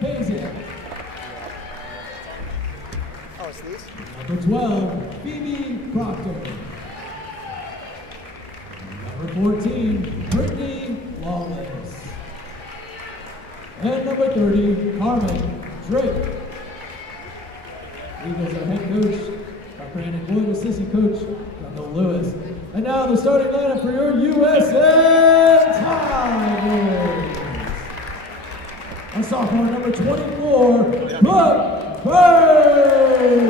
Hazen. Oh, it's these? Number 12, Phoebe Proctor. Number 14, Brittany Lawless. And number 30, Carmen Drake. Eagles are head coach, Brandon Wood, assistant coach, Randall Lewis. And now the starting lineup for your USN Tigers. A sophomore, number 24, Brooke Burgess.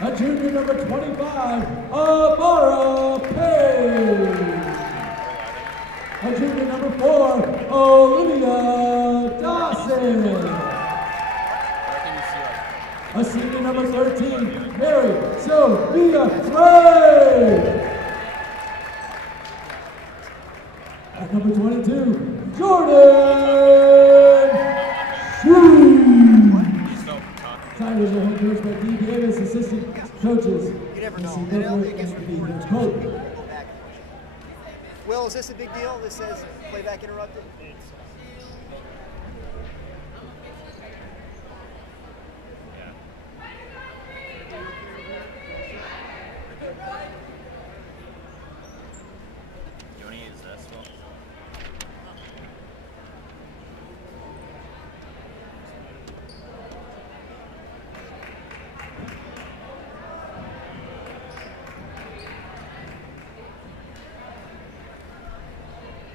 A junior, number 25, Amara Page. A junior, number 4, Olivia Dawson. A senior, number 13, Mary Sophia Ray. At number 22, Jordan Shue. Tigers are head coached by Dee Davis, assistant coaches. You never know. And coach. Will, is this a big deal? This says playback interrupted?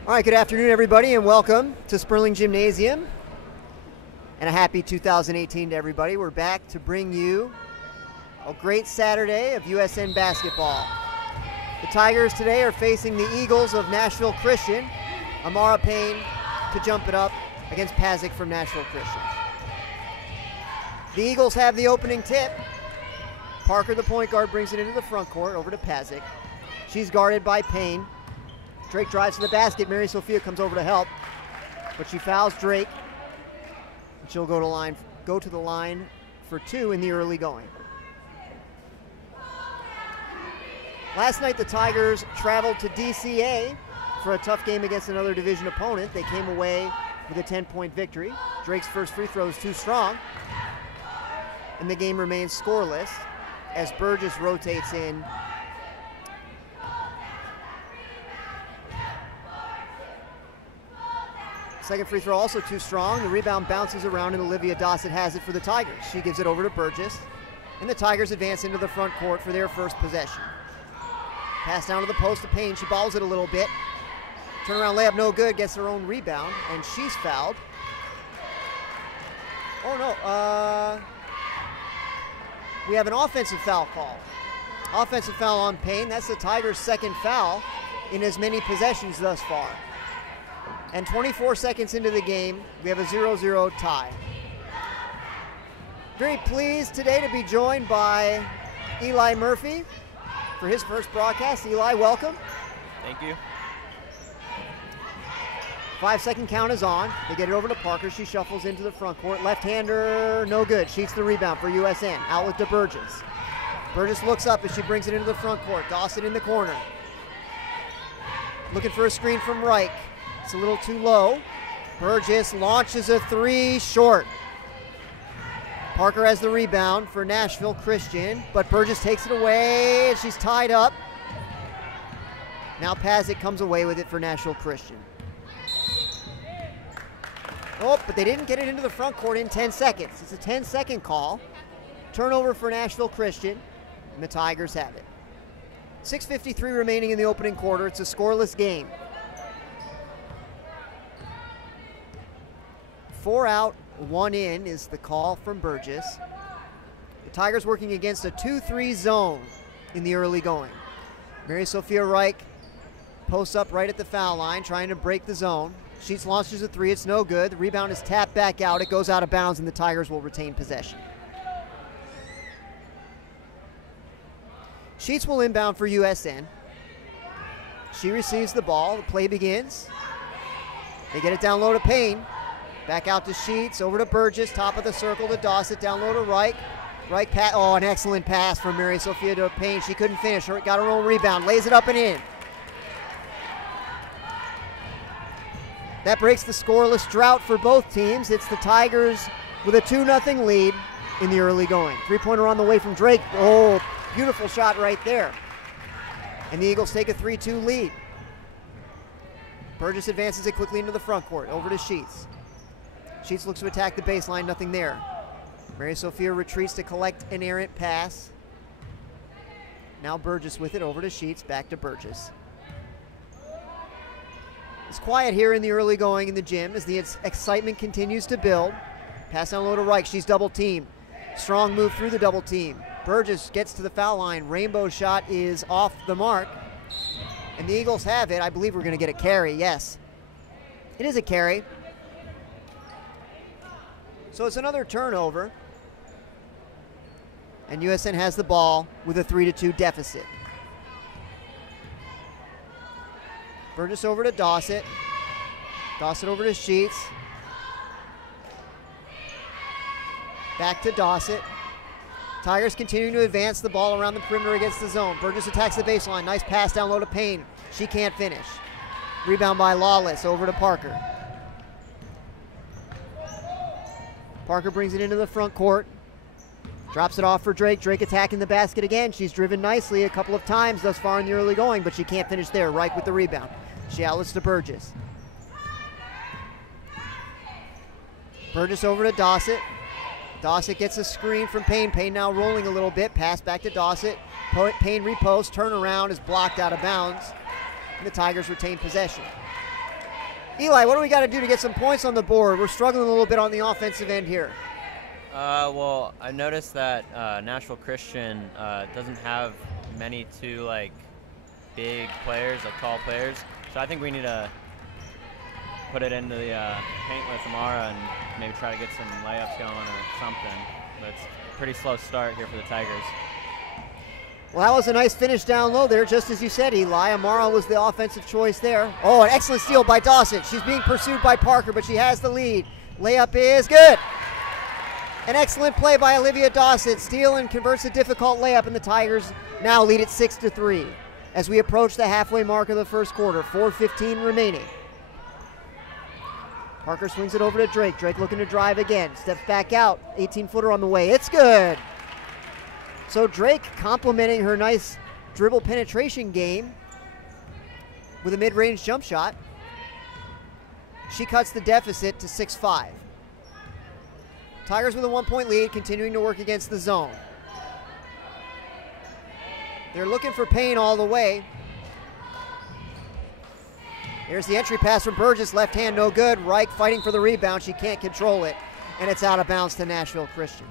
All right, good afternoon, everybody, and welcome to Sperling Gymnasium. And a happy 2018 to everybody. We're back to bring you a great Saturday of USN basketball. The Tigers today are facing the Eagles of Nashville Christian. Amara Payne to jump it up against Pazik from Nashville Christian. The Eagles have the opening tip. Parker, the point guard, brings it into the front court over to Pazik. She's guarded by Payne. Drake drives to the basket. Mary Sophia comes over to help, but she fouls Drake. And she'll go to the line for 2 in the early going. Last night, the Tigers traveled to DCA for a tough game against another division opponent. They came away with a 10-point victory. Drake's first free throw is too strong, and the game remains scoreless as Burgess rotates in. Second free throw also too strong. The rebound bounces around and Olivia Dawson has it for the Tigers. She gives it over to Burgess, and the Tigers advance into the front court for their first possession. Pass down to the post to Payne. She balls it a little bit. Turnaround layup no good, gets her own rebound, and she's fouled. Oh no, we have an offensive foul call. Offensive foul on Payne. That's the Tigers' second foul in as many possessions thus far. And 24 seconds into the game, we have a 0-0 tie. Very pleased today to be joined by Eli Murphy for his first broadcast. Eli, welcome. Thank you. 5-second count is on. They get it over to Parker. She shuffles into the front court. Left-hander, no good. Sheets the rebound for USN. Outlet to Burgess. Burgess looks up as she brings it into the front court. Dawson in the corner. Looking for a screen from Reich. It's a little too low. Burgess launches a 3, short. Parker has the rebound for Nashville Christian, but Burgess takes it away, and she's tied up. Now Pazik comes away with it for Nashville Christian. Oh, but they didn't get it into the front court in 10 seconds. It's a 10-second call. Turnover for Nashville Christian, and the Tigers have it. 6:53 remaining in the opening quarter. It's a scoreless game. 4 out, 1 in is the call from Burgess. The Tigers working against a 2-3 zone in the early going. Mary Sophia Reich posts up right at the foul line, trying to break the zone. Sheets launches a 3, it's no good. The rebound is tapped back out. It goes out of bounds, and the Tigers will retain possession. Sheets will inbound for USN. She receives the ball. The play begins. They get it down low to Payne. Back out to Sheets, over to Burgess, top of the circle to Dawson, down low to Reich. Reich pass, oh, an excellent pass from Mary Sophia to Payne. She couldn't finish, got her own rebound, lays it up and in. That breaks the scoreless drought for both teams. It's the Tigers with a 2-0 lead in the early going. Three-pointer on the way from Drake. Oh, beautiful shot right there. And the Eagles take a 3-2 lead. Burgess advances it quickly into the front court. Over to Sheets. Sheets looks to attack the baseline, nothing there. Mary Sophia retreats to collect an errant pass. Now Burgess with it, over to Sheets, back to Burgess. It's quiet here in the early going in the gym as the excitement continues to build. Pass down low to Reich, she's double teamed. Strong move through the double team. Burgess gets to the foul line. Rainbow shot is off the mark. And the Eagles have it. I believe we're going to get a carry, yes. It is a carry. So it's another turnover. And USN has the ball with a 3-2 deficit. Burgess over to Dossett. Dossett over to Sheets. Back to Dossett. Tigers continuing to advance the ball around the perimeter against the zone. Burgess attacks the baseline. Nice pass down low to Payne. She can't finish. Rebound by Lawless. Over to Parker. Parker brings it into the front court. Drops it off for Drake. Drake attacking the basket again. She's driven nicely a couple of times thus far in the early going, but she can't finish there. Reich with the rebound. She outlets to Burgess. Burgess over to Dossett. Dossett gets a screen from Payne. Payne now rolling a little bit. Pass back to Dossett. Payne repost. Turnaround is blocked out of bounds. And the Tigers retain possession. Eli, what do we got to do to get some points on the board? We're struggling a little bit on the offensive end here. Well, I noticed that Nashville Christian doesn't have many big players, tall players. So I think we need to put it into the paint with Amara and maybe try to get some layups going or something. But it's a pretty slow start here for the Tigers. Well, that was a nice finish down low there, just as you said, Eli. Amara was the offensive choice there. Oh, an excellent steal by Dossett. She's being pursued by Parker, but she has the lead. Layup is good. An excellent play by Olivia Dossett. Steal and converts a difficult layup, and the Tigers now lead at 6-3 as we approach the halfway mark of the first quarter. 4:15 remaining. Parker swings it over to Drake. Drake looking to drive again. Steps back out. 18-footer on the way. It's good. So Drake complimenting her nice dribble penetration game with a mid-range jump shot. She cuts the deficit to 6-5. Tigers with a 1-point lead, continuing to work against the zone. They're looking for Payne all the way. Here's the entry pass from Burgess, left hand no good. Reich fighting for the rebound, she can't control it, and it's out of bounds to Nashville Christian.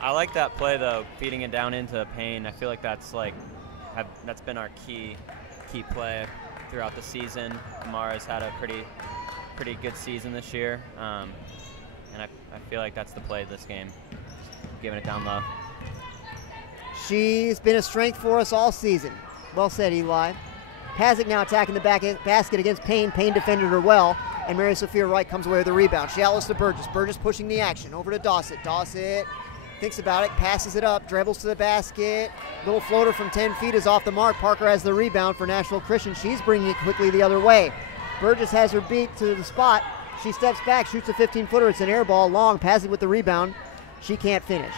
I like that play though, feeding it down into Payne. I feel like that's been our key play throughout the season. Amara's had a pretty good season this year, and I feel like that's the play of this game, giving it down low. She's been a strength for us all season. Well said, Eli. Pazik now attacking the basket against Payne. Payne defended her well, and Mary Sophia Wright comes away with the rebound. She outlets to Burgess. Burgess pushing the action. Over to Dossett. Dossett thinks about it, passes it up, dribbles to the basket. Little floater from 10 feet is off the mark. Parker has the rebound for Nashville Christian. She's bringing it quickly the other way. Burgess has her beat to the spot. She steps back, shoots a 15-footer. It's an air ball, long, passing with the rebound. She can't finish.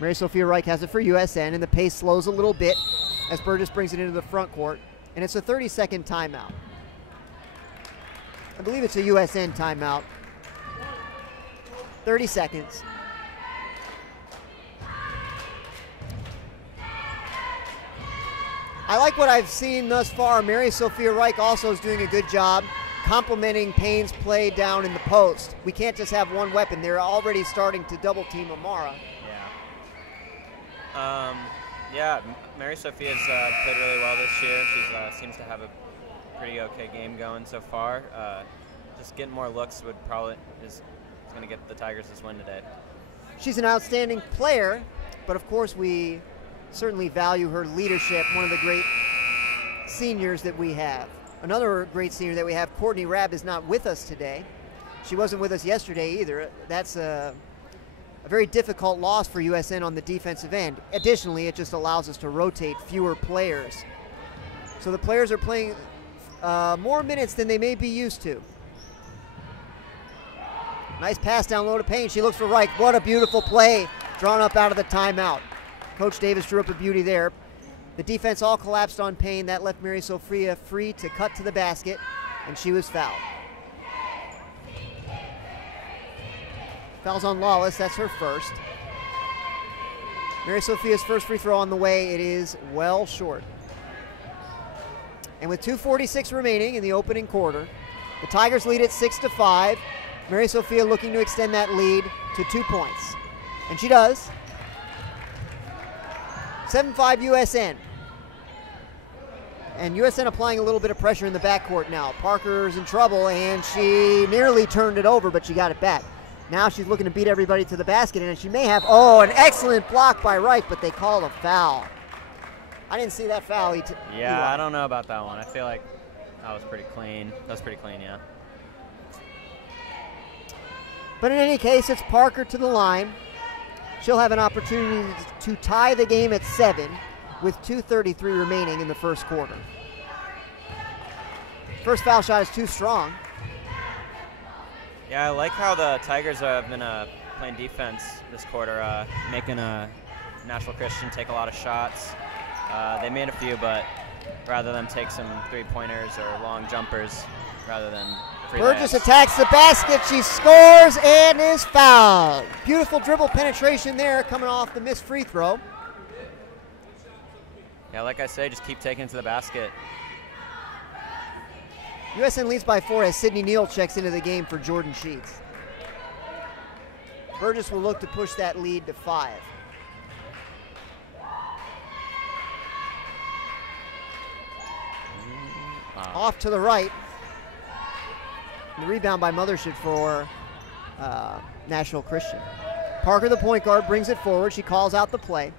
Mary Sophia Reich has it for USN, and the pace slows a little bit as Burgess brings it into the front court. And it's a 30-second timeout. I believe it's a USN timeout. 30 seconds. I like what I've seen thus far. Mary Sophia Reich also is doing a good job complementing Payne's play down in the post. We can't just have one weapon. They're already starting to double team Amara. Yeah, Mary Sophia's played really well this year. She seems to have a pretty okay game going so far. Just getting more looks is going to get the Tigers this win today. She's an outstanding player, but of course we certainly value her leadership, one of the great seniors that we have. Another great senior that we have, Courtney Rabb, is not with us today. She wasn't with us yesterday either. That's a very difficult loss for USN on the defensive end. Additionally, it just allows us to rotate fewer players. So the players are playing more minutes than they may be used to. Nice pass down low to Payne. She looks for Reich. What a beautiful play drawn up out of the timeout. Coach Davis drew up a beauty there. The defense all collapsed on Payne. That left Mary Sophia free to cut to the basket, and she was fouled. Fouls on Lawless. That's her first. Mary Sophia's first free throw on the way. It is well short. And with 2:46 remaining in the opening quarter, the Tigers lead at 6-5. Mary Sophia looking to extend that lead to 2 points. And she does. 7-5 USN. And USN applying a little bit of pressure in the backcourt now. Parker's in trouble, and she nearly turned it over, but she got it back. Now she's looking to beat everybody to the basket, and she may have, an excellent block by Reich, but they called a foul. I didn't see that foul. Yeah, I don't know about that one. I feel like that was pretty clean. Yeah. But in any case, it's Parker to the line. She'll have an opportunity to tie the game at 7 with 2:33 remaining in the first quarter. First foul shot is too strong. Yeah, I like how the Tigers have been playing defense this quarter, making Nashville Christian take a lot of shots. They made a few, but rather than take some three-pointers or long jumpers, rather than Burgess attacks the basket. She scores and is fouled. Beautiful dribble penetration there coming off the missed free throw. Yeah, like I say, just keep taking it to the basket. USN leads by 4 as Sydney Neal checks into the game for Jordan Sheets. Burgess will look to push that lead to 5. Off to the right. The rebound by Mothership for Nashville Christian. Parker, the point guard, brings it forward. She calls out the play.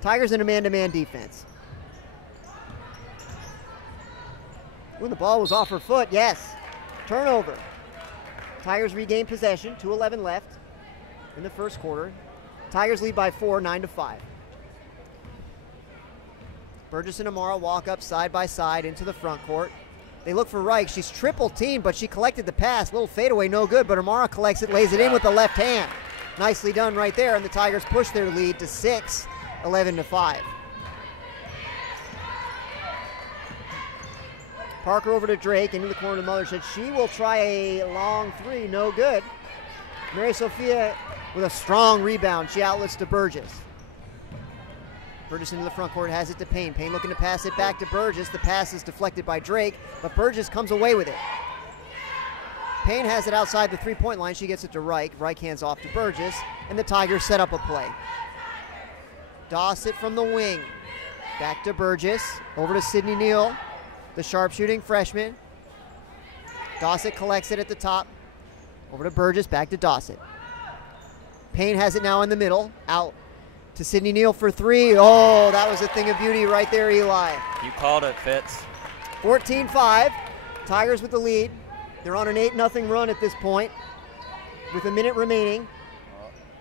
Tigers in a man-to-man defense. When the ball was off her foot, yes. Turnover. Tigers regain possession. 2:11 left in the first quarter. Tigers lead by 4, 9-5. Burgess and Amara walk up side by side into the front court. They look for Reich. She's triple teamed, but she collected the pass. Little fadeaway, no good, but Amara collects it, lays it in with the left hand. Nicely done right there, and the Tigers push their lead to 6, 11-5. Parker over to Drake, into the corner to Mothership. She will try a long three, no good. Mary Sophia with a strong rebound. She outlets to Burgess. Burgess into the front court, has it to Payne. Payne looking to pass it back to Burgess. The pass is deflected by Drake, but Burgess comes away with it. Payne has it outside the three-point line. She gets it to Reich. Reich hands off to Burgess, and the Tigers set up a play. Dossett from the wing. Back to Burgess. Over to Sydney Neal, the sharpshooting freshman. Dossett collects it at the top. Over to Burgess, back to Dossett. Payne has it now in the middle. Out to Sydney Neal for 3. Oh, that was a thing of beauty right there, Eli. You called it, Fitz. 14-5. Tigers with the lead. They're on an 8-0 run at this point with a minute remaining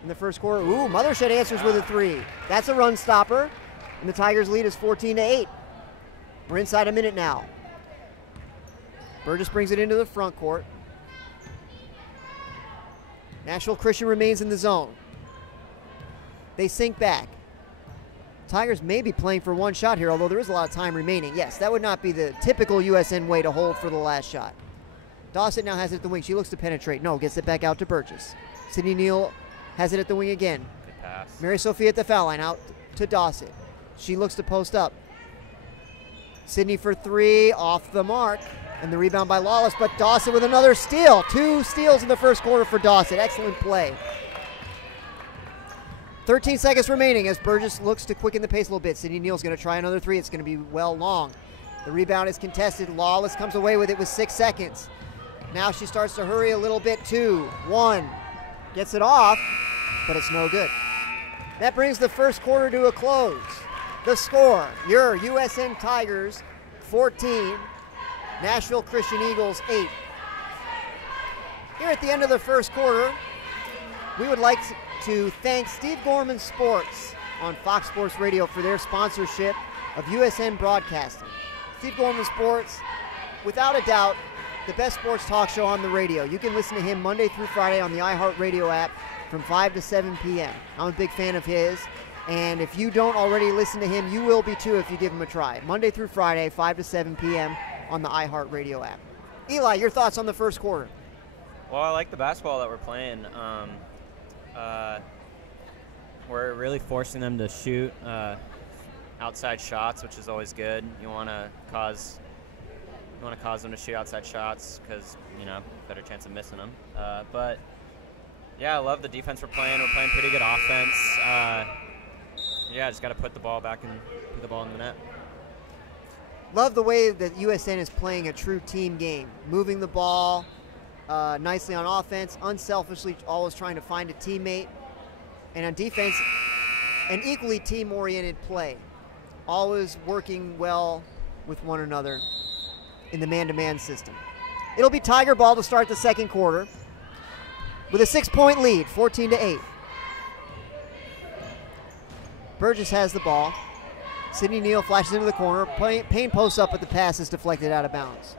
in the first quarter. Ooh, Mothershed answers with a 3. That's a run stopper, and the Tigers lead is 14-8. We're inside a minute now. Burgess brings it into the front court. Nashville Christian remains in the zone. They sink back. Tigers may be playing for one shot here, although there is a lot of time remaining. Yes, that would not be the typical USN way to hold for the last shot. Dossett now has it at the wing. She looks to penetrate. No, gets it back out to Burgess. Sydney Neal has it at the wing again. Good pass. Mary Sophia at the foul line, out to Dossett. She looks to post up. Sydney for 3, off the mark. And the rebound by Lawless, but Dossett with another steal. 2 steals in the first quarter for Dossett. Excellent play. 13 seconds remaining as Burgess looks to quicken the pace a little bit. Sydney Neal's going to try another 3. It's going to be well long. The rebound is contested. Lawless comes away with it with 6 seconds. Now she starts to hurry a little bit. 2, 1. Gets it off, but it's no good. That brings the first quarter to a close. The score, your USN Tigers 14, Nashville Christian Eagles 8. Here at the end of the first quarter, we would like to thank Steve Gorman Sports on Fox Sports Radio for their sponsorship of USN Broadcasting. Steve Gorman Sports without a doubt, the best sports talk show on the radio. You can listen to him Monday through Friday on the iHeartRadio app from 5 to 7 p.m. I'm a big fan of his, and if you don't already listen to him, you will be too if you give him a try. Monday through Friday, 5 to 7 p.m. on the iHeartRadio app. Eli, your thoughts on the first quarter? Well, I like the basketball that we're playing. We're really forcing them to shoot outside shots, which is always good. You want to cause them to shoot outside shots because, better chance of missing them. But yeah, I love the defense we're playing. We're playing pretty good offense. Just got to put the ball back and put the ball in the net. Love the way that USN is playing a true team game, moving the ball nicely on offense, unselfishly always trying to find a teammate, and on defense, an equally team-oriented play, always working well with one another in the man-to-man system. It'll be Tiger ball to start the second quarter with a 6-point lead, 14-8. Burgess has the ball. Sydney Neal flashes into the corner. Payne posts up, but the pass is deflected out of bounds.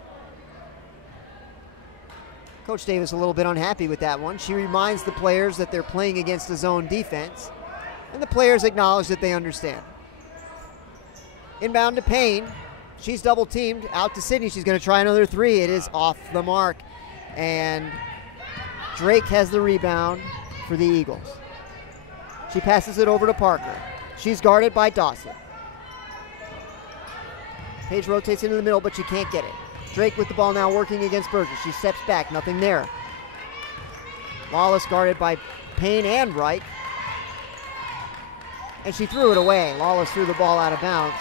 Coach Davis a little bit unhappy with that one. She reminds the players that they're playing against a zone defense, and the players acknowledge that they understand. Inbound to Payne. She's double teamed. Out to Sydney. She's going to try another three. It is off the mark. And Drake has the rebound for the Eagles. She passes it over to Parker. She's guarded by Dawson. Paige rotates into the middle, but she can't get it. Drake with the ball now working against Burgess. She steps back, nothing there. Lawless guarded by Payne and Reich. And she threw it away. Lawless threw the ball out of bounds.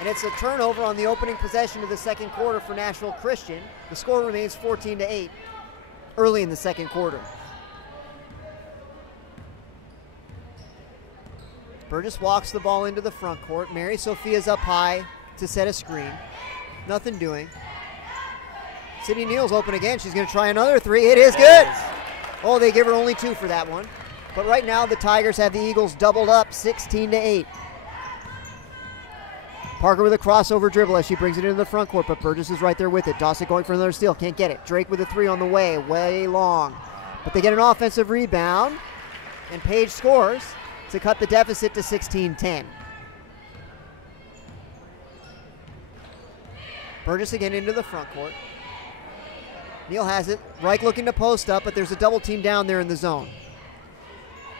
And it's a turnover on the opening possession of the second quarter for Nashville Christian. The score remains 14-8 early in the second quarter. Burgess walks the ball into the front court. Mary Sophia's up high to set a screen. Nothing doing. Sydney Neal's open again. She's going to try another three. It is good. Oh, they give her only two for that one. But right now the Tigers have the Eagles doubled up 16-8. Parker with a crossover dribble as she brings it into the front court, but Burgess is right there with it. Dawson going for another steal. Can't get it. Drake with a three on the way long. But they get an offensive rebound, and Paige scores to cut the deficit to 16-10. Burgess again into the front court. Neal has it. Reich looking to post up, but there's a double team down there in the zone.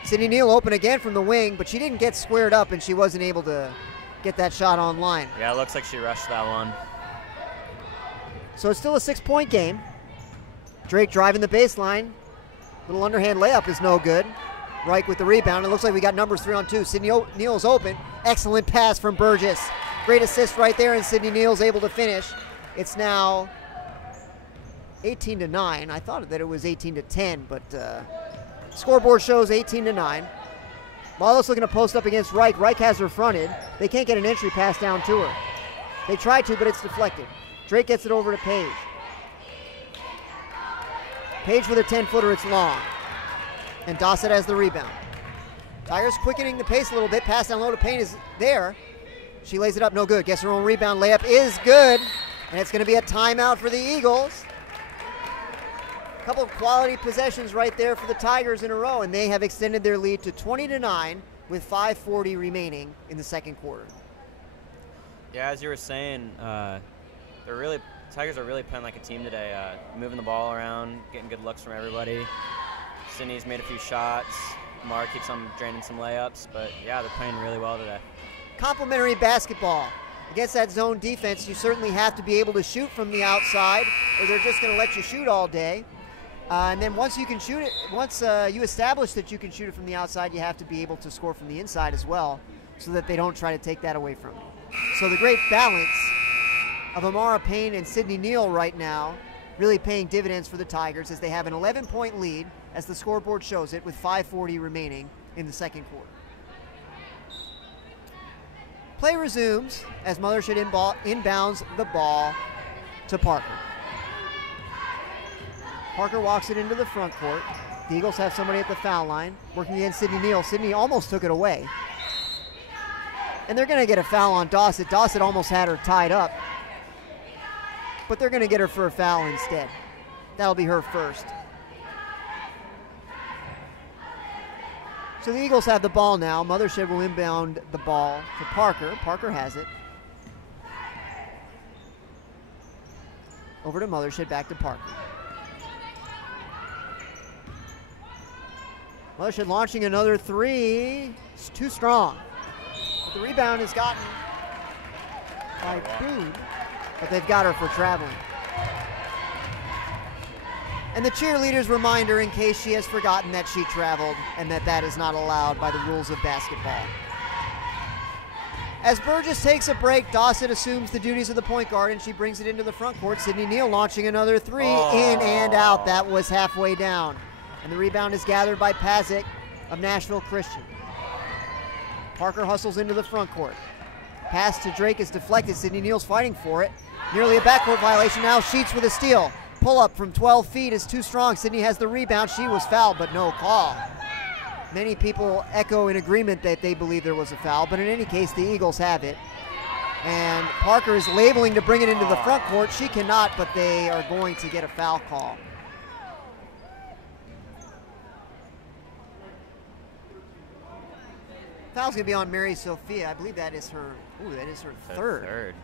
Sydney Neal open again from the wing, but she didn't get squared up and she wasn't able to get that shot online. Yeah, it looks like she rushed that one. So it's still a 6-point game. Drake driving the baseline. Little underhand layup is no good. Reich with the rebound. It looks like we got numbers 3 on 2. Sydney Neal's open. Excellent pass from Burgess. Great assist right there, and Sydney Neal's able to finish. It's now 18-9. I thought that it was 18-10, but scoreboard shows 18-9. Lawless looking to post up against Reich. Reich has her fronted. They can't get an entry pass down to her. They try to, but it's deflected. Drake gets it over to Paige. Paige with a 10-footer, it's long. And Dossett has the rebound. Tigers quickening the pace a little bit. Pass down low to Payne is there. She lays it up, no good. Gets her own rebound. Layup is good. And it's going to be a timeout for the Eagles. A couple of quality possessions right there for the Tigers in a row, and they have extended their lead to 20-9 with 5:40 remaining in the second quarter. Yeah, as you were saying, Tigers are really playing like a team today, moving the ball around, getting good looks from everybody. Sydney's made a few shots. Mar keeps on draining some layups, but yeah, they're playing really well today. Complementary basketball. Against that zone defense, you certainly have to be able to shoot from the outside, or they're just going to let you shoot all day. And then once you can shoot it, once you establish that you can shoot it from the outside, you have to be able to score from the inside as well, so that they don't try to take that away from you. So the great balance of Amara Payne and Sydney Neal right now really paying dividends for the Tigers as they have an 11-point lead, as the scoreboard shows it, with 5:40 remaining in the second quarter. Play resumes as Mothershed inbounds the ball to Parker. Parker walks it into the front court. The Eagles have somebody at the foul line working against Sydney Neal. Sydney almost took it away. And they're going to get a foul on Dossett. Dossett almost had her tied up. but they're going to get her for a foul instead. That'll be her first. So the Eagles have the ball now. Mothershed will inbound the ball to Parker. Parker has it. Over to Mothershed, back to Parker. Mothershed launching another three. It's too strong. But the rebound is gotten by Boone, but they've got her for traveling. And the cheerleaders remind her in case she has forgotten that she traveled and that is not allowed by the rules of basketball. As Burgess takes a break, Dawson assumes the duties of the point guard and she brings it into the front court. Sydney Neal launching another three, in and out. That was halfway down. And the rebound is gathered by Pazik of Nashville Christian. Parker hustles into the front court. Pass to Drake is deflected. Sydney Neal's fighting for it. Nearly a backcourt violation now. Sheets with a steal. Pull up from 12 feet is too strong. Sydney has the rebound. She was fouled, but no call. Many people echo in agreement that they believe there was a foul, but in any case, the Eagles have it. And Parker is labeling to bring it into the front court. She cannot, but they are going to get a foul call. Foul's going to be on Mary Sophia. I believe that is her third.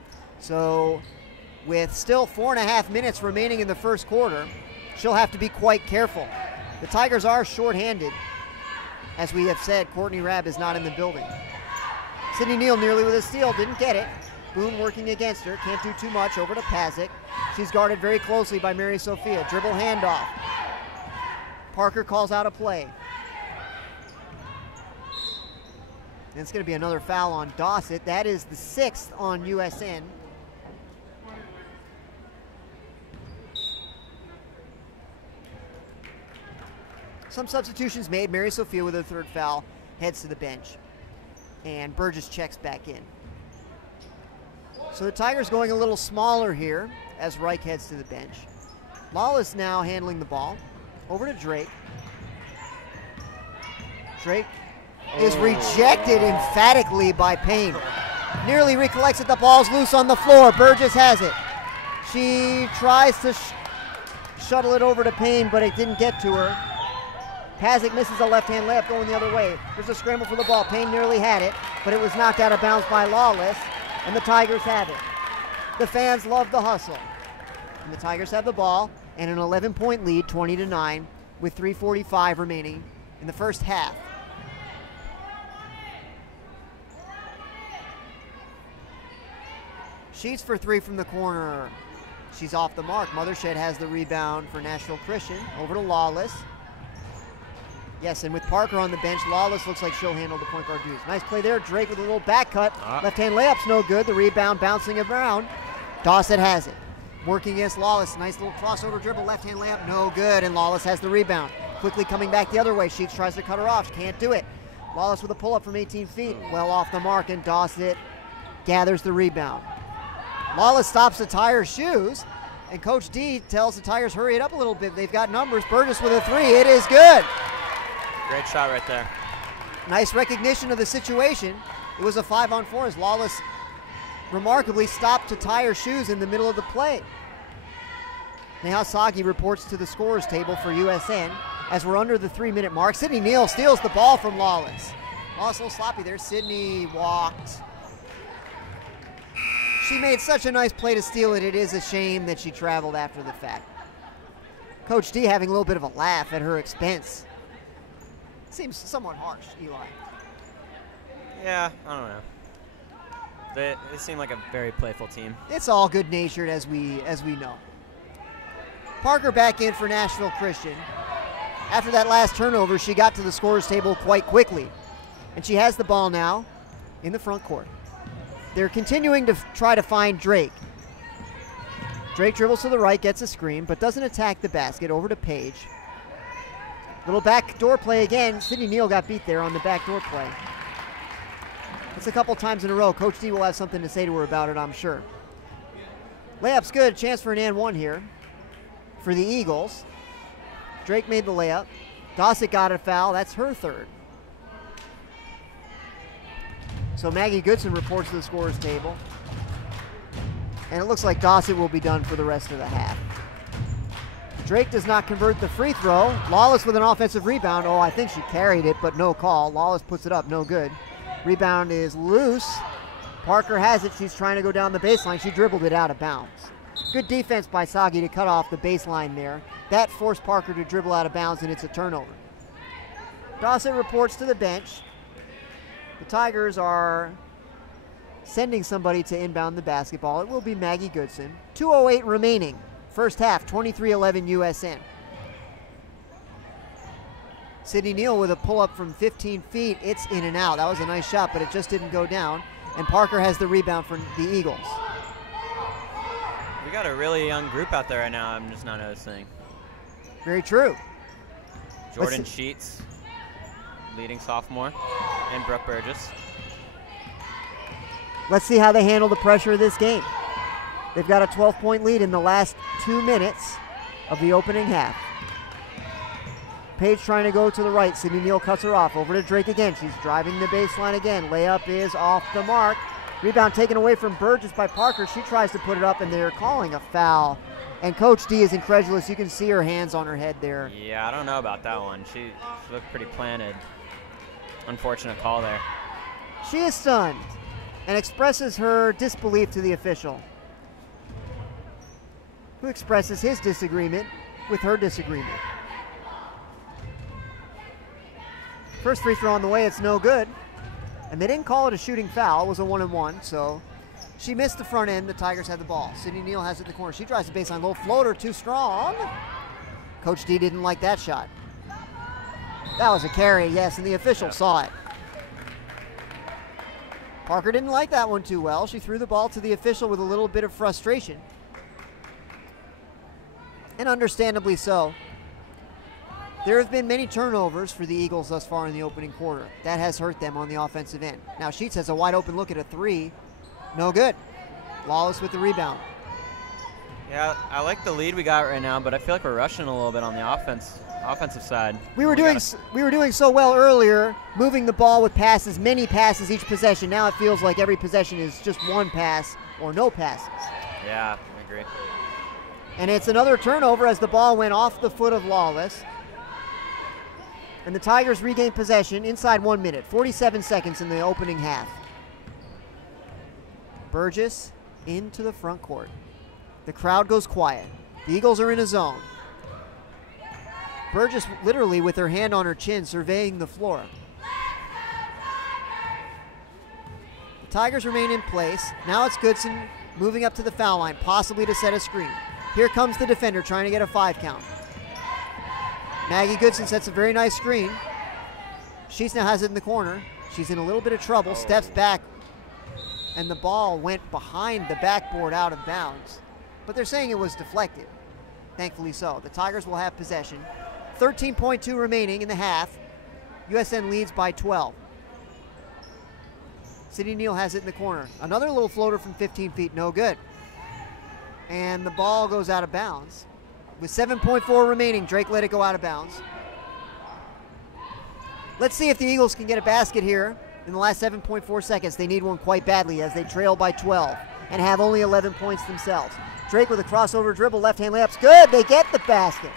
So with still 4.5 minutes remaining in the first quarter, she'll have to be quite careful. The Tigers are shorthanded. As we have said, Courtney Rabb is not in the building. Sydney Neal nearly with a steal, didn't get it. Boone working against her, can't do too much. Over to Pazik. She's guarded very closely by Mary Sophia. Dribble handoff. Parker calls out a play. And it's going to be another foul on Dawson. That is the 6th on USN. Some substitutions made. Mary Sophia with her third foul heads to the bench. And Burgess checks back in. So the Tigers going a little smaller here as Reich heads to the bench. Lawless now handling the ball. Over to Drake. Drake is rejected emphatically by Payne. Nearly recollects it. The ball's loose on the floor. Burgess has it. She tries to shuttle it over to Payne, but it didn't get to her. Pazik misses a left-hand layup going the other way. There's a scramble for the ball. Payne nearly had it, but it was knocked out of bounds by Lawless, and the Tigers have it. The fans love the hustle. And the Tigers have the ball and an 11-point lead, 20-9, with 3:45 remaining in the first half. Sheets for three from the corner. She's off the mark. Mothershed has the rebound for Nashville Christian. Over to Lawless. Yes, and with Parker on the bench, Lawless looks like she'll handle the point guard duties. Nice play there. Drake with a little back cut. Left-hand layup's no good. The rebound bouncing around. Dawson has it. Working against Lawless. Nice little crossover dribble. Left-hand layup, no good. And Lawless has the rebound. Quickly coming back the other way. Sheets tries to cut her off. Can't do it. Lawless with a pull-up from 18 feet. Well off the mark, and Dawson gathers the rebound. Lawless stops the Tigers' shoes, and Coach D tells the Tigers hurry it up a little bit. They've got numbers. Burgess with a three. It is good. Great shot right there. Nice recognition of the situation. It was a 5-on-4 as Lawless remarkably stopped Tatire's shoes in the middle of the play. Neha Sagi reports to the scorers table for USN as we're under the 3-minute mark. Sydney Neal steals the ball from Lawless. Lawless a little sloppy there. Sydney walked. She made such a nice play to steal it. It is a shame that she traveled after the fact. Coach D having a little bit of a laugh at her expense. Seems somewhat harsh, Eli. Yeah, I don't know. They seem like a very playful team. It's all good-natured as we know. Parker back in for Nashville Christian. After that last turnover, she got to the scorer's table quite quickly. And she has the ball now in the front court. They're continuing to try to find Drake. Drake dribbles to the right, gets a screen, but doesn't attack the basket. Over to Page. Little backdoor play again. Sydney Neal got beat there on the backdoor play. It's a couple times in a row. Coach D will have something to say to her about it, I'm sure. Layup's good. Chance for an and one here for the Eagles. Drake made the layup. Dossett got a foul. That's her third. So Maggie Goodson reports to the scorer's table. And it looks like Dossett will be done for the rest of the half. Drake does not convert the free throw. Lawless with an offensive rebound. Oh, I think she carried it, but no call. Lawless puts it up, no good. Rebound is loose. Parker has it. She's trying to go down the baseline. She dribbled it out of bounds. Good defense by Sagi to cut off the baseline there. That forced Parker to dribble out of bounds, and it's a turnover. Dossett reports to the bench. The Tigers are sending somebody to inbound the basketball. It will be Maggie Goodson. 2:08 remaining. First half, 23-11 USN. Sydney Neal with a pull-up from 15 feet. It's in and out. That was a nice shot, but it just didn't go down. And Parker has the rebound for the Eagles. We got a really young group out there right now. I'm just not noticing. Very true. Jordan Sheets, leading sophomore, and Brooke Burgess. Let's see how they handle the pressure of this game. They've got a 12-point lead in the last 2 minutes of the opening half. Page trying to go to the right. Sydney Neal cuts her off. Over to Drake again. She's driving the baseline again. Layup is off the mark. Rebound taken away from Burgess by Parker. She tries to put it up, and they're calling a foul. And Coach D is incredulous. You can see her hands on her head there. Yeah, I don't know about that one. She looked pretty planted. Unfortunate call there. She is stunned and expresses her disbelief to the official, who expresses his disagreement with her disagreement. First free throw on the way, it's no good. And they didn't call it a shooting foul. It was a 1-and-1, so she missed the front end. The Tigers had the ball. Sydney Neal has it in the corner. She drives the baseline, low floater, too strong. Coach D didn't like that shot. That was a carry, yes, and the official saw it. Parker didn't like that one too well. She threw the ball to the official with a little bit of frustration. And understandably so. There have been many turnovers for the Eagles thus far in the opening quarter. That has hurt them on the offensive end. Now Sheets has a wide open look at a three. No good. Lawless with the rebound. Yeah, I like the lead we got right now, but I feel like we're rushing a little bit on the offensive side. We were doing so well earlier, moving the ball with passes, many passes each possession. Now it feels like every possession is just one pass or no passes. Yeah, I agree. And it's another turnover as the ball went off the foot of Lawless. And the Tigers regain possession inside 1 minute, 47 seconds in the opening half. Burgess into the front court. The crowd goes quiet. The Eagles are in a zone. Burgess literally with her hand on her chin surveying the floor. The Tigers remain in place. Now it's Goodson moving up to the foul line, possibly to set a screen. Here comes the defender trying to get a 5 count. Maggie Goodson sets a very nice screen. Sheets now has it in the corner. She's in a little bit of trouble, steps back, and the ball went behind the backboard out of bounds. But they're saying it was deflected. Thankfully so. The Tigers will have possession. 13.2 remaining in the half. USN leads by 12. Sydney Neal has it in the corner. Another little floater from 15 feet, no good. And the ball goes out of bounds. With 7.4 remaining, Drake let it go out of bounds. Let's see if the Eagles can get a basket here in the last 7.4 seconds. They need one quite badly as they trail by 12 and have only 11 points themselves. Drake with a crossover dribble, left-hand layup's good. They get the basket.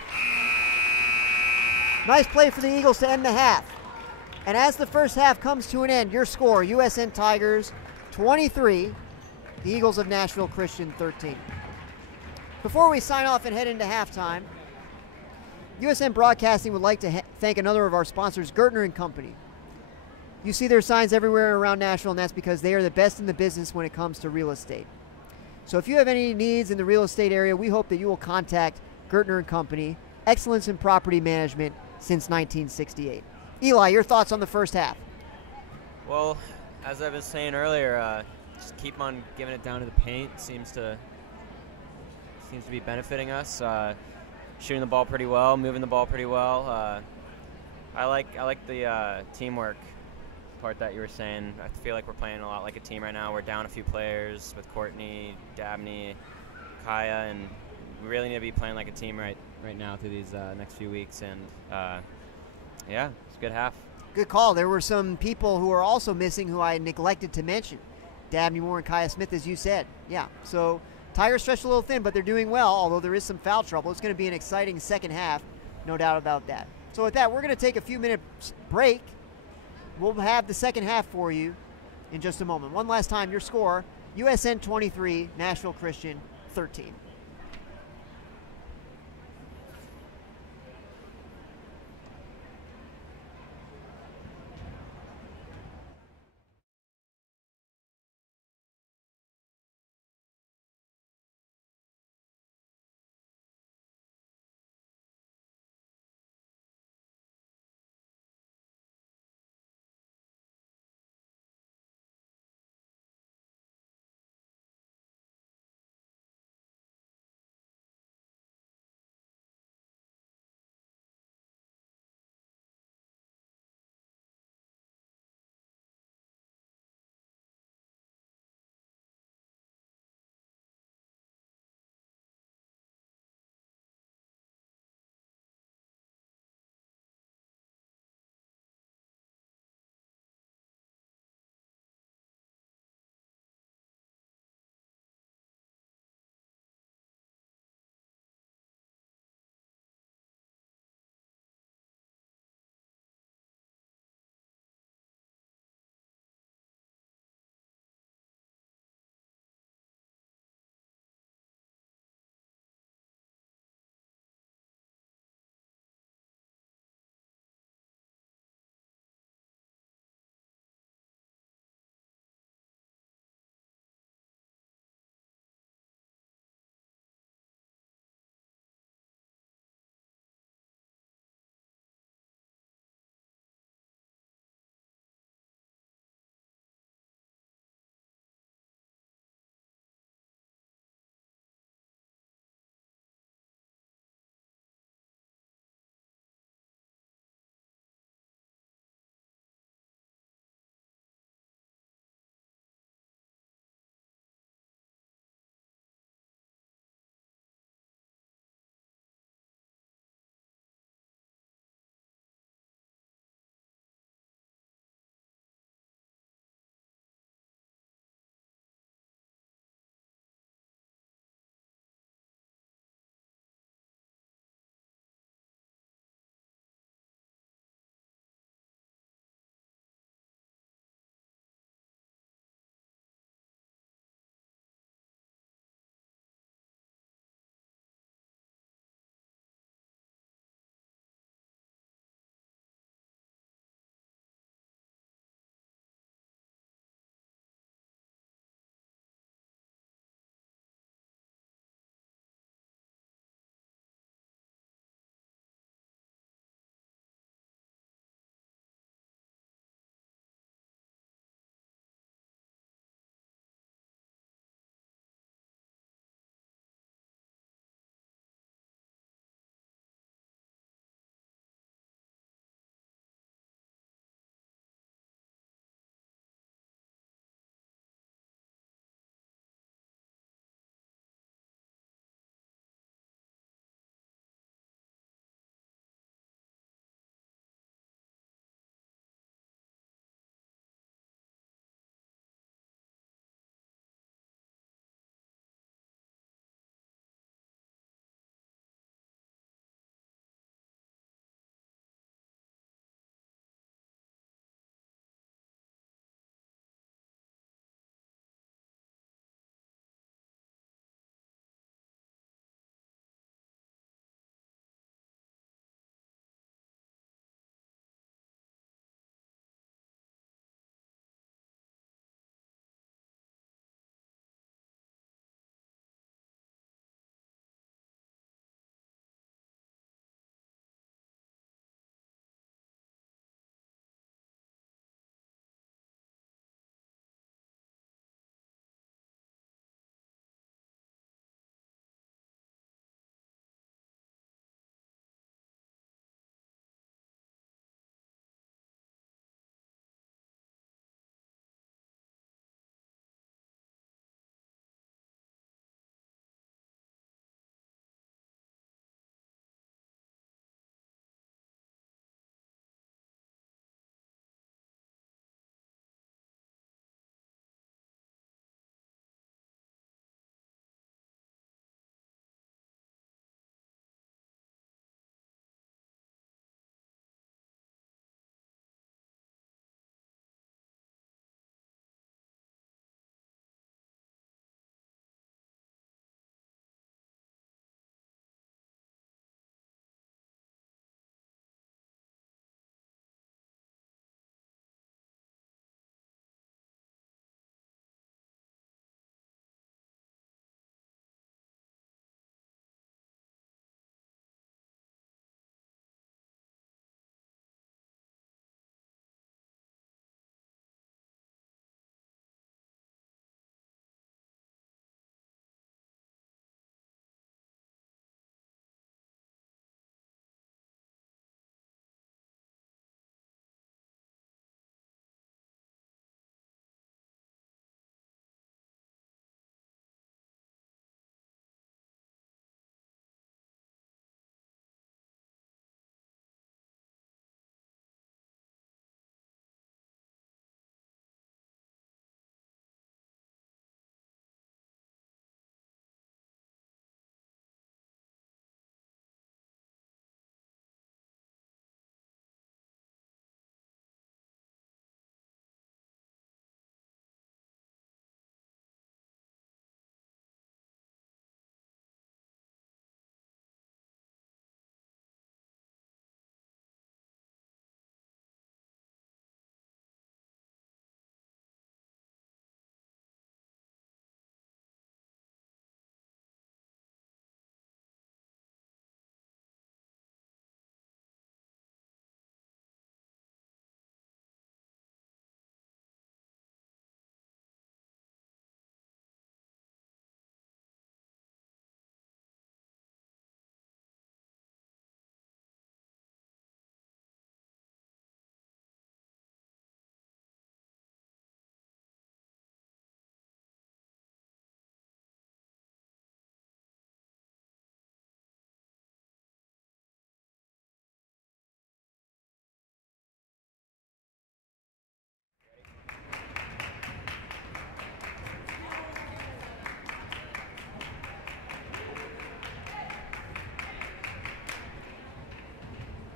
Nice play for the Eagles to end the half. And as the first half comes to an end, your score, USN Tigers 23, the Eagles of Nashville Christian 13. Before we sign off and head into halftime, USN Broadcasting would like to thank another of our sponsors, Gertner & Company. You see their signs everywhere around Nashville, and that's because they are the best in the business when it comes to real estate. So if you have any needs in the real estate area, we hope that you will contact Gertner & Company, excellence in property management since 1968. Eli, your thoughts on the first half? Well, as I was saying earlier, just keep on giving it down to the paint. Seems to be benefiting us. Shooting the ball pretty well, moving the ball pretty well. I like the teamwork part that you were saying. I feel like we're playing a lot like a team right now. We're down a few players with Courtney, Dabney, Kaya, and we really need to be playing like a team right now through these next few weeks. And yeah, it's a good half. Good call. There were some people who are also missing who I neglected to mention. Dabney Moore and Kaya Smith, as you said. Yeah, so Tigers stretched a little thin, but they're doing well, although there is some foul trouble. It's going to be an exciting second half, no doubt about that. So with that, we're going to take a few minutes break. We'll have the second half for you in just a moment. One last time, your score, USN 23, Nashville Christian 13.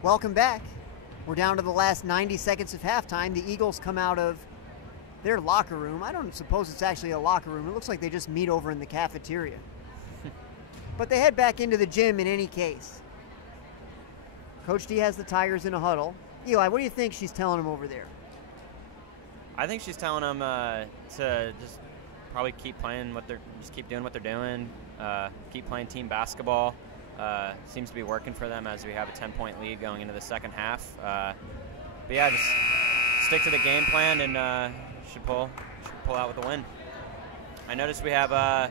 Welcome back. We're down to the last 90 seconds of halftime. The Eagles come out of their locker room. I don't suppose it's actually a locker room. It looks like they just meet over in the cafeteria. But they head back into the gym in any case. Coach D has the Tigers in a huddle. Eli, what do you think she's telling them over there? I think she's telling them to just probably keep playing keep doing what they're doing. Keep playing team basketball. Seems to be working for them as we have a 10-point lead going into the second half. But yeah, just stick to the game plan and should pull out with a win. I noticed we have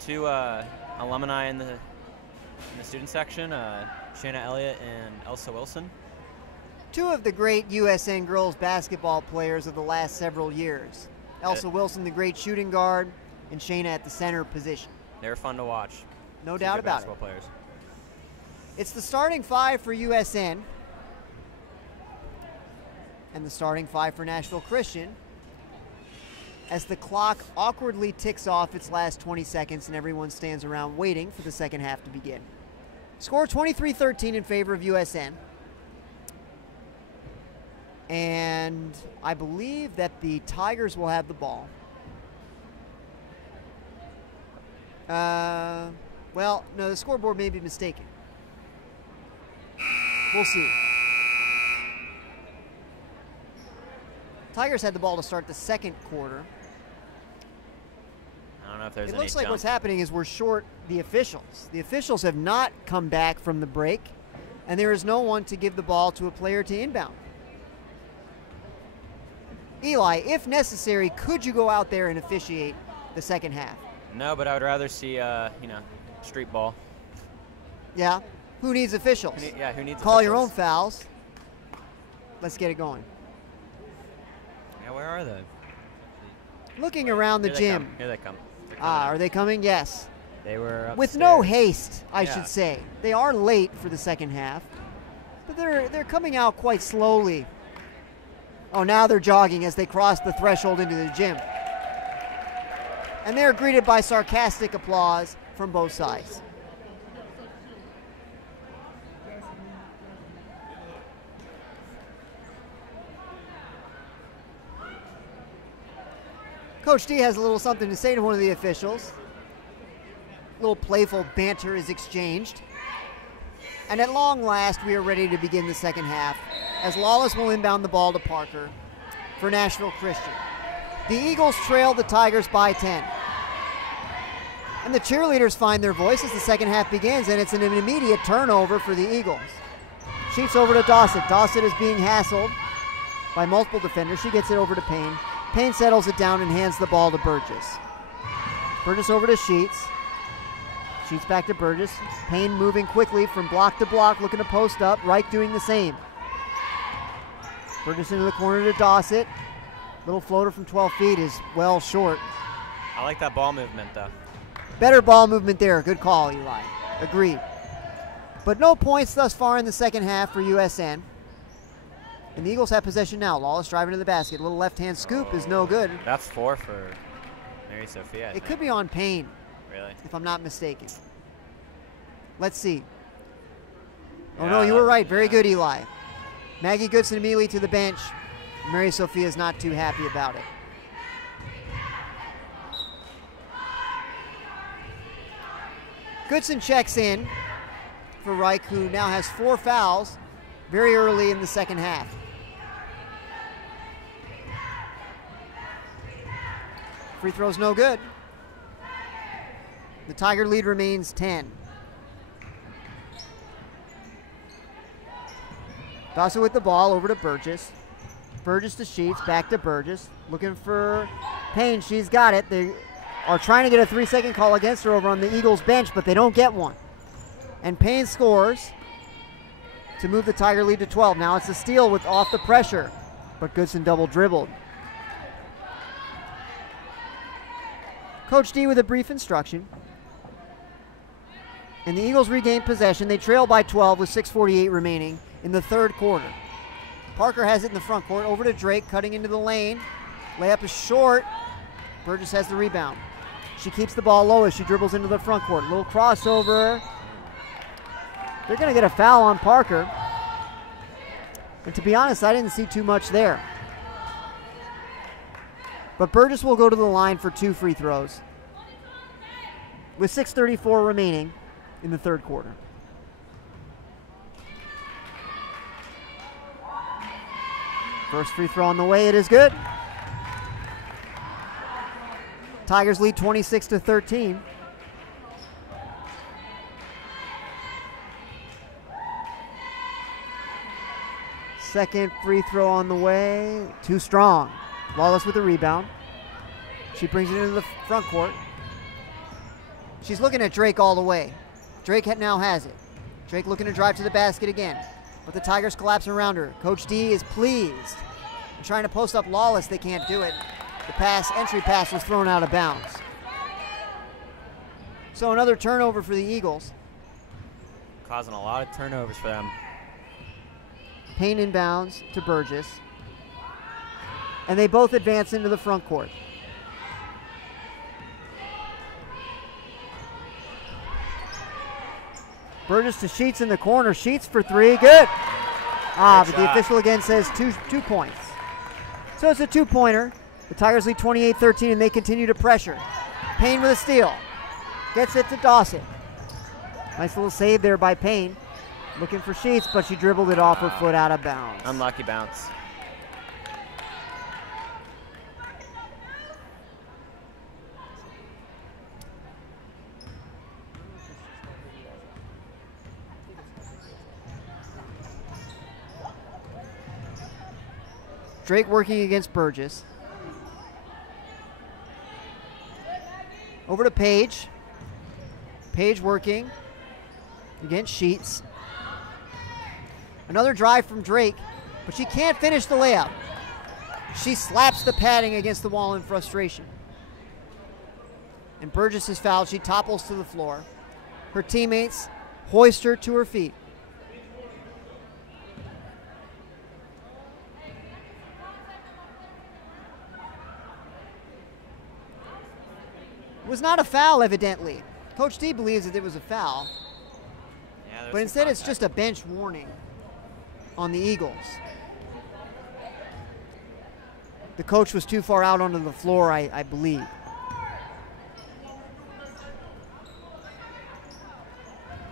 two alumni in the student section, Shayna Elliott and Elsa Wilson. Two of the great USN girls basketball players of the last several years. Elsa Wilson, the great shooting guard, and Shayna at the center position. They're fun to watch. No doubt about it. Players. It's the starting five for USN and the starting five for Nashville Christian as the clock awkwardly ticks off its last 20 seconds and everyone stands around waiting for the second half to begin. Score 23-13 in favor of USN. And I believe that the Tigers will have the ball. Well, no, the scoreboard may be mistaken. We'll see. Tigers had the ball to start the second quarter. I don't know if there's any It looks like jump. what's happening is we're short the officials. The officials have not come back from the break, and there is no one to give the ball to a player to inbound. Eli, if necessary, could you go out there and officiate the second half? No, but I would rather see, street ball. Yeah? Who needs officials? Who needs Call officials? your own fouls. Let's get it going. Yeah, where are they? Looking around the gym. Here they come. Are they coming? Yes. They were upstairs. With no haste, I should say. They are late for the second half, but they're coming out quite slowly. Oh, now they're jogging as they cross the threshold into the gym. And they're greeted by sarcastic applause from both sides. Coach D has a little something to say to one of the officials. A little playful banter is exchanged. And at long last, we are ready to begin the second half, as Lawless will inbound the ball to Parker for Nashville Christian. The Eagles trail the Tigers by 10. And the cheerleaders find their voice as the second half begins, and it's an immediate turnover for the Eagles. Sheets over to Dossett. Dossett is being hassled by multiple defenders. She gets it over to Payne. Payne settles it down and hands the ball to Burgess. Burgess over to Sheets. Sheets back to Burgess. Payne moving quickly from block to block, looking to post up. Reich doing the same. Burgess into the corner to Dossett. Little floater from 12 feet is well short. I like that ball movement, though. Better ball movement there. Good call, Eli. Agreed. But no points thus far in the second half for USN. And the Eagles have possession now. Lawless driving to the basket. A little left-hand scoop is no good. That's 4 for Mary Sophia. It could be on Payne. Really? If I'm not mistaken. Let's see. Oh, Yeah, no, you were right. Very good, Eli. Maggie Goodson immediately to the bench. Mary Sophia is not too happy about it. Goodson checks in for Reich, who now has 4 fouls very early in the second half. Free throw's no good. The Tiger lead remains 10. Dossett with the ball over to Burgess. Burgess to Sheets, back to Burgess. Looking for Payne, she's got it. They are trying to get a 3-second call against her over on the Eagles bench, but they don't get one. And Payne scores to move the Tiger lead to 12. Now it's a steal with off the pressure, but Goodson double dribbled. Coach D with a brief instruction. And the Eagles regain possession. They trail by 12 with 6:48 remaining in the third quarter. Parker has it in the front court. Over to Drake, cutting into the lane. Layup is short. Burgess has the rebound. She keeps the ball low as she dribbles into the front court. Little crossover. They're going to get a foul on Parker. And to be honest, I didn't see too much there. But Burgess will go to the line for 2 free throws with 6:34 remaining in the third quarter. First free throw on the way, it is good. Tigers lead 26-13. Second free throw on the way, too strong. Lawless with the rebound. She brings it into the front court. She's looking at Drake all the way. Drake now has it. Drake looking to drive to the basket again, but the Tigers collapse around her. Coach D is pleased. And trying to post up Lawless, they can't do it. The entry pass was thrown out of bounds. So another turnover for the Eagles. Causing a lot of turnovers for them. Payne inbounds to Burgess. And they both advance into the front court. Burgess to Sheets in the corner. Sheets for 3. Good. But the official again says two points. So it's a 2-pointer. The Tigers lead 28-13, and they continue to pressure. Payne with a steal. Gets it to Dawson. Nice little save there by Payne. Looking for Sheets, but she dribbled it off her foot out of bounds. Unlucky bounce. Drake working against Burgess. Over to Page. Page working against Sheets. Another drive from Drake, but she can't finish the layup. She slaps the padding against the wall in frustration. And Burgess is fouled. She topples to the floor. Her teammates hoist her to her feet. It was not a foul, evidently. Coach D believes that it was a foul. Yeah, but instead it's just a bench warning on the Eagles. The coach was too far out onto the floor, I believe.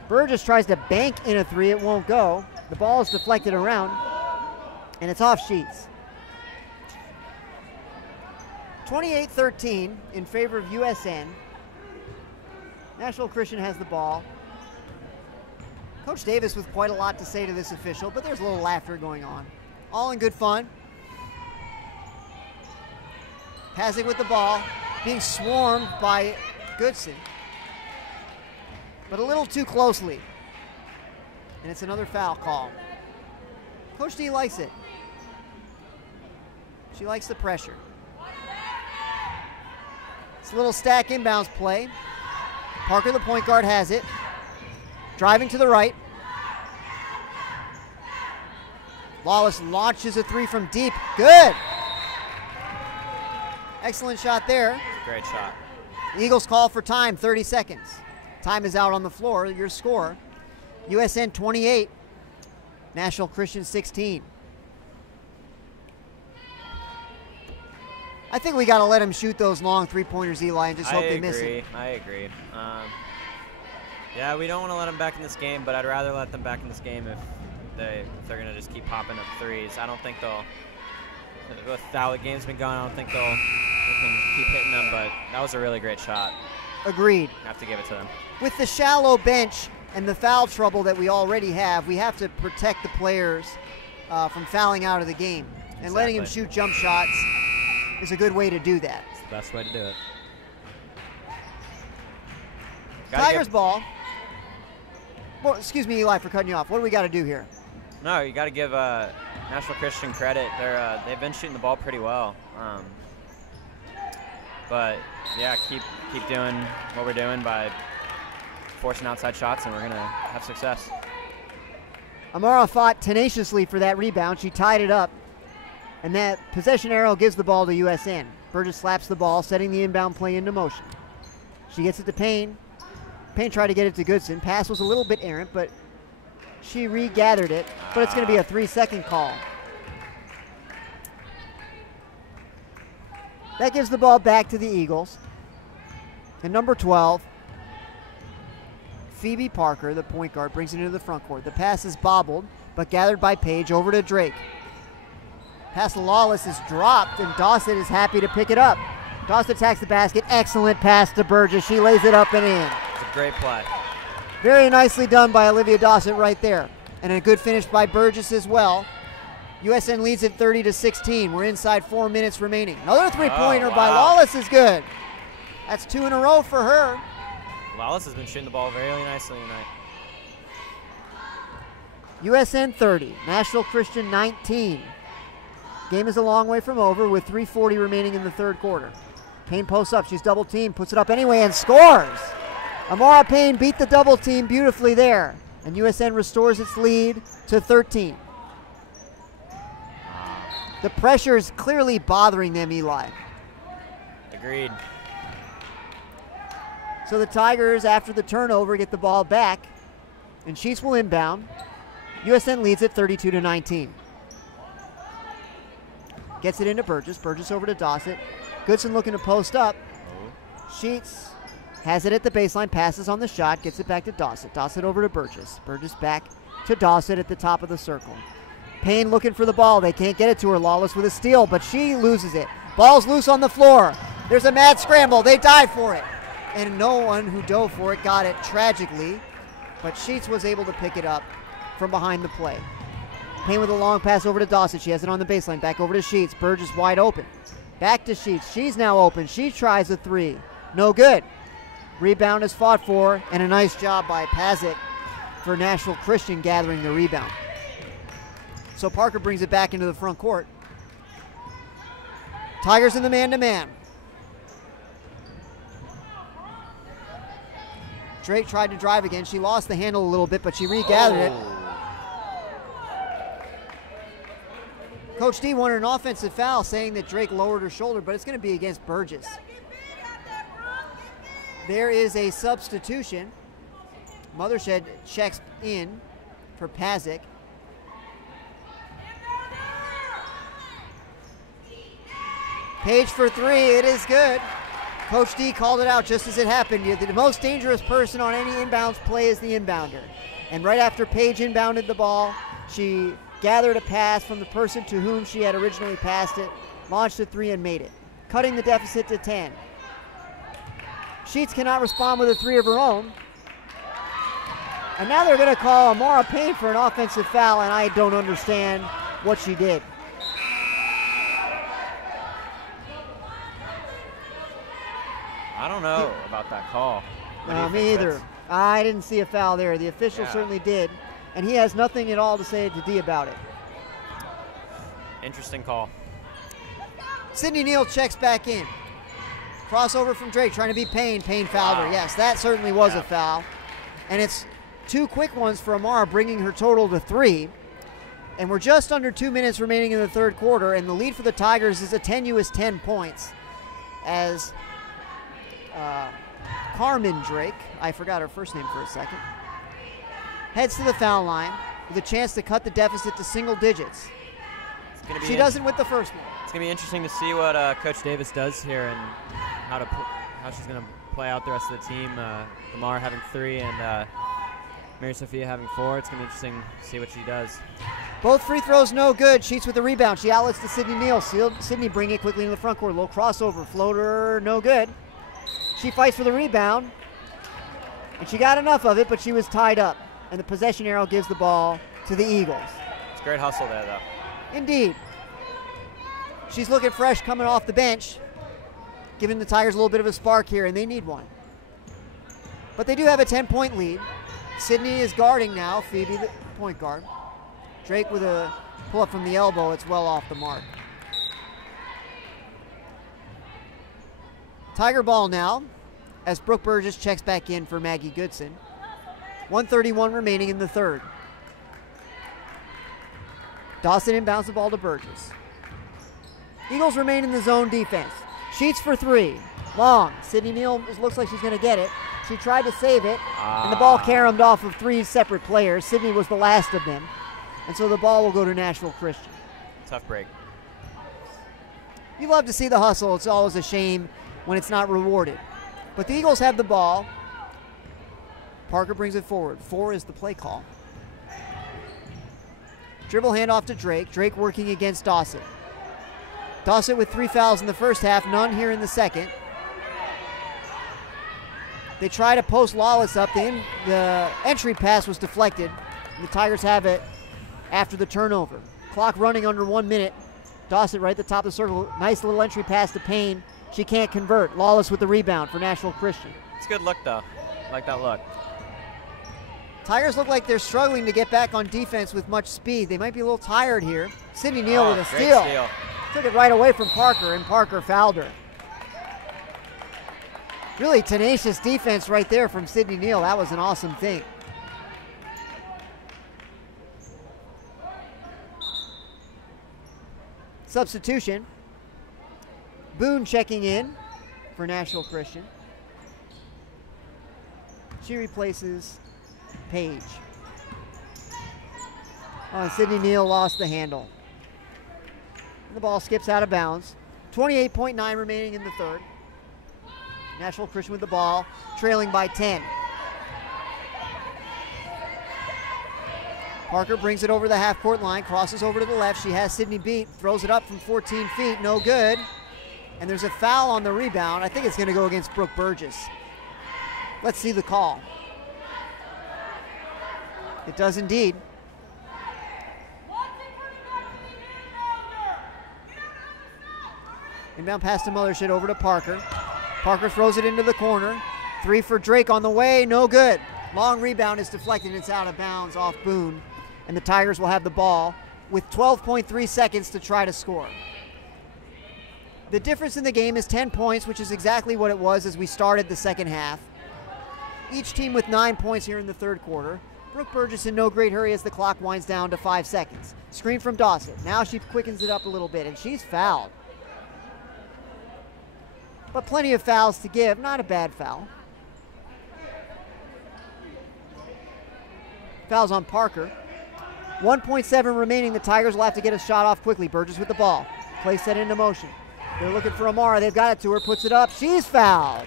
Burgess tries to bank in a 3. It won't go. The ball is deflected around, and it's off Sheets. 28-13 in favor of USN. National Christian has the ball. Coach Davis with quite a lot to say to this official, but there's a little laughter going on. All in good fun. Hasek with the ball, being swarmed by Goodson, but a little too closely. And it's another foul call. Coach D likes it. She likes the pressure. It's a little stack inbounds play. Parker, the point guard, has it. Driving to the right. Lawless launches a 3 from deep. Good. Excellent shot there. Great shot. The Eagles call for time, 30 seconds. Time is out on the floor. Your score, USN 28, National Christian 16. I think we got to let him shoot those long three-pointers, Eli, and just hope they miss it. I agree. Yeah, we don't want to let them back in this game, but I'd rather let them back in this game if they're going to just keep popping up threes. I don't think they'll, with how the game's been going, I don't think they can keep hitting them, but that was a really great shot. Agreed. Have to give it to them. With the shallow bench and the foul trouble that we already have, we have to protect the players from fouling out of the game. And letting them shoot jump shots is a good way to do that. It's the best way to do it. Tigers ball. Well, excuse me, Eli, for cutting you off. What do we got to do here? No, you got to give National Christian credit. They've been shooting the ball pretty well. But yeah, keep doing what we're doing by forcing outside shots, and we're gonna have success. Amara fought tenaciously for that rebound. She tied it up, and that possession arrow gives the ball to USN. Burgess slaps the ball, setting the inbound play into motion. She gets it to Payne. Payne tried to get it to Goodson. Pass was a little bit errant, but She regathered it, but it's going to be a 3-second call. That gives the ball back to the Eagles. And number 12, Phoebe Parker, the point guard, brings it into the front court. The pass is bobbled, but gathered by Page over to Drake. Pass to Lawless is dropped, and Dawson is happy to pick it up. Dawson attacks the basket. Excellent pass to Burgess. She lays it up and in. It's a great play. Very nicely done by Olivia Dawson right there. And a good finish by Burgess as well. USN leads at 30-16. We're inside 4 minutes remaining. Another three-pointer by Lawless is good. That's 2 in a row for her. Lawless has been shooting the ball very nicely tonight. USN 30, Nashville Christian 19. Game is a long way from over with 3:40 remaining in the third quarter. Payne posts up. She's double teamed, puts it up anyway, and scores. Amara Payne beat the double team beautifully there. And USN restores its lead to 13. The pressure is clearly bothering them, Eli. Agreed. So the Tigers, after the turnover, get the ball back, and Sheets will inbound. USN leads at 32-19. Gets it into Burgess. Burgess over to Dossett. Goodson looking to post up. Sheets has it at the baseline, passes on the shot, gets it back to Dossett. Dossett over to Burgess. Burgess back to Dossett at the top of the circle. Payne looking for the ball. They can't get it to her. Lawless with a steal, but she loses it. Ball's loose on the floor. There's a mad scramble. They dive for it. And no one who dove for it got it tragically, but Sheets was able to pick it up from behind the play. Payne with a long pass over to Dawson. She has it on the baseline. Back over to Sheets. Burgess wide open. Back to Sheets. She's now open. She tries a three. No good. Rebound is fought for, and a nice job by Pazik for Nashville Christian gathering the rebound. So Parker brings it back into the front court. Tigers in the man-to-man. Drake tried to drive again. She lost the handle a little bit, but she regathered it. Coach D wanted an offensive foul, saying that Drake lowered her shoulder, but it's going to be against Burgess. There is a substitution. Mothershed checks in for Pazik. Page for three. It is good. Coach D called it out just as it happened. The most dangerous person on any inbounds play is the inbounder. And right after Page inbounded the ball, she gathered a pass from the person to whom she had originally passed it, launched a three and made it, cutting the deficit to 10. Sheets cannot respond with a three of her own. And now they're going to call Amara Payne for an offensive foul, and I don't understand what she did. I don't know about that call. Me either. I didn't see a foul there. The official certainly did, and he has nothing at all to say to D about it. Interesting call. Sydney Neal checks back in. Crossover from Drake, trying to beat Payne. Payne fouled her. Yes, that certainly was a foul. And it's two quick ones for Amara, bringing her total to 3. And we're just under 2 minutes remaining in the third quarter, and the lead for the Tigers is a tenuous 10 points. As Carmen Drake, I forgot her first name for a second, heads to the foul line with a chance to cut the deficit to single digits. She doesn't with the first one. It's going to be interesting to see what Coach Davis does here and how she's going to play out the rest of the team. Lamar having 3 and Mary Sophia having 4. It's going to be interesting to see what she does. Both free throws no good. Sheets with the rebound. She outlets to Sydney Neal. Sydney bringing it quickly into the front court. A little crossover floater, no good. She fights for the rebound, and she got enough of it, but she was tied up. And the possession arrow gives the ball to the Eagles. It's great hustle there, though. Indeed. She's looking fresh coming off the bench, giving the Tigers a little bit of a spark here, and they need one. But they do have a 10-point lead. Sydney is guarding now, Phoebe, the point guard. Drake with a pull-up from the elbow. It's well off the mark. Tiger ball now, as Brooke Burgess checks back in for Maggie Goodson. 1:31 remaining in the third. Dawson inbounds the ball to Burgess. Eagles remain in the zone defense. Sheets for 3. Long. Sydney Neal looks like she's going to get it. She tried to save it, and the ball caromed off of 3 separate players. Sydney was the last of them. And so the ball will go to Nashville Christian. Tough break. You love to see the hustle. It's always a shame when it's not rewarded. But the Eagles have the ball. Parker brings it forward. 4 is the play call. Dribble handoff to Drake. Drake working against Dawson. Dawson with 3 fouls in the first half, none here in the second. They try to post Lawless up. The entry pass was deflected. The Tigers have it after the turnover. Clock running under 1 minute. Dawson right at the top of the circle. Nice little entry pass to Payne. She can't convert. Lawless with the rebound for Nashville Christian. It's a good look, though. I like that look. Tigers look like they're struggling to get back on defense with much speed. They might be a little tired here. Sydney Neal with a steal. Took it right away from Parker, and Parker fouled her. Really tenacious defense right there from Sydney Neal. That was an awesome thing. Substitution. Boone checking in for Nashville Christian. She replaces Page. Oh, and Sydney Neal lost the handle. And the ball skips out of bounds. 28.9 remaining in the third. Nashville Christian with the ball, trailing by 10. Parker brings it over the half-court line, crosses over to the left. She has Sydney beat, throws it up from 14 feet, no good. And there's a foul on the rebound. I think it's going to go against Brooke Burgess. Let's see the call. It does indeed. Inbound pass to Mothershed over to Parker. Parker throws it into the corner. 3 for Drake on the way, no good. Long rebound is deflected, it's out of bounds off Boone. And the Tigers will have the ball with 12.3 seconds to try to score. The difference in the game is 10 points, which is exactly what it was as we started the second half. Each team with 9 points here in the third quarter. Brooke Burgess in no great hurry as the clock winds down to 5 seconds. Screen from Dawson. Now she quickens it up a little bit, and she's fouled. But plenty of fouls to give. Not a bad foul. Fouls on Parker. 1.7 remaining. The Tigers will have to get a shot off quickly. Burgess with the ball. Play set into motion. They're looking for Amara. They've got it to her. Puts it up. She's fouled.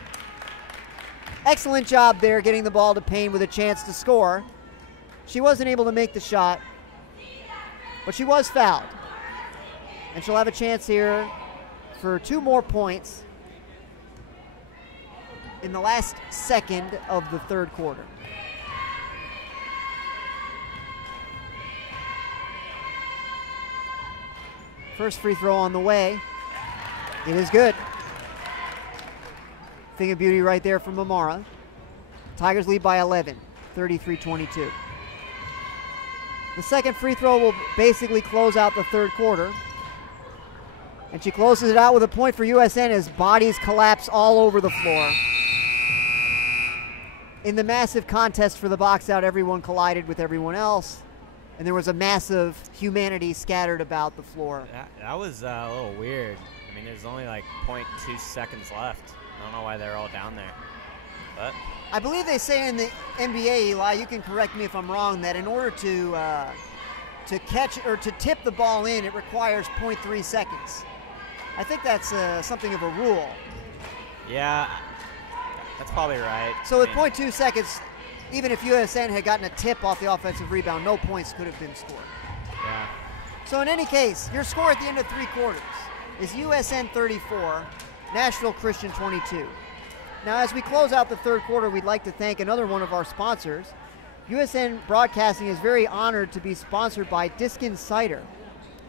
Excellent job there getting the ball to Payne with a chance to score. She wasn't able to make the shot, but she was fouled. And she'll have a chance here for 2 more points in the last second of the third quarter. First free throw on the way. It is good. Thing of beauty right there from Amara. Tigers lead by 11, 33-22. The second free throw will basically close out the third quarter. And she closes it out with a point for USN as bodies collapse all over the floor. In the massive contest for the box out, everyone collided with everyone else. And there was a massive humanity scattered about the floor. That was a little weird. I mean, there's only like 0.2 seconds left. I don't know why they're all down there. But I believe they say in the NBA, Eli, you can correct me if I'm wrong, that in order to catch or to tip the ball in, it requires 0.3 seconds. I think that's something of a rule. Yeah, that's probably right. So with 0.2 seconds, even if USN had gotten a tip off the offensive rebound, no points could have been scored. Yeah. So in any case, your score at the end of 3 quarters is USN 34, Nashville Christian 22. Now, as we close out the third quarter, we'd like to thank another one of our sponsors. USN Broadcasting is very honored to be sponsored by Diskin Cider.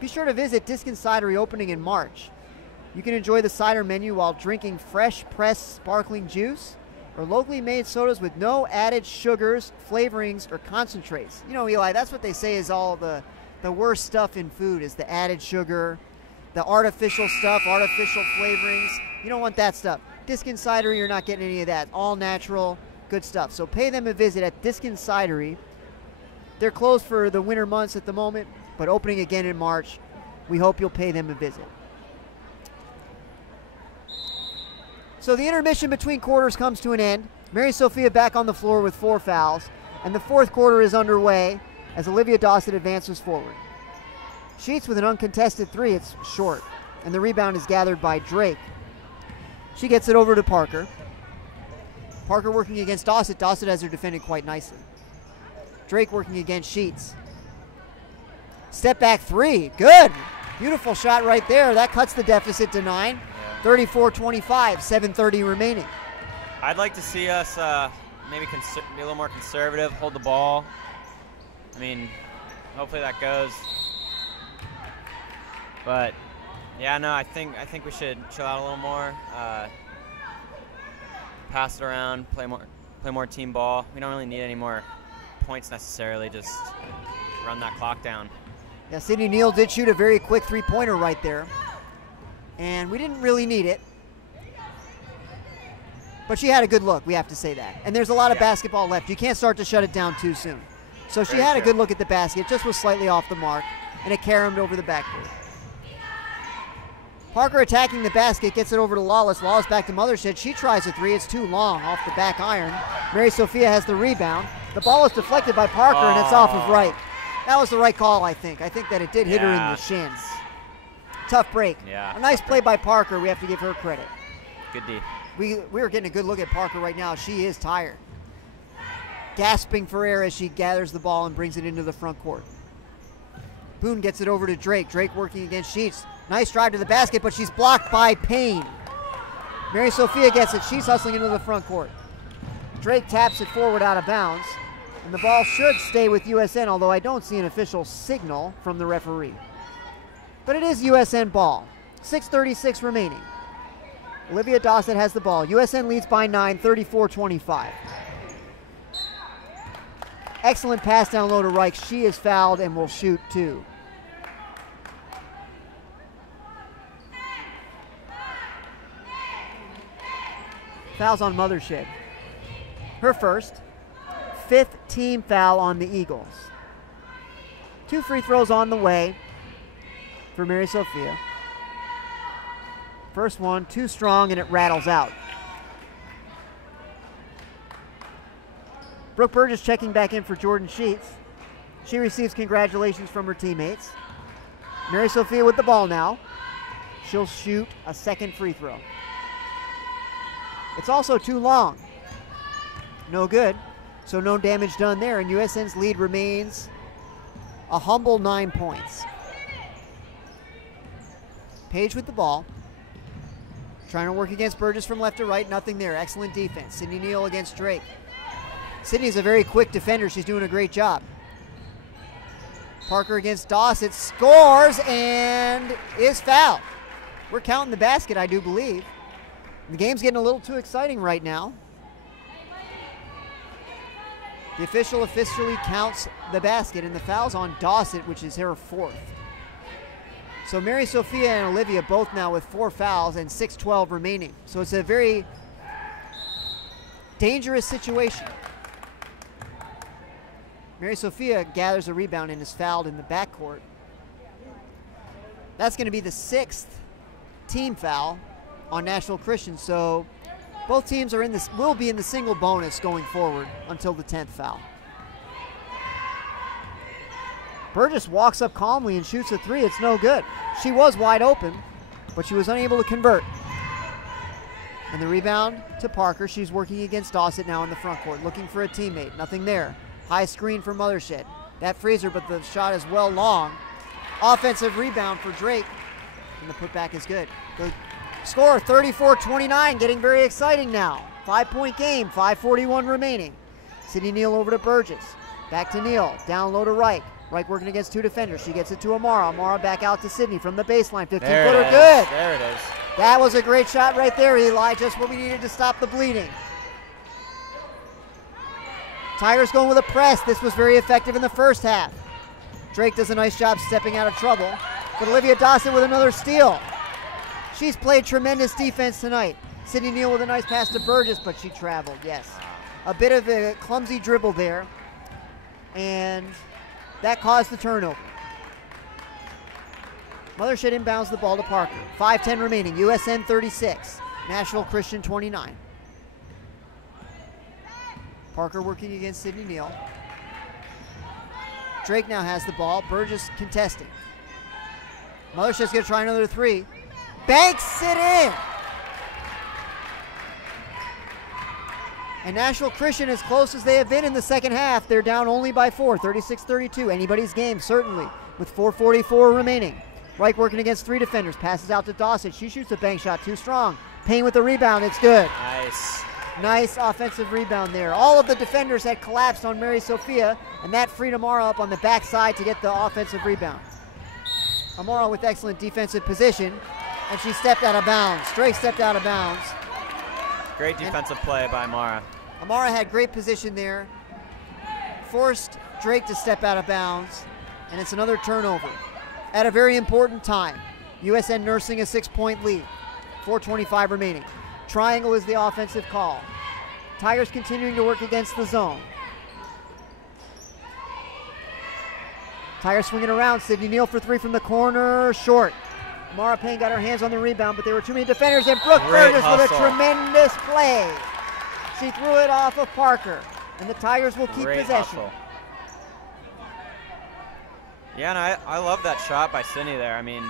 Be sure to visit Diskin Cidery opening in March. You can enjoy the cider menu while drinking fresh pressed sparkling juice or locally made sodas with no added sugars, flavorings, or concentrates. You know, Eli, that's what they say is all the worst stuff in food is the added sugar, the artificial stuff, artificial flavorings. You don't want that stuff. Diskin Cidery, you're not getting any of that. All natural, good stuff. So pay them a visit at Diskin Cidery. They're closed for the winter months at the moment, but opening again in March. We hope you'll pay them a visit. So the intermission between quarters comes to an end. Mary Sophia back on the floor with 4 fouls, and the fourth quarter is underway as Olivia Dawson advances forward. Sheets with an uncontested 3, it's short, and the rebound is gathered by Drake. She gets it over to Parker. Parker working against Dawson. Dawson has her defended quite nicely. Drake working against Sheets. Step back 3, good. Beautiful shot right there. That cuts the deficit to 9. 34-25, 7:30 remaining. I'd like to see us maybe be a little more conservative, hold the ball. I mean, hopefully that goes. But yeah, no, I think we should chill out a little more, pass it around, play more team ball. We don't really need any more points necessarily. Just run that clock down. Yeah, Sydney Neal did shoot a very quick 3-pointer right there, and we didn't really need it. But she had a good look, we have to say that. And there's a lot of basketball left. You can't start to shut it down too soon. So she had a good look at the basket, just was slightly off the mark, and it caromed over the backboard. Parker attacking the basket, gets it over to Lawless. Lawless back to Mothershed. She tries a 3. It's too long off the back iron. Mary Sophia has the rebound. The ball is deflected by Parker, and it's off of right. That was the right call, I think. I think that it did hit her in the shins. Tough break. Yeah. A nice play by Parker. We have to give her credit. Good D. We are getting a good look at Parker right now. She is tired. Gasping for air as she gathers the ball and brings it into the front court. Boone gets it over to Drake. Drake working against Sheets. Nice drive to the basket, but she's blocked by Payne. Mary Sophia gets it. She's hustling into the front court. Drake taps it forward out of bounds. And the ball should stay with USN, although I don't see an official signal from the referee. But it is USN ball. 6:36 remaining. Olivia Dawson has the ball. USN leads by 9, 34-25. Excellent pass down low to Reich. She is fouled and will shoot 2. Fouls on Mothershed. Her first. 5th team foul on the Eagles. 2 free throws on the way for Mary Sophia. First one, too strong, and it rattles out. Brooke Burgess checking back in for Jordan Sheets. She receives congratulations from her teammates. Mary Sophia with the ball now. She'll shoot a second free throw. It's also too long. No good. So no damage done there, and USN's lead remains a humble 9 points. Page with the ball. Trying to work against Burgess from left to right, nothing there. Excellent defense. Sydney Neal against Drake. Sydney's a very quick defender. She's doing a great job. Parker against Dawson, scores and is fouled. We're counting the basket, I do believe. The game's getting a little too exciting right now. The official officially counts the basket, and the foul's on Dawson, which is her 4th. So Mary Sophia and Olivia both now with 4 fouls and 6:12 remaining. So it's a very dangerous situation. Mary Sophia gathers a rebound and is fouled in the backcourt. That's going to be the 6th team foul on National Christian. So both teams are will be in the single bonus going forward until the 10th foul. Burgess walks up calmly and shoots a 3. It's no good. She was wide open, but she was unable to convert. And the rebound to Parker. She's working against Dawson now in the front court, looking for a teammate. Nothing there. High screen for Mothershed. That frees her, but the shot is well long. Offensive rebound for Drake. And the putback is good. The score, 34-29, getting very exciting now. 5-point game, 5:41 remaining. Sydney Neal over to Burgess. Back to Neal, down low to Reich. Reich working against 2 defenders. She gets it to Amara. Amara back out to Sydney from the baseline. 15-footer, good. There it is. That was a great shot right there, Eli. Just what we needed to stop the bleeding. Tigers going with a press. This was very effective in the first half. Drake does a nice job stepping out of trouble. But Olivia Dawson with another steal. She's played tremendous defense tonight. Sydney Neal with a nice pass to Burgess, but she traveled, yes. A bit of a clumsy dribble there. And that caused the turnover. Mothershed inbounds the ball to Parker. 5:10 remaining. USN 36. National Christian 29. Parker working against Sydney Neal. Drake now has the ball. Burgess contesting. Mothership's going to try another three. Banks it in! And National Christian, as close as they have been in the second half, they're down only by 4, 36-32. Anybody's game, certainly, with 4:44 remaining. Reich working against 3 defenders. Passes out to Dawson. She shoots a bank shot, too strong. Payne with the rebound. It's good. Nice. Nice offensive rebound there. All of the defenders had collapsed on Mary Sophia, and that freed Amara up on the backside to get the offensive rebound. Amara with excellent defensive position, and she stepped out of bounds. Drake stepped out of bounds. Great defensive play by Amara. Amara had great position there, forced Drake to step out of bounds, and it's another turnover at a very important time. USN nursing a 6-point lead, 4:25 remaining. Triangle is the offensive call. Tigers continuing to work against the zone. Tigers swinging around. Sydney Neal for 3 from the corner, short. Amara Payne got her hands on the rebound, but there were too many defenders, and Brooke Burgess with a tremendous play. She threw it off of Parker, and the Tigers will keep possession. Hustle. Yeah, and I love that shot by Sydney there. I mean,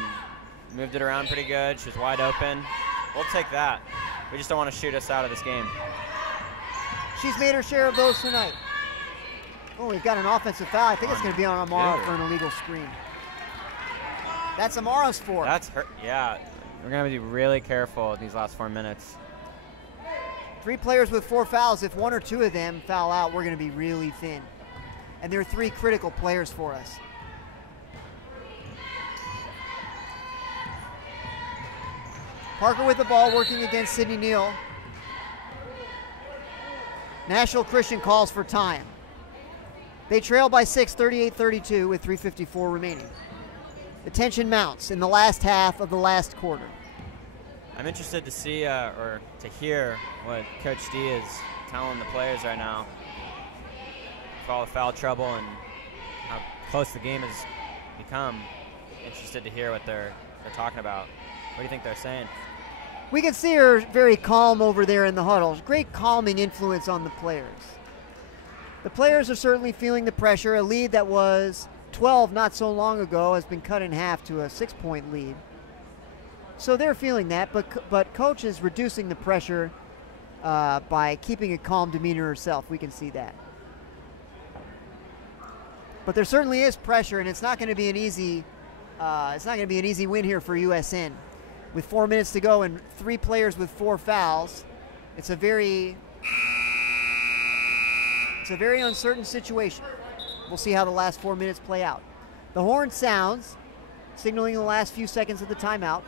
moved it around pretty good. She was wide open. We'll take that. We just don't want to shoot us out of this game. She's made her share of those tonight. Oh, we've got an offensive foul. I think it's going to be on Amara for an illegal screen. That's Amara's 4. That's her. Yeah, we're going to be really careful in these last 4 minutes. 3 players with 4 fouls. If 1 or 2 of them foul out, we're going to be really thin. And they're 3 critical players for us. Parker with the ball, working against Sydney Neal. National Christian calls for time. They trail by 6, 38-32 with 3:54 remaining. The tension mounts in the last half of the last quarter. I'm interested to see or to hear what Coach D is telling the players right now. For all the foul trouble and how close the game has become. Interested to hear what they're talking about. What do you think they're saying? We can see her very calm over there in the huddle. Great calming influence on the players. The players are certainly feeling the pressure. A lead that was 12 not so long ago has been cut in half to a 6-point lead. So they're feeling that, but Coach is reducing the pressure by keeping a calm demeanor herself. We can see that. But there certainly is pressure, and it's not going to be an easy. It's not going to be an easy win here for USN. With 4 minutes to go and 3 players with 4 fouls, it's a very uncertain situation. We'll see how the last 4 minutes play out. The horn sounds, signaling the last few seconds of the timeout.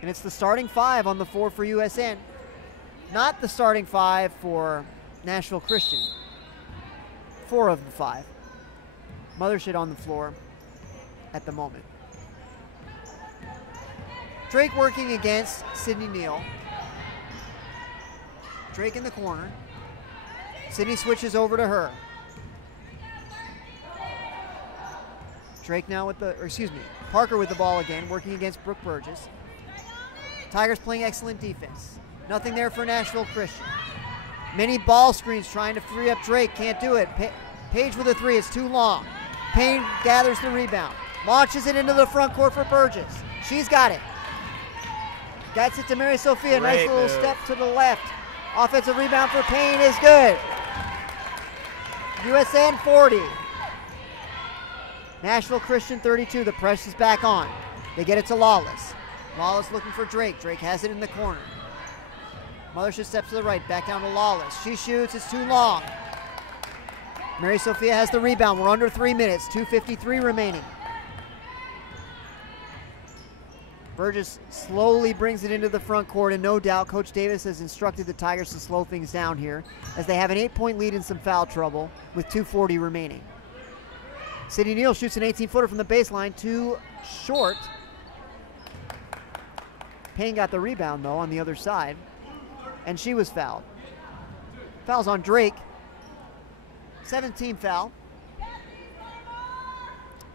And it's the starting 5 on the 4 for USN. Not the starting 5 for Nashville Christian. 4 of the 5. Mothership on the floor at the moment. Drake working against Sydney Neal. Drake in the corner. Sydney switches over to her. Drake now with Parker with the ball again, working against Brooke Burgess. Tigers playing excellent defense. Nothing there for Nashville Christian. Many ball screens trying to free up Drake, can't do it. Page with a 3, it's too long. Payne gathers the rebound. Launches it into the front court for Burgess. She's got it. Gets it to Mary Sophia. Nice little step to the left. Offensive rebound for Payne is good. USN 40. Nashville Christian 32. The press is back on. They get it to Lawless. Lawless looking for Drake. Drake has it in the corner. Mothership steps to the right. Back down to Lawless. She shoots. It's too long. Mary Sophia has the rebound. We're under 3 minutes. 2:53 remaining. Burgess slowly brings it into the front court, and no doubt Coach Davis has instructed the Tigers to slow things down here as they have an 8-point lead and some foul trouble with 2:40 remaining. Sydney Neal shoots an 18-footer from the baseline, too short. Payne got the rebound, though, on the other side, and she was fouled. Fouls on Drake. 17th foul.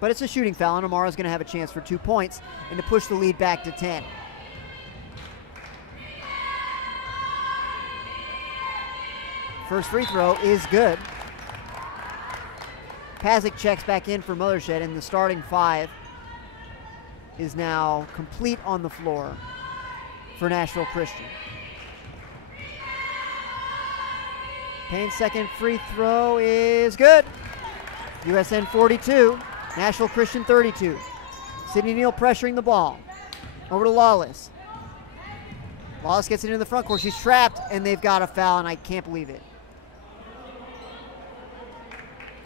But it's a shooting foul, and Amara's going to have a chance for 2 points and to push the lead back to 10. First free throw is good. Pazik checks back in for Mothershed, and the starting 5 is now complete on the floor for Nashville Christian. Payne's second free throw is good. USN 42, Nashville Christian 32. Sidney Neal pressuring the ball. Over to Lawless. Lawless gets it into the front court. She's trapped, and they've got a foul, and I can't believe it.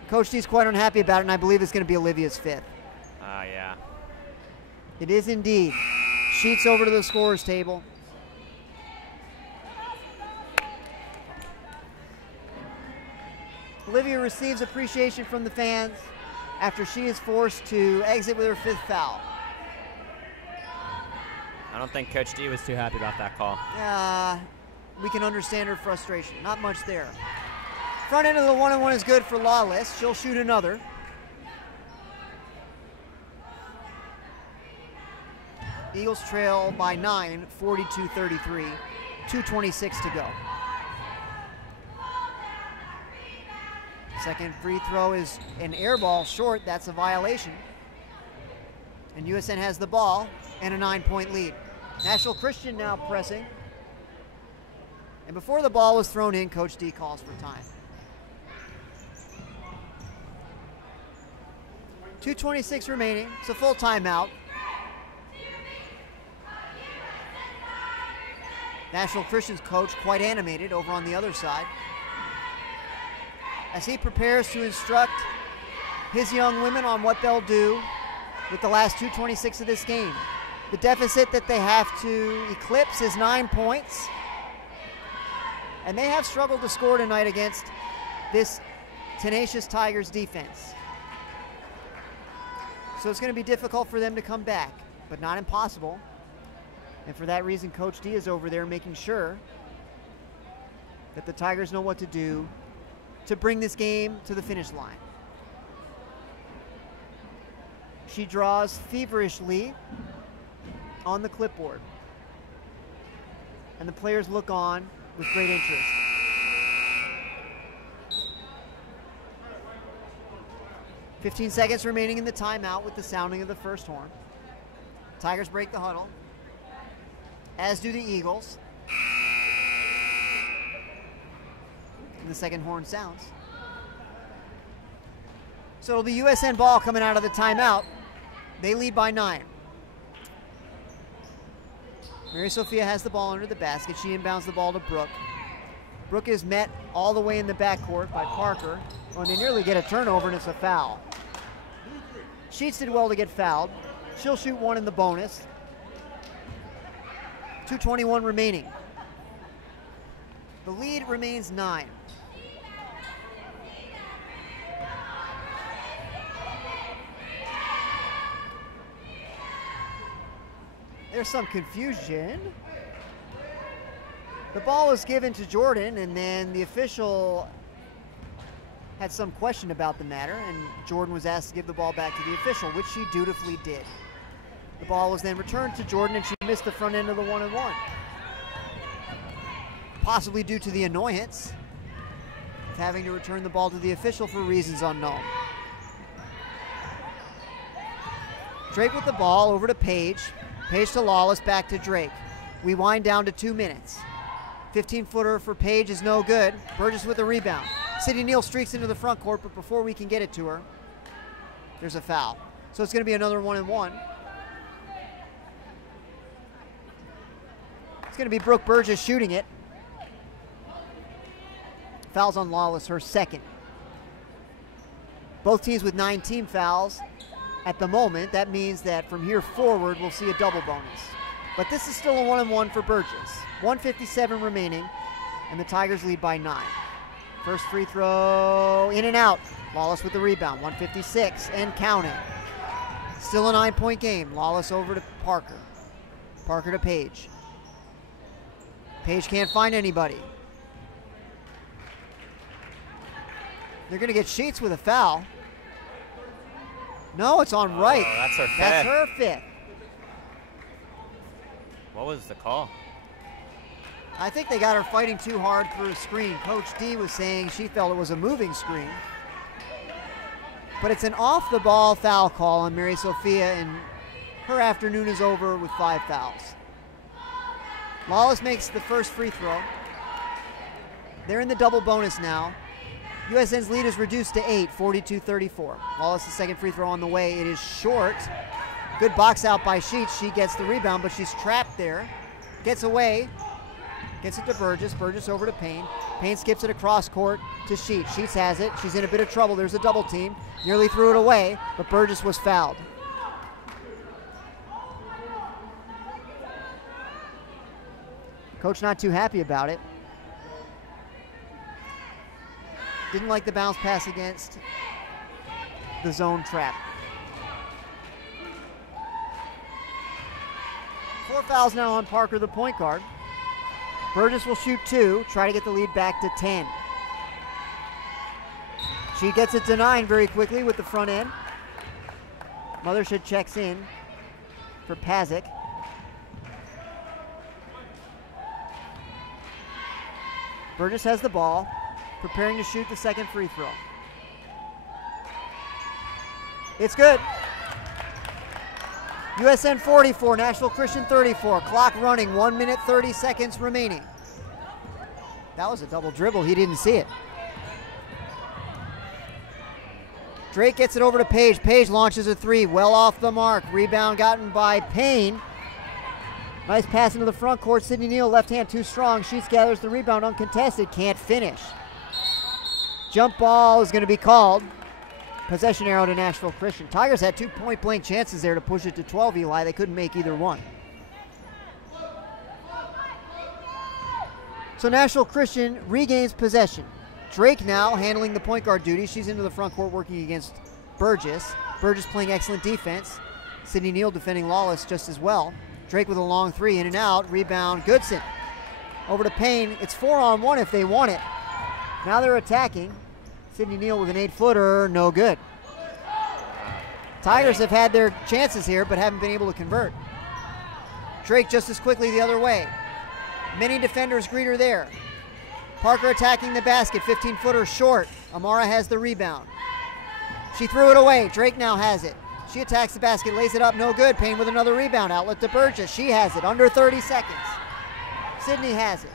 Coach D's quite unhappy about it, and I believe it's going to be Olivia's 5th. Yeah. It is indeed. Sheets over to the scorer's table. Olivia receives appreciation from the fans after she is forced to exit with her 5th foul. I don't think Coach D was too happy about that call. We can understand her frustration. Not much there. Front end of the 1-on-1 is good for Lawless. She'll shoot another. Eagles trail by 9, 42-33. 2:26 to go. Second free throw is an air ball short. That's a violation. And USN has the ball and a 9-point lead. Nashville Christian now pressing. And before the ball was thrown in, Coach D calls for time. 2:26 remaining. It's a full timeout. Nashville Christian's coach quite animated over on the other side as he prepares to instruct his young women on what they'll do with the last 2:26 of this game. The deficit that they have to eclipse is 9 points, and they have struggled to score tonight against this tenacious Tigers defense. So it's going to be difficult for them to come back, but not impossible. And for that reason, Coach D is over there making sure that the Tigers know what to do to bring this game to the finish line. She draws feverishly on the clipboard, and the players look on with great interest. "15 seconds remaining in the timeout with the sounding of the first horn. Tigers break the huddle, as do the Eagles. And the second horn sounds. So it'll be USN ball coming out of the timeout. They lead by 9. Mary Sophia has the ball under the basket. She inbounds the ball to Brooke. Brooke is met all the way in the backcourt by Parker. When they nearly get a turnover, and it's a foul. Sheets did well to get fouled. She'll shoot one in the bonus. 2:21 remaining. The lead remains 9. There's some confusion. The ball was given to Jordan, and then the official had some question about the matter, and Jordan was asked to give the ball back to the official, which she dutifully did. The ball was then returned to Jordan, and she missed the front end of the 1-on-1. Possibly due to the annoyance of having to return the ball to the official for reasons unknown. Drake with the ball over to Page. Page to Lawless, back to Drake. We wind down to 2 minutes. 15-footer for Page is no good. Burgess with the rebound. Sidney Neal streaks into the front court, but before we can get it to her, there's a foul. So it's going to be another 1-and-1. It's going to be Brooke Burgess shooting it. Fouls on Lawless, her second. Both teams with 9 team fouls at the moment. That means that from here forward, we'll see a double bonus. But this is still a 1-and-1 for Burgess. 1:57 remaining, and the Tigers lead by 9. First free throw, in and out. Lawless with the rebound, 1:56 and counting. Still a 9-point game. Lawless over to Parker. Parker to Page. Page can't find anybody. They're going to get Sheets with a foul. No, it's on right. That's her fifth. That's her fifth. What was the call? I think they got her fighting too hard for a screen. Coach D was saying she felt it was a moving screen. But it's an off-the-ball foul call on Mary Sophia, and her afternoon is over with 5 fouls. Lawless makes the first free throw. They're in the double bonus now. USN's lead is reduced to 8, 42-34. Lawless' second free throw on the way. It is short. Good box out by Sheets. She gets the rebound, but she's trapped there. Gets away. Gets it to Burgess. Burgess over to Payne. Payne skips it across court to Sheets. Sheets has it. She's in a bit of trouble. There's a double team. Nearly threw it away, but Burgess was fouled. Coach not too happy about it. Didn't like the bounce pass against the zone trap. 4 fouls now on Parker, the point guard. Burgess will shoot 2, try to get the lead back to 10. She gets it to 9 very quickly with the front end. Mothershed checks in for Pazik. Burgess has the ball, preparing to shoot the second free throw. It's good. USN 44, Nashville Christian 34. Clock running, 1 minute 30 seconds remaining. That was a double dribble, he didn't see it. Drake gets it over to Page. Page launches a 3, well off the mark. Rebound gotten by Payne. Nice pass into the front court. Sydney Neal, left hand too strong. Sheets gathers the rebound uncontested, can't finish. Jump ball is going to be called. Possession arrow to Nashville Christian. Tigers had 2 point-blank chances there to push it to 12, Eli. They couldn't make either one. So Nashville Christian regains possession. Drake now handling the point guard duty. She's into the front court working against Burgess. Burgess playing excellent defense. Sydney Neal defending Lawless just as well. Drake with a long 3, in and out. Rebound, Goodson. Over to Payne. It's 4-on-1 if they want it. Now they're attacking. Sydney Neal with an 8-footer, no good. Tigers have had their chances here, but haven't been able to convert. Drake just as quickly the other way. Many defenders greet her there. Parker attacking the basket, 15-footer short. Amara has the rebound. She threw it away. Drake now has it. She attacks the basket, lays it up, no good. Payne with another rebound, outlet to Burgess. She has it, under 30 seconds. Sydney has it.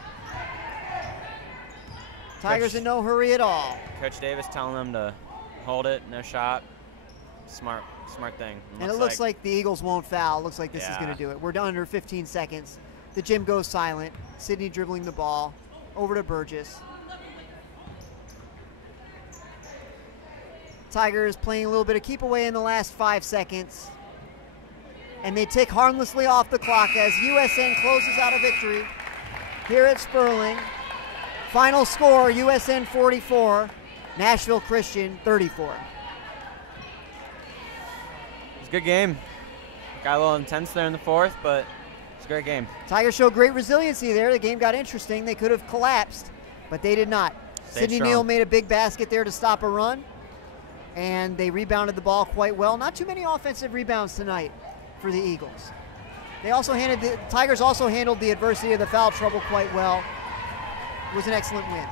Tigers in no hurry at all. Coach Davis telling them to hold it, no shot. Smart thing. And it looks like the Eagles won't foul. Looks like this is going to do it. We're done under 15 seconds. The gym goes silent. Sydney dribbling the ball over to Burgess. Tigers playing a little bit of keep away in the last 5 seconds. And they tick harmlessly off the clock as USN closes out a victory here at Sperling. Final score, USN 44, Nashville Christian 34. It was a good game. Got a little intense there in the fourth, but it's a great game. Tigers showed great resiliency there. The game got interesting. They could have collapsed, but they did not. Sydney Neal made a big basket there to stop a run, and they rebounded the ball quite well. Not too many offensive rebounds tonight for the Eagles. Tigers also handled the adversity of the foul trouble quite well. It was an excellent win.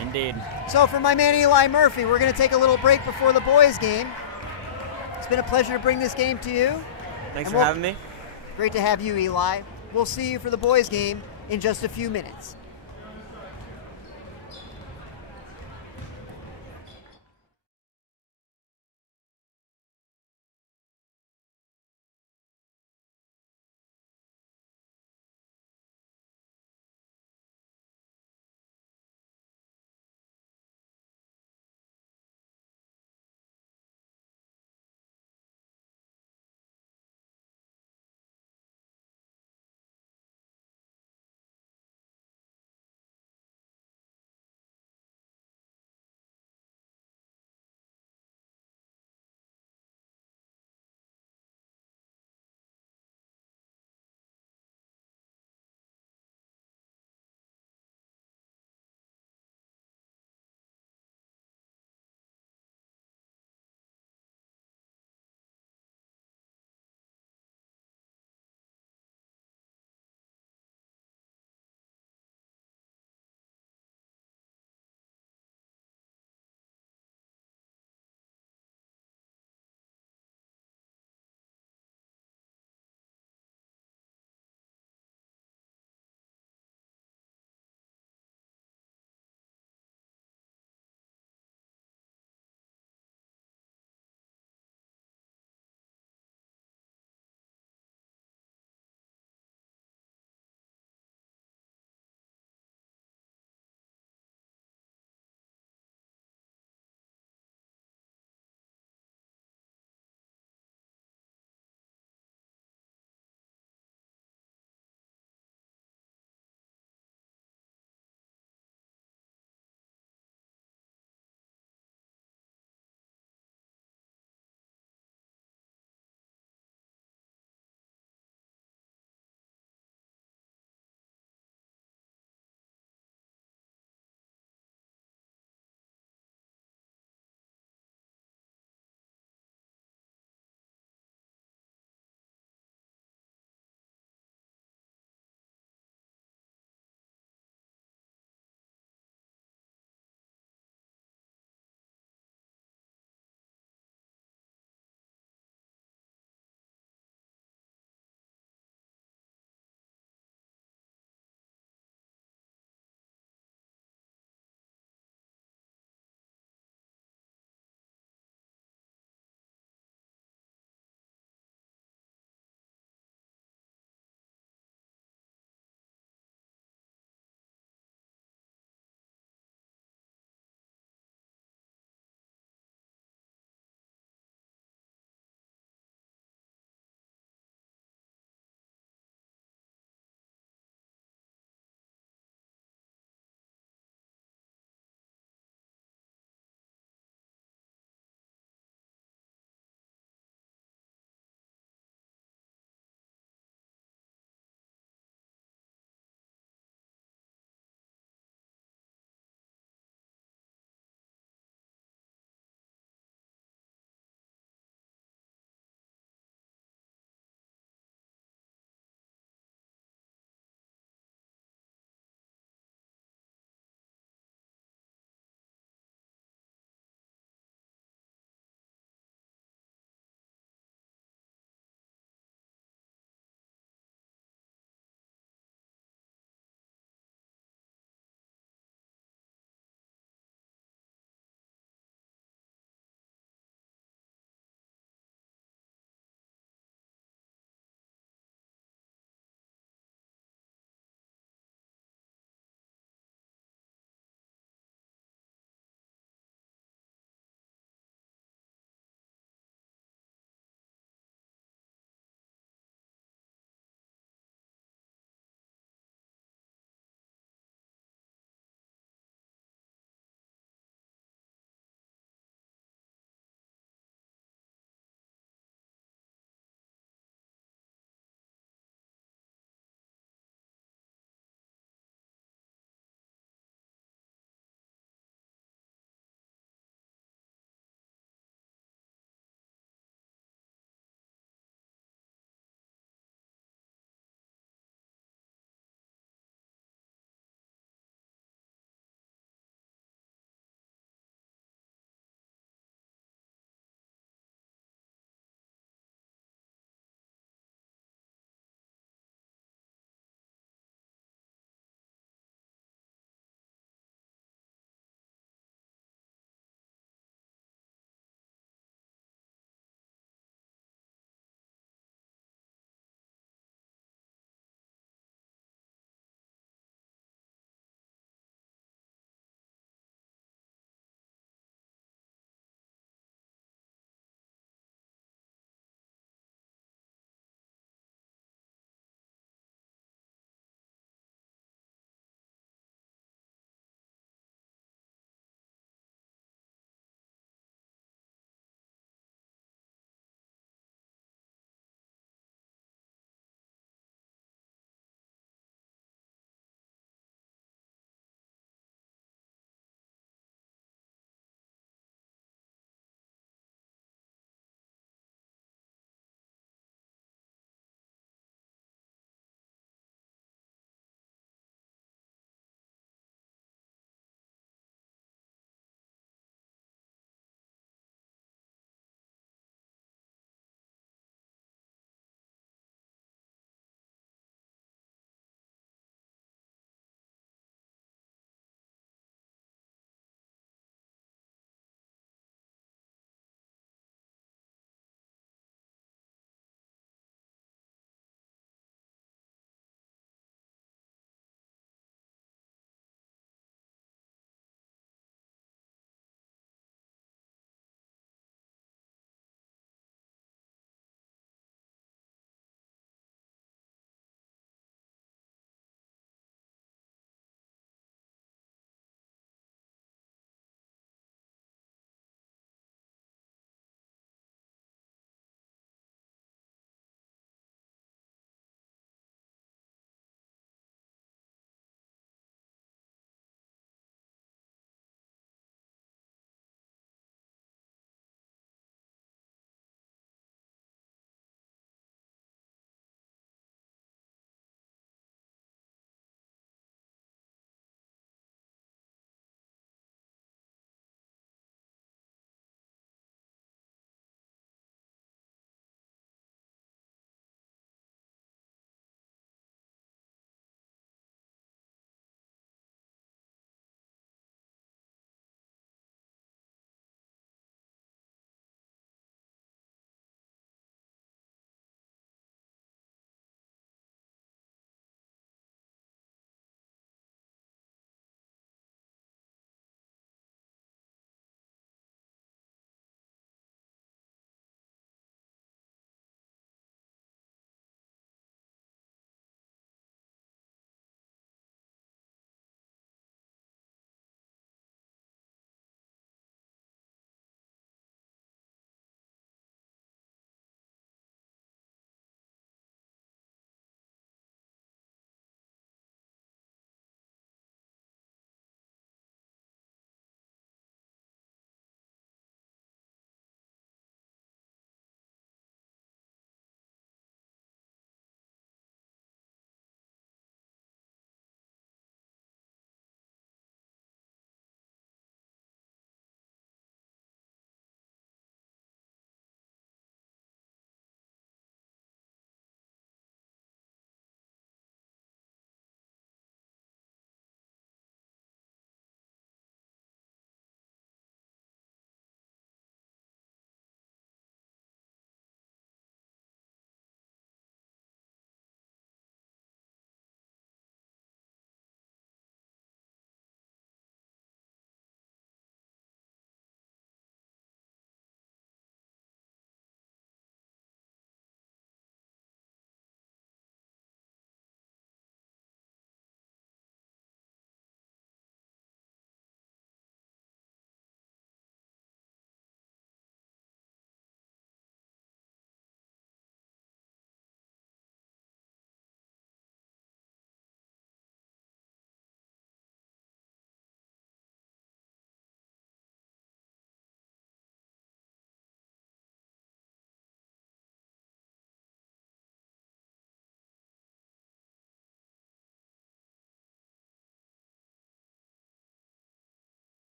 Indeed. So for my man Eli Murphy, we're going to take a little break before the boys' game. It's been a pleasure to bring this game to you. Thanks for having me. Great to have you, Eli. We'll see you for the boys' game in just a few minutes.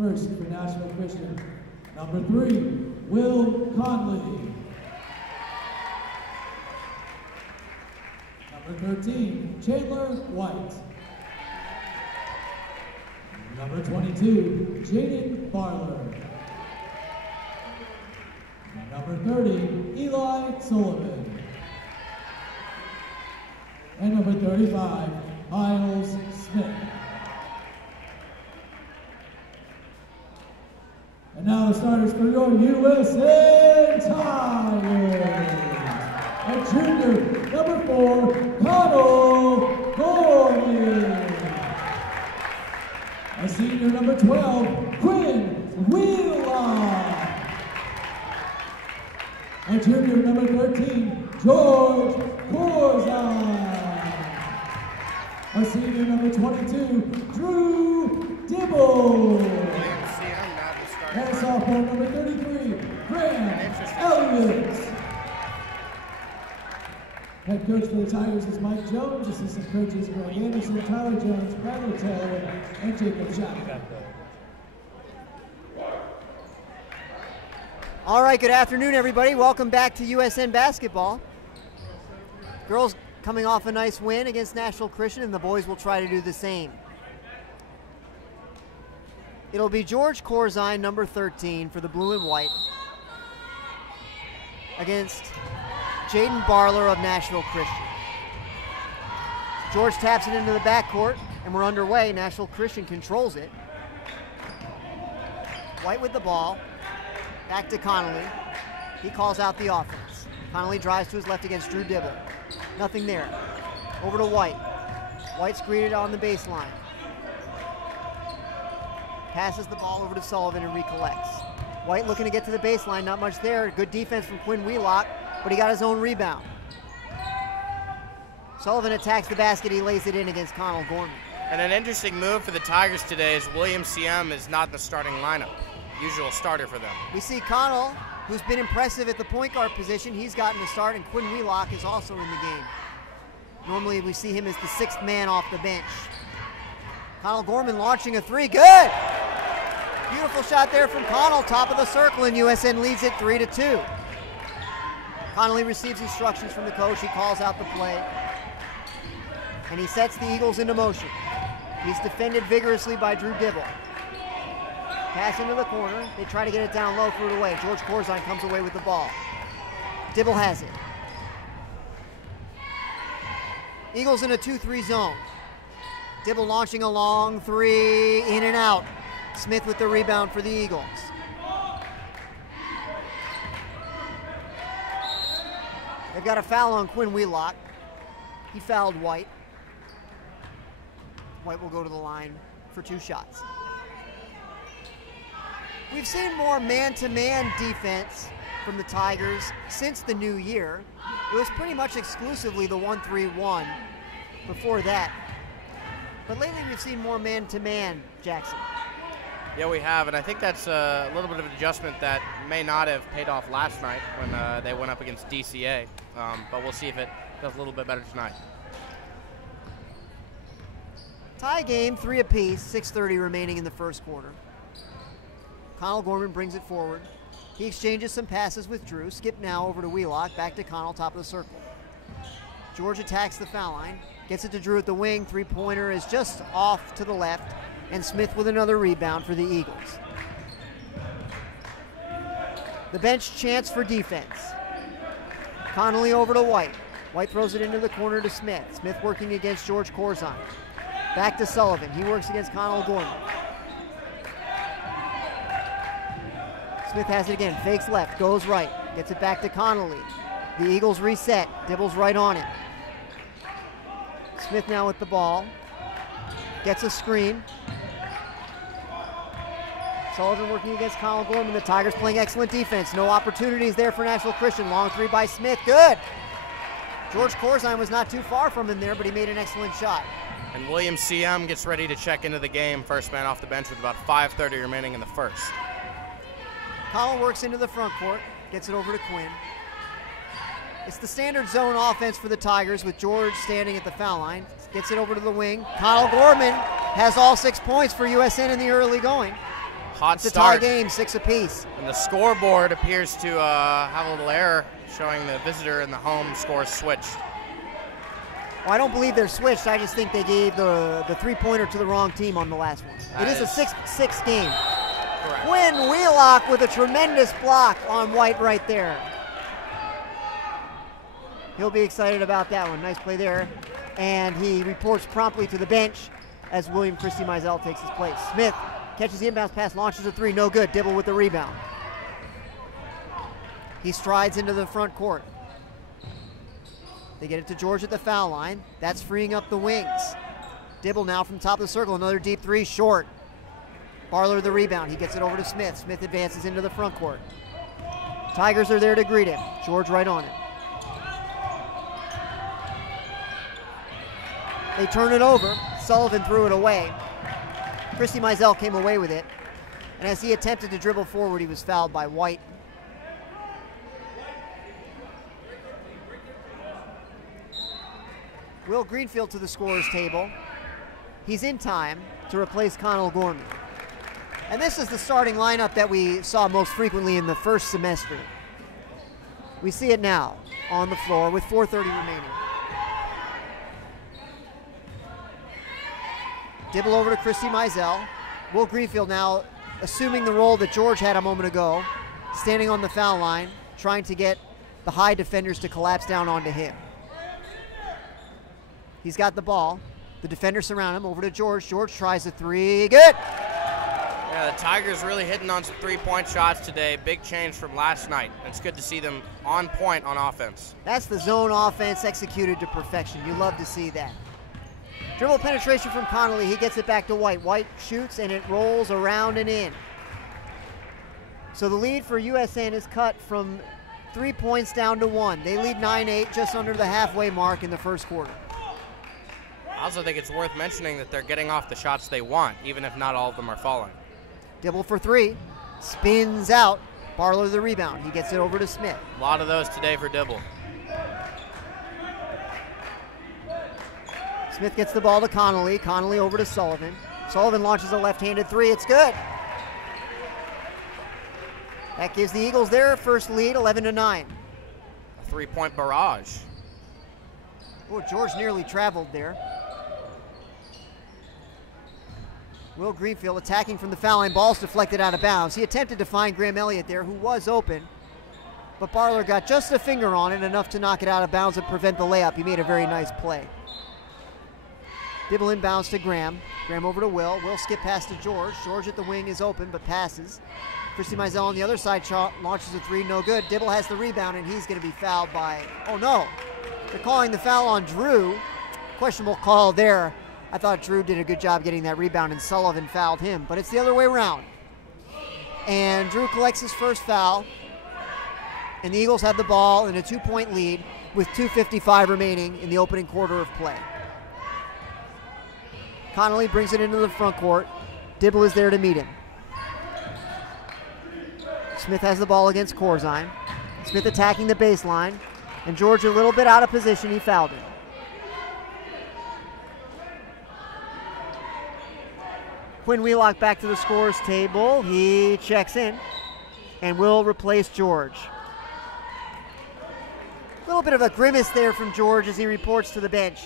First for National Christian, number 3, Will Conley. Number 13, Chandler White. Number 22, Jaden Barler. Number 30, Eli Sullivan. And number 35, Miles Smith. And now the starters for your USN Tigers. A junior, number 4, Connell Gorman. A senior, number 12, Quinn Wheelock. A junior, number 13, George Corzine. A senior, number 22, Drew Dibble. And a sophomore, number 33, Graham Elliott. Head coach for the Tigers is Mike Jones. Assistant coaches Greg Anderson, Tyler Jones, Bradley Taylor, and Jacob Chapman. All right, good afternoon, everybody. Welcome back to USN basketball. Girls coming off a nice win against National Christian, and the boys will try to do the same. It'll be George Corzine, number 13, for the blue and white, against Jaden Barler of National Christian. George taps it into the backcourt, and we're underway. National Christian controls it. White with the ball. Back to Connolly. He calls out the offense. Connolly drives to his left against Drew Dibble. Nothing there. Over to White. White's greeted on the baseline. Passes the ball over to Sullivan and recollects. White looking to get to the baseline. Not much there. Good defense from Quinn Wheelock, but he got his own rebound. Sullivan attacks the basket. He lays it in against Connell Gorman. And an interesting move for the Tigers today is William CM is not in the starting lineup. Usual starter for them. We see Connell, who's been impressive at the point guard position. He's gotten the start, and Quinn Wheelock is also in the game. Normally we see him as the 6th man off the bench. Connell Gorman launching a 3. Good! Beautiful shot there from Connell, top of the circle, and USN leads it 3-2. Connolly receives instructions from the coach. He calls out the play, and he sets the Eagles into motion. He's defended vigorously by Drew Dibble. Pass into the corner. They try to get it down low, threw it away. George Corzine comes away with the ball. Dibble has it. Eagles in a 2-3 zone. Dibble launching a long 3, in and out. Smith with the rebound for the Eagles. They've got a foul on Quinn Wheelock. He fouled White. White will go to the line for 2 shots. We've seen more man-to-man defense from the Tigers since the new year. It was pretty much exclusively the 1-3-1 before that. But lately we've seen more man-to-man, Jackson. Yeah, we have, and I think that's a little bit of an adjustment that may not have paid off last night when they went up against DCA. But we'll see if it does a little bit better tonight. Tie game, 3 apiece, 6:30 remaining in the first quarter. Connell Gorman brings it forward. He exchanges some passes with Drew. Skip now over to Wheelock, back to Connell, top of the circle. George attacks the foul line, gets it to Drew at the wing. 3-pointer is just off to the left, and Smith with another rebound for the Eagles. The bench chants for defense. Connolly over to White. White throws it into the corner to Smith. Smith working against George Corzine. Back to Sullivan. He works against Connell Gorman. Smith has it again. Fakes left. Goes right. Gets it back to Connolly. The Eagles reset. Dibble's right on it. Smith now with the ball. Gets a screen. Sullivan working against Connell Gorman. The Tigers playing excellent defense. No opportunities there for National Christian. Long 3 by Smith. Good. George Corzine was not too far from him there, but he made an excellent shot. And William CM gets ready to check into the game. First man off the bench with about 5:30 remaining in the first. Connell works into the front court. Gets it over to Quinn. It's the standard zone offense for the Tigers with George standing at the foul line. Gets it over to the wing. Connell Gorman has all 6 points for USN in the early going. hot It's a start. tie game, 6 apiece. And the scoreboard appears to have a little error showing the visitor and the home scores switched. Well, I don't believe they're switched. I just think they gave the three-pointer to the wrong team on the last one. It is a 6-6 game. Correct. Quinn Wheelock with a tremendous block on White right there. He'll be excited about that one. Nice play there. And he reports promptly to the bench as William Christie Mizell takes his place. Smith catches the inbounds pass, launches a three, no good. Dibble with the rebound. He strides into the front court. They get it to George at the foul line. That's freeing up the wings. Dibble now from top of the circle, another deep three, short. Barler the rebound, he gets it over to Smith. Smith advances into the front court. Tigers are there to greet him. George right on it. They turn it over. Sullivan threw it away. Christie Mizell came away with it. And as he attempted to dribble forward, he was fouled by White. Will Greenfield to the scorer's table. He's in time to replace Connell Gorman. And this is the starting lineup that we saw most frequently in the first semester. We see it now on the floor with 4:30 remaining. Dibble over to Christie Mizell. Will Greenfield now assuming the role that George had a moment ago, standing on the foul line, trying to get the high defenders to collapse down onto him. He's got the ball. The defenders surround him. Over to George. George tries a three. Good. Yeah, the Tigers really hitting on some three-point shots today. Big change from last night. It's good to see them on point on offense. That's the zone offense executed to perfection. You love to see that. Dribble penetration from Connolly. He gets it back to White. White shoots, and it rolls around and in. So the lead for USN is cut from 3 points down to 1. They lead 9-8, just under the halfway mark in the first quarter. I also think it's worth mentioning that they're getting off the shots they want, even if not all of them are falling. Dibble for three. Spins out. Barlow the rebound. He gets it over to Smith. A lot of those today for Dibble. Smith gets the ball to Connolly. Connolly over to Sullivan. Sullivan launches a left-handed three. It's good. That gives the Eagles their first lead, 11-9. A three-point barrage. Oh, George nearly traveled there. Will Greenfield attacking from the foul line. Ball's deflected out of bounds. He attempted to find Graham Elliott there, who was open. But Barler got just a finger on it, enough to knock it out of bounds and prevent the layup. He made a very nice play. Dibble inbounds to Graham. Graham over to Will. Will skip past to George. George at the wing is open, but passes. Christie Mizell on the other side launches a three, no good. Dibble has the rebound, and he's going to be fouled by, oh no. They're calling the foul on Drew. Questionable call there. I thought Drew did a good job getting that rebound, and Sullivan fouled him, but it's the other way around. And Drew collects his first foul, and the Eagles have the ball in a 2-point lead with 2:55 remaining in the opening quarter of play. Connolly brings it into the front court. Dibble is there to meet him. Smith has the ball against Corzine. Smith attacking the baseline, and George a little bit out of position. He fouled him. Quinn Wheelock back to the scorer's table. He checks in and will replace George. A little bit of a grimace there from George as he reports to the bench.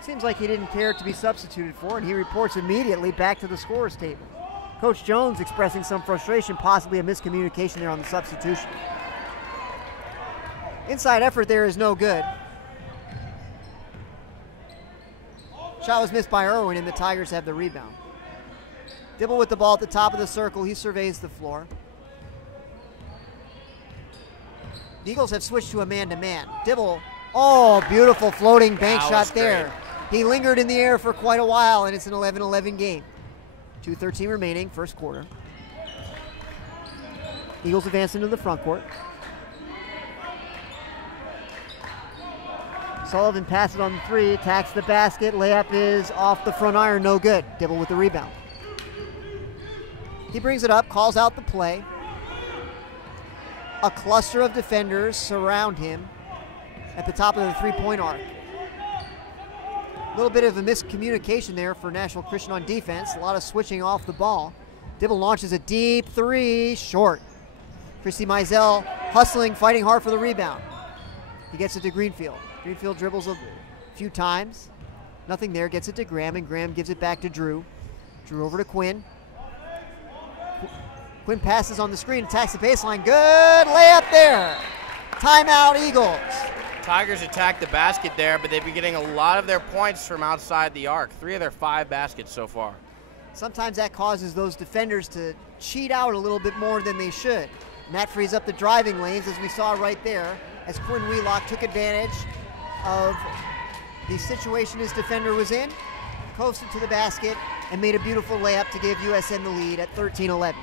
Seems like he didn't care to be substituted for, and he reports immediately back to the scorer's table. Coach Jones expressing some frustration, possibly a miscommunication there on the substitution. Inside effort there is no good. Shot was missed by Irwin, and the Tigers have the rebound. Dibble with the ball at the top of the circle. He surveys the floor. The Eagles have switched to a man-to-man. Dibble, oh, beautiful floating bank shot there. Great. He lingered in the air for quite a while, and it's an 11-11 game. 2:13 remaining, first quarter. Eagles advance into the front court. Sullivan passes on the three, attacks the basket. Layup is off the front iron, no good. Dibble with the rebound. He brings it up, calls out the play. A cluster of defenders surround him at the top of the three-point arc. A little bit of a miscommunication there for National Christian on defense. A lot of switching off the ball. Dibble launches a deep three, short. Christy Mizell hustling, fighting hard for the rebound. He gets it to Greenfield. Greenfield dribbles a few times. Nothing there, gets it to Graham, and Graham gives it back to Drew. Drew over to Quinn. Quinn passes on the screen, attacks the baseline. Good layup there. Timeout, Eagles. Tigers attacked the basket there, but they've been getting a lot of their points from outside the arc. 3 of their 5 baskets so far. Sometimes that causes those defenders to cheat out a little bit more than they should. And that frees up the driving lanes, as we saw right there, as Quinn Wheelock took advantage of the situation his defender was in, coasted to the basket, and made a beautiful layup to give USN the lead at 13-11.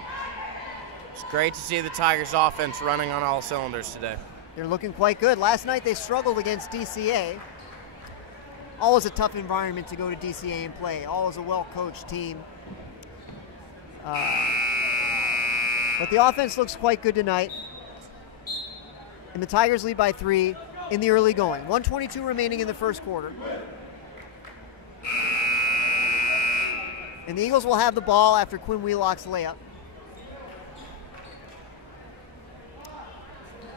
It's great to see the Tigers offense running on all cylinders today. They're looking quite good. Last night they struggled against DCA. Always a tough environment to go to DCA and play. Always a well-coached team. But the offense looks quite good tonight. And the Tigers lead by 3 in the early going. 1:22 remaining in the first quarter. And the Eagles will have the ball after Quinn Wheelock's layup.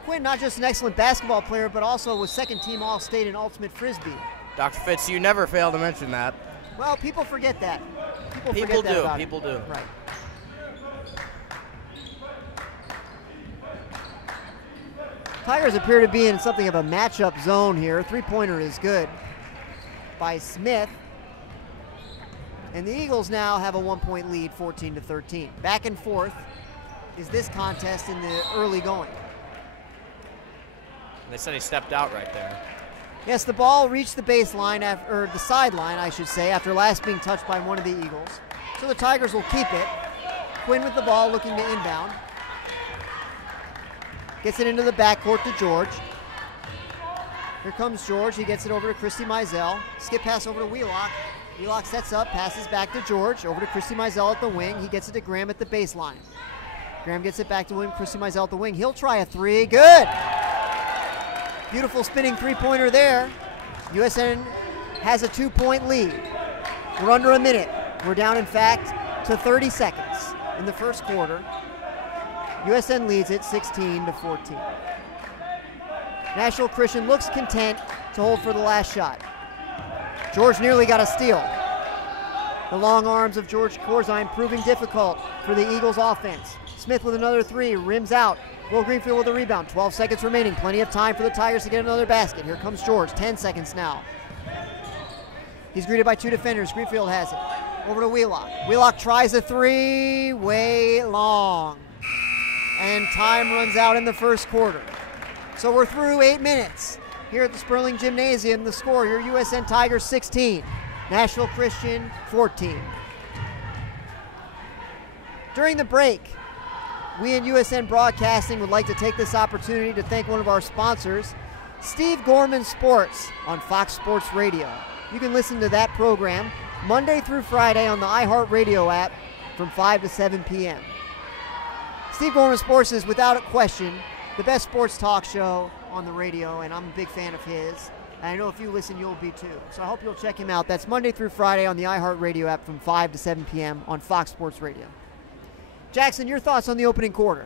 Quinn, not just an excellent basketball player, but also was second-team All-State in Ultimate Frisbee. Dr. Fitz, you never fail to mention that. Well, people forget that. People do. Right. Tigers appear to be in something of a matchup zone here. Three-pointer is good by Smith. And the Eagles now have a 1-point lead, 14-13. Back and forth is this contest in the early going. They said he stepped out right there. Yes, the ball reached the baseline, or the sideline, I should say, after last being touched by one of the Eagles. So the Tigers will keep it. Quinn with the ball, looking to inbound. Gets it into the backcourt to George. Here comes George. He gets it over to Christy Mizell. Skip pass over to Wheelock. Wheelock sets up, passes back to George. Over to Christy Mizell at the wing. He gets it to Graham at the baseline. Graham gets it back to him. Christy Mizell at the wing. He'll try a three. Good! Beautiful spinning three-pointer there. USN has a 2-point lead. We're under a minute. We're down, in fact, to 30 seconds in the first quarter. USN leads it 16-14. National Christian looks content to hold for the last shot. George nearly got a steal. The long arms of George Corzine proving difficult for the Eagles offense. Smith with another three, rims out. Will Greenfield with a rebound. 12 seconds remaining. Plenty of time for the Tigers to get another basket. Here comes George. 10 seconds now. He's greeted by 2 defenders. Greenfield has it. Over to Wheelock. Wheelock tries a three. Way long. And time runs out in the first quarter. So we're through 8 minutes. Here at the Sperling Gymnasium, the score, your USN Tigers 16. National Christian 14. During the break, we in USN Broadcasting would like to take this opportunity to thank one of our sponsors, Steve Gorman Sports on Fox Sports Radio. You can listen to that program Monday through Friday on the iHeartRadio app from 5 to 7 p.m. Steve Gorman Sports is, without a question, the best sports talk show on the radio, and I'm a big fan of his. And I know if you listen, you'll be too. So I hope you'll check him out. That's Monday through Friday on the iHeartRadio app from 5 to 7 p.m. on Fox Sports Radio. Jackson, your thoughts on the opening quarter?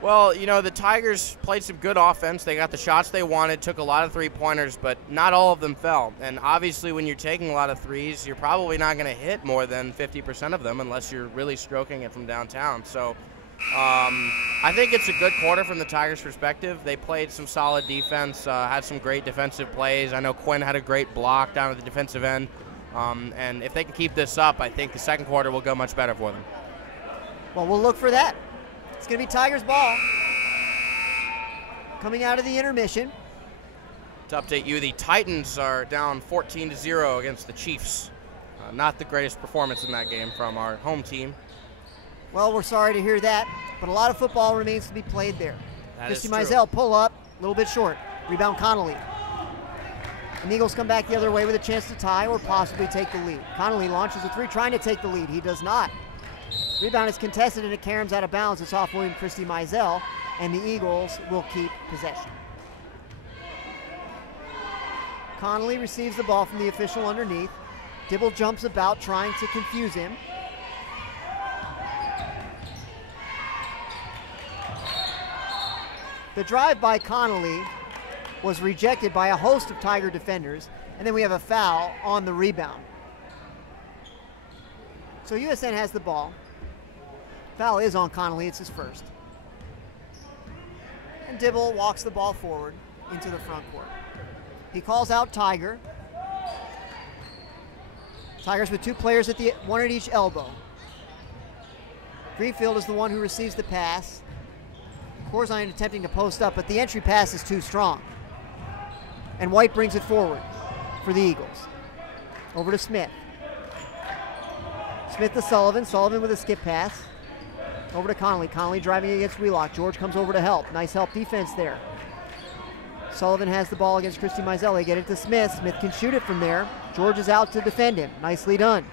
Well, you know, the Tigers played some good offense. They got the shots they wanted, took a lot of three-pointers, but not all of them fell. And obviously when you're taking a lot of threes, you're probably not going to hit more than 50% of them unless you're really stroking it from downtown. So I think it's a good quarter from the Tigers' perspective. They played some solid defense, had some great defensive plays. I know Quinn had a great block down at the defensive end. And if they can keep this up, I think the second quarter will go much better for them. Well, we'll look for that. It's going to be Tigers ball. Coming out of the intermission. To update you, the Titans are down 14-0 against the Chiefs. Not the greatest performance in that game from our home team. Well, we're sorry to hear that, but a lot of football remains to be played there. Christy Mizell pull up, a little bit short. Rebound Connolly. And the Eagles come back the other way with a chance to tie or possibly take the lead. Connolly launches a three, trying to take the lead. He does not. Rebound is contested and it caroms out of bounds. It's off William Christy Mizell, and the Eagles will keep possession. Connolly receives the ball from the official underneath. Dibble jumps about, trying to confuse him. The drive by Connolly was rejected by a host of Tiger defenders, and then we have a foul on the rebound. So USN has the ball. Foul is on Connolly, it's his first. And Dibble walks the ball forward into the front court. He calls out Tiger. Tigers with 2 players at one at each elbow. Greenfield is the one who receives the pass. Corzine attempting to post up, but the entry pass is too strong. And White brings it forward for the Eagles. Over to Smith. Smith to Sullivan. Sullivan with a skip pass. Over to Connolly. Connolly driving against Wheelock. George comes over to help. Nice help defense there. Sullivan has the ball against Christy Mizell. They get it to Smith. Smith can shoot it from there. George is out to defend him. Nicely done.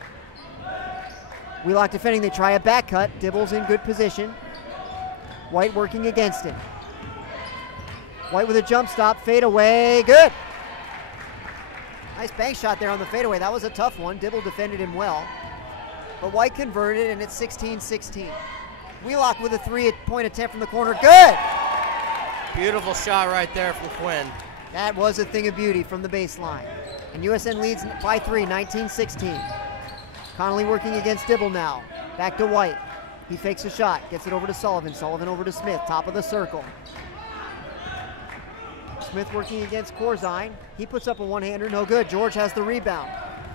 Wheelock defending. They try a back cut. Dibble's in good position. White working against him. White with a jump stop. Fade away. Good. Nice bank shot there on the fadeaway. That was a tough one. Dibble defended him well. But White converted, and it's 16-16. Wheelock with a 3-point attempt from the corner. Good! Beautiful shot right there from Quinn. That was a thing of beauty from the baseline. And USN leads by 3, 19-16. Connolly working against Dibble now. Back to White. He fakes a shot, gets it over to Sullivan. Sullivan over to Smith, top of the circle. Smith working against Corzine. He puts up a one-hander, no good. George has the rebound.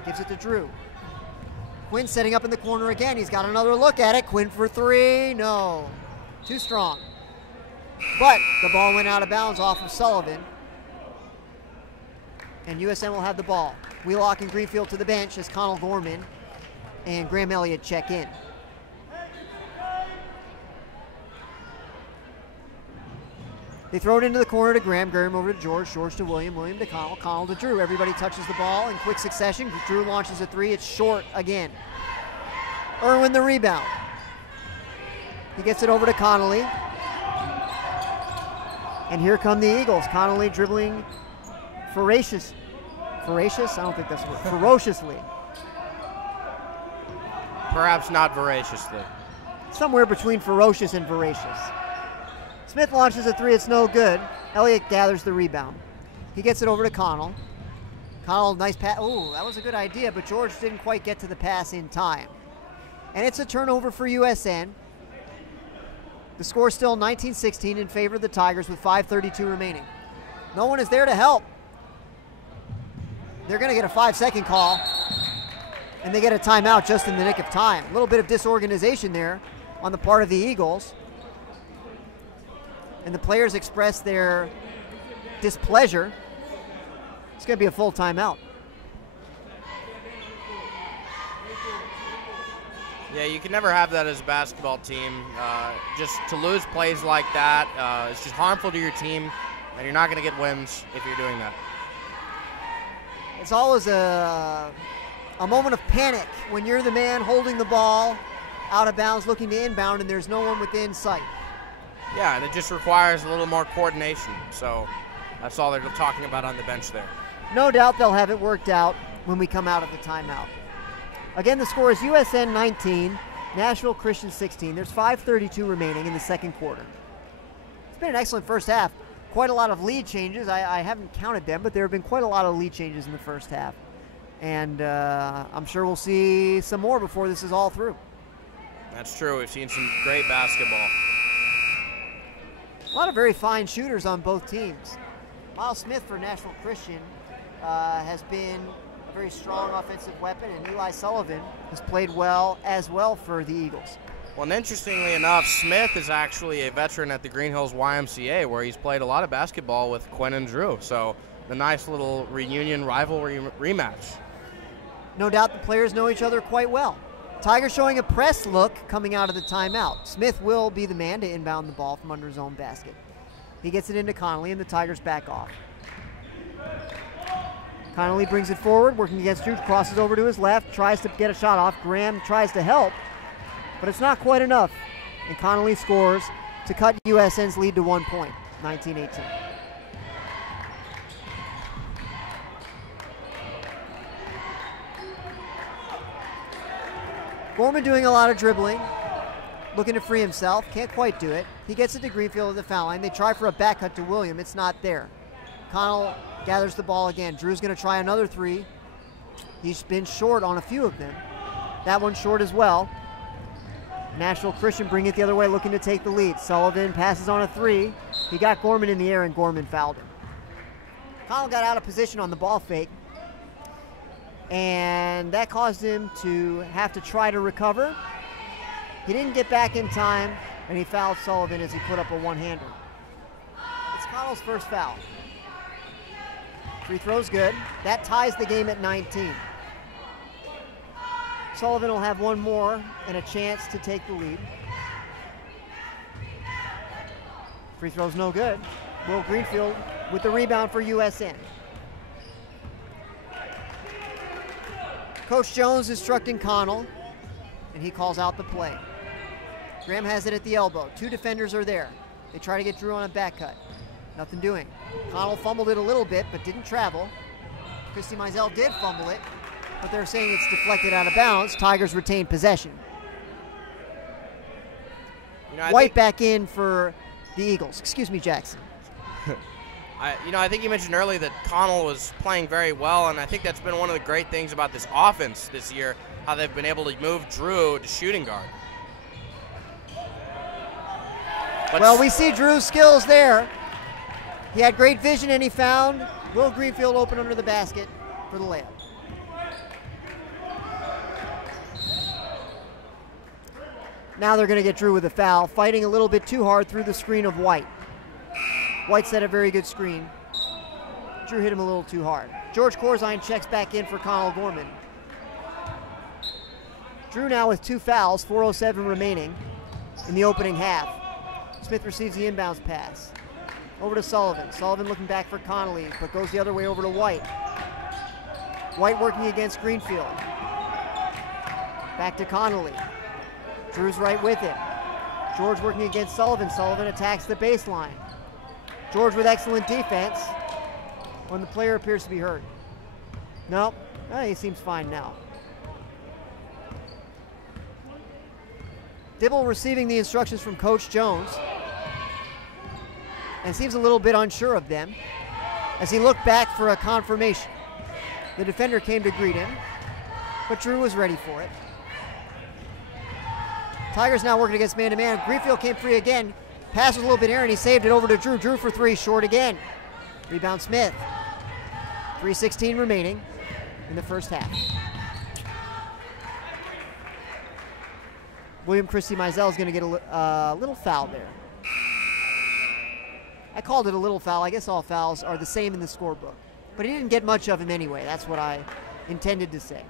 Gives it to Drew. Quinn setting up in the corner again. He's got another look at it. Quinn for 3, no. Too strong. But the ball went out of bounds off of Sullivan. And USN will have the ball. Wheelock and Greenfield to the bench as Connell Gorman and Graham Elliott check in. They throw it into the corner to Graham. Graham over to George. George to William. William to Connell. Connell to Drew. Everybody touches the ball in quick succession. Drew launches a 3. It's short again. Irwin the rebound. He gets it over to Connolly. And here come the Eagles. Connolly dribbling ferocious. Ferocious? I don't think that's the word. Ferociously. Perhaps not voraciously. Somewhere between ferocious and voracious. Smith launches a 3, it's no good. Elliott gathers the rebound. He gets it over to Connell. Connell, nice pass. Oh, that was a good idea, but George didn't quite get to the pass in time. And it's a turnover for USN. The score is still 19-16 in favor of the Tigers with 5:32 remaining. No one is there to help. They're going to get a 5-second call, and they get a timeout just in the nick of time. A little bit of disorganization there on the part of the Eagles. And the players express their displeasure. It's going to be a full timeout. Yeah, you can never have that as a basketball team. Just to lose plays like that, it's just harmful to your team, and you're not going to get wins if you're doing that. It's always a moment of panic when you're the man holding the ball out of bounds looking to inbound and there's no one within sight. Yeah, and it just requires a little more coordination. So that's all they're talking about on the bench there. No doubt they'll have it worked out when we come out of the timeout. Again, the score is USN 19, Nashville Christian 16. There's 5:32 remaining in the second quarter. It's been an excellent first half. Quite a lot of lead changes. I haven't counted them, but there have been quite a lot of lead changes in the first half. And I'm sure we'll see some more before this is all through. That's true. We've seen some great basketball. A lot of very fine shooters on both teams. Miles Smith for Nashville Christian has been a very strong offensive weapon, and Eli Sullivan has played well as well for the Eagles. Well, and interestingly enough, Smith is actually a veteran at the Green Hills YMCA, where he's played a lot of basketball with Quinn and Drew. So a nice little reunion rivalry rematch. No doubt the players know each other quite well. Tigers showing a press look coming out of the timeout. Smith will be the man to inbound the ball from under his own basket. He gets it into Connolly, and the Tigers back off. Connolly brings it forward, working against Drew, crosses over to his left, tries to get a shot off. Graham tries to help, but it's not quite enough. And Connolly scores to cut USN's lead to 1 point, 19-18. Gorman doing a lot of dribbling. looking to free himself. Can't quite do it. He gets it to Greenfield at the foul line. They try for a back cut to William. It's not there. Connell gathers the ball again. Drew's going to try another three. He's been short on a few of them. That one's short as well. National Christian bring it the other way, looking to take the lead. Sullivan passes on a three. He got Gorman in the air, and Gorman fouled him. Connell got out of position on the ball fake, and that caused him to have to try to recover. He didn't get back in time, and he fouled Sullivan as he put up a one-hander. It's Connell's first foul. Free throw's good. That ties the game at 19. Sullivan will have one more and a chance to take the lead. Free throw's no good. Will Greenfield with the rebound for USN. Coach Jones instructing Connell, and he calls out the play. Graham has it at the elbow. Two defenders are there. They try to get Drew on a back cut. Nothing doing. Connell fumbled it a little bit, but didn't travel. Christy Mizell did fumble it, but they're saying it's deflected out of bounds. Tigers retain possession. White back in for the Eagles. Excuse me, Jackson. I think you mentioned earlier that Connell was playing very well, and I think that's been one of the great things about this offense this year, how they've been able to move Drew to shooting guard. Well, we see Drew's skills there. He had great vision, and he found Will Greenfield open under the basket for the layup. Now they're going to get Drew with a foul, fighting a little bit too hard through the screen of White. White set a very good screen. Drew hit him a little too hard. George Corzine checks back in for Connell Gorman. Drew now with two fouls, 4:07 remaining in the opening half. Smith receives the inbounds pass. Over to Sullivan. Sullivan looking back for Connolly, but goes the other way over to White. White working against Greenfield. Back to Connolly. Drew's right with it. George working against Sullivan. Sullivan attacks the baseline. George with excellent defense when the player appears to be hurt. No, he seems fine now. Dibble receiving the instructions from Coach Jones and seems a little bit unsure of them as he looked back for a confirmation. The defender came to greet him, but Drew was ready for it. Tigers now working against man-to-man. Greenfield came free again. Pass was a little bit errant. He saved it over to Drew. Drew for three, short again. Rebound Smith. 3:16 remaining in the first half. William Christy Mizell is going to get a little foul there. I called it a little foul. I guess all fouls are the same in the scorebook. But he didn't get much of him anyway. That's what I intended to say.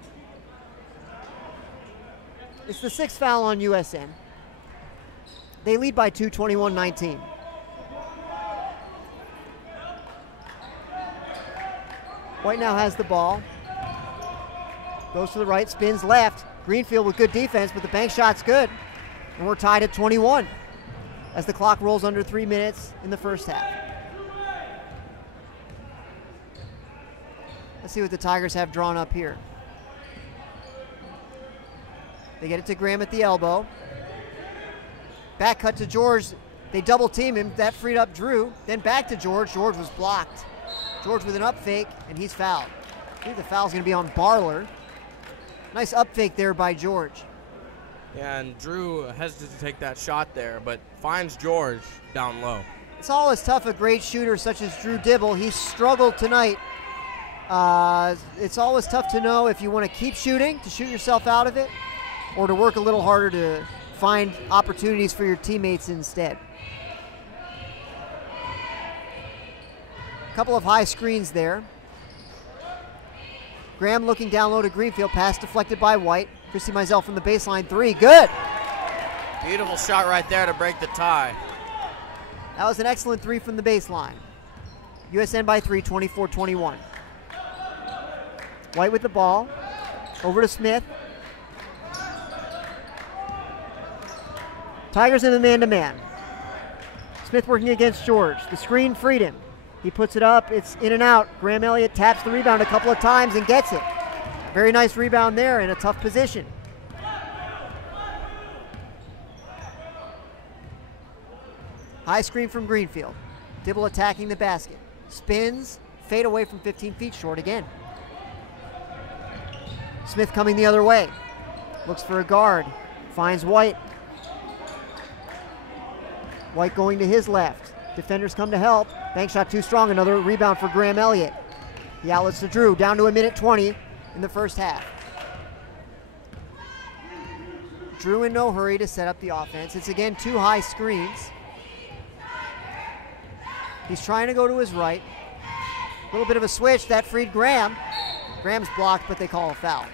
It's the sixth foul on USN. They lead by 2, 21-19. White now has the ball. Goes to the right, spins left. Greenfield with good defense, but the bank shot's good. And we're tied at 21 as the clock rolls under 3 minutes in the first half. Let's see what the Tigers have drawn up here. They get it to Graham at the elbow. Back cut to George. They double team him. That freed up Drew. Then back to George. George was blocked. George with an up fake, and he's fouled. I think the foul's going to be on Barler. Nice up fake there by George. Yeah, and Drew hesitated to take that shot there, but finds George down low. It's always tough, a great shooter such as Drew Dibble. He struggled tonight. It's always tough to know if you want to keep shooting, to shoot yourself out of it, or to work a little harder to find opportunities for your teammates instead. A couple of high screens there. Graham looking down low to Greenfield. Pass deflected by White. Christy Mizell from the baseline. Three. Good. Beautiful shot right there to break the tie. That was an excellent three from the baseline. USN by 3, 24-21. White with the ball. Over to Smith. Tigers in the man-to-man. Smith working against George. The screen freed him. He puts it up. It's in and out. Graham Elliott taps the rebound a couple of times and gets it. Very nice rebound there in a tough position. High screen from Greenfield. Dibble attacking the basket. Spins, fade away from 15 feet, short again. Smith coming the other way. Looks for a guard. Finds White. White going to his left. Defenders come to help. Bank shot too strong. Another rebound for Graham Elliott. The outlets to Drew. Down to a minute 20 in the first half. Drew in no hurry to set up the offense. It's again 2 high screens. He's trying to go to his right. A little bit of a switch. That freed Graham. Graham's blocked, but they call a foul.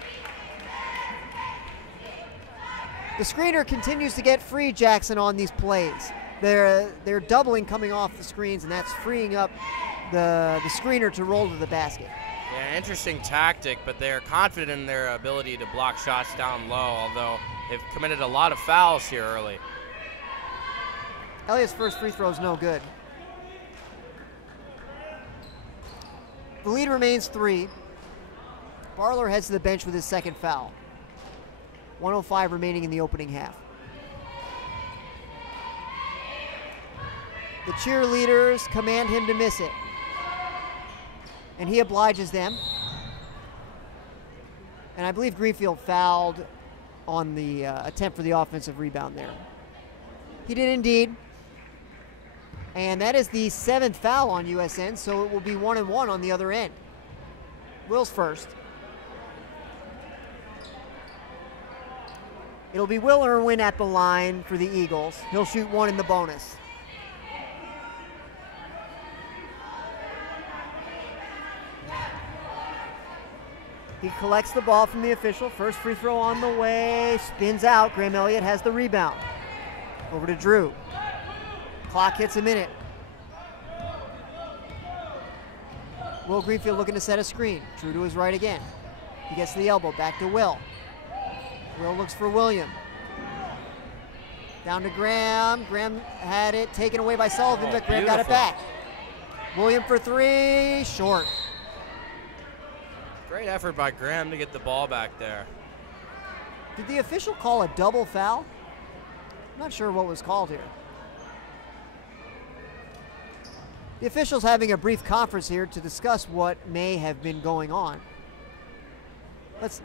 The screener continues to get free, Jackson, on these plays. They're doubling coming off the screens, and that's freeing up the screener to roll to the basket. Yeah, interesting tactic, but they're confident in their ability to block shots down low, although they've committed a lot of fouls here early. Elliott's first free throw is no good. The lead remains 3. Barler heads to the bench with his second foul. 1:05 remaining in the opening half. The cheerleaders command him to miss it, and he obliges them. And I believe Greenfield fouled on the attempt for the offensive rebound there. He did indeed. And that is the 7th foul on USN, so it will be 1-1 on the other end. Will's first. It'll be Will Irwin at the line for the Eagles. He'll shoot 1 in the bonus. He collects the ball from the official. First free throw on the way. Spins out. Graham Elliott has the rebound. Over to Drew. Clock hits a minute. Will Greenfield looking to set a screen. Drew to his right again. He gets to the elbow. Back to Will. Will looks for William. Down to Graham. Graham had it taken away by Sullivan, but Graham got it back. William for 3. Short. Great effort by Graham to get the ball back there. Did the official call a double foul? I'm not sure what was called here. The official's having a brief conference here to discuss what may have been going on. It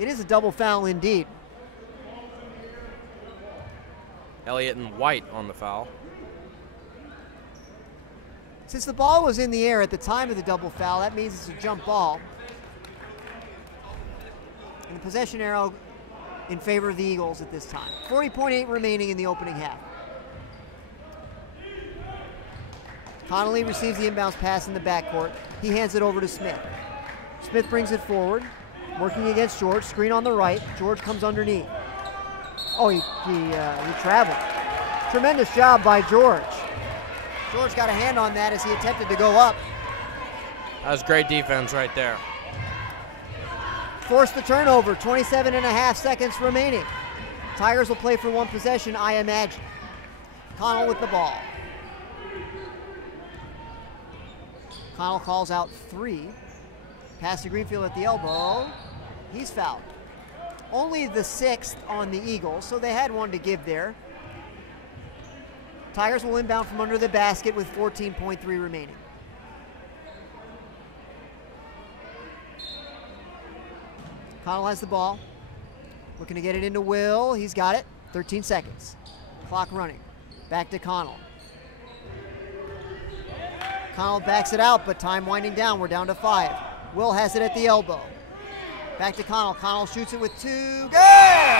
is a double foul indeed. Elliott and White on the foul. Since the ball was in the air at the time of the double foul, that means it's a jump ball. And the possession arrow in favor of the Eagles at this time. 40.8 remaining in the opening half. Connolly receives the inbounds pass in the backcourt. He hands it over to Smith. Smith brings it forward, working against George. Screen on the right. George comes underneath. Oh, he traveled. Tremendous job by George. George got a hand on that as he attempted to go up. That was great defense right there. Forced the turnover, 27.5 seconds remaining. Tigers will play for 1 possession, I imagine. Connell with the ball. Connell calls out 3. Pass to Greenfield at the elbow. He's fouled. Only the 6th on the Eagles, so they had one to give there. Tigers will inbound from under the basket with 14.3 remaining. Connell has the ball. Looking to get it into Will. He's got it. 13 seconds. Clock running. Back to Connell. Connell backs it out, but time winding down. We're down to 5. Will has it at the elbow. Back to Connell. Connell shoots it with 2. Good!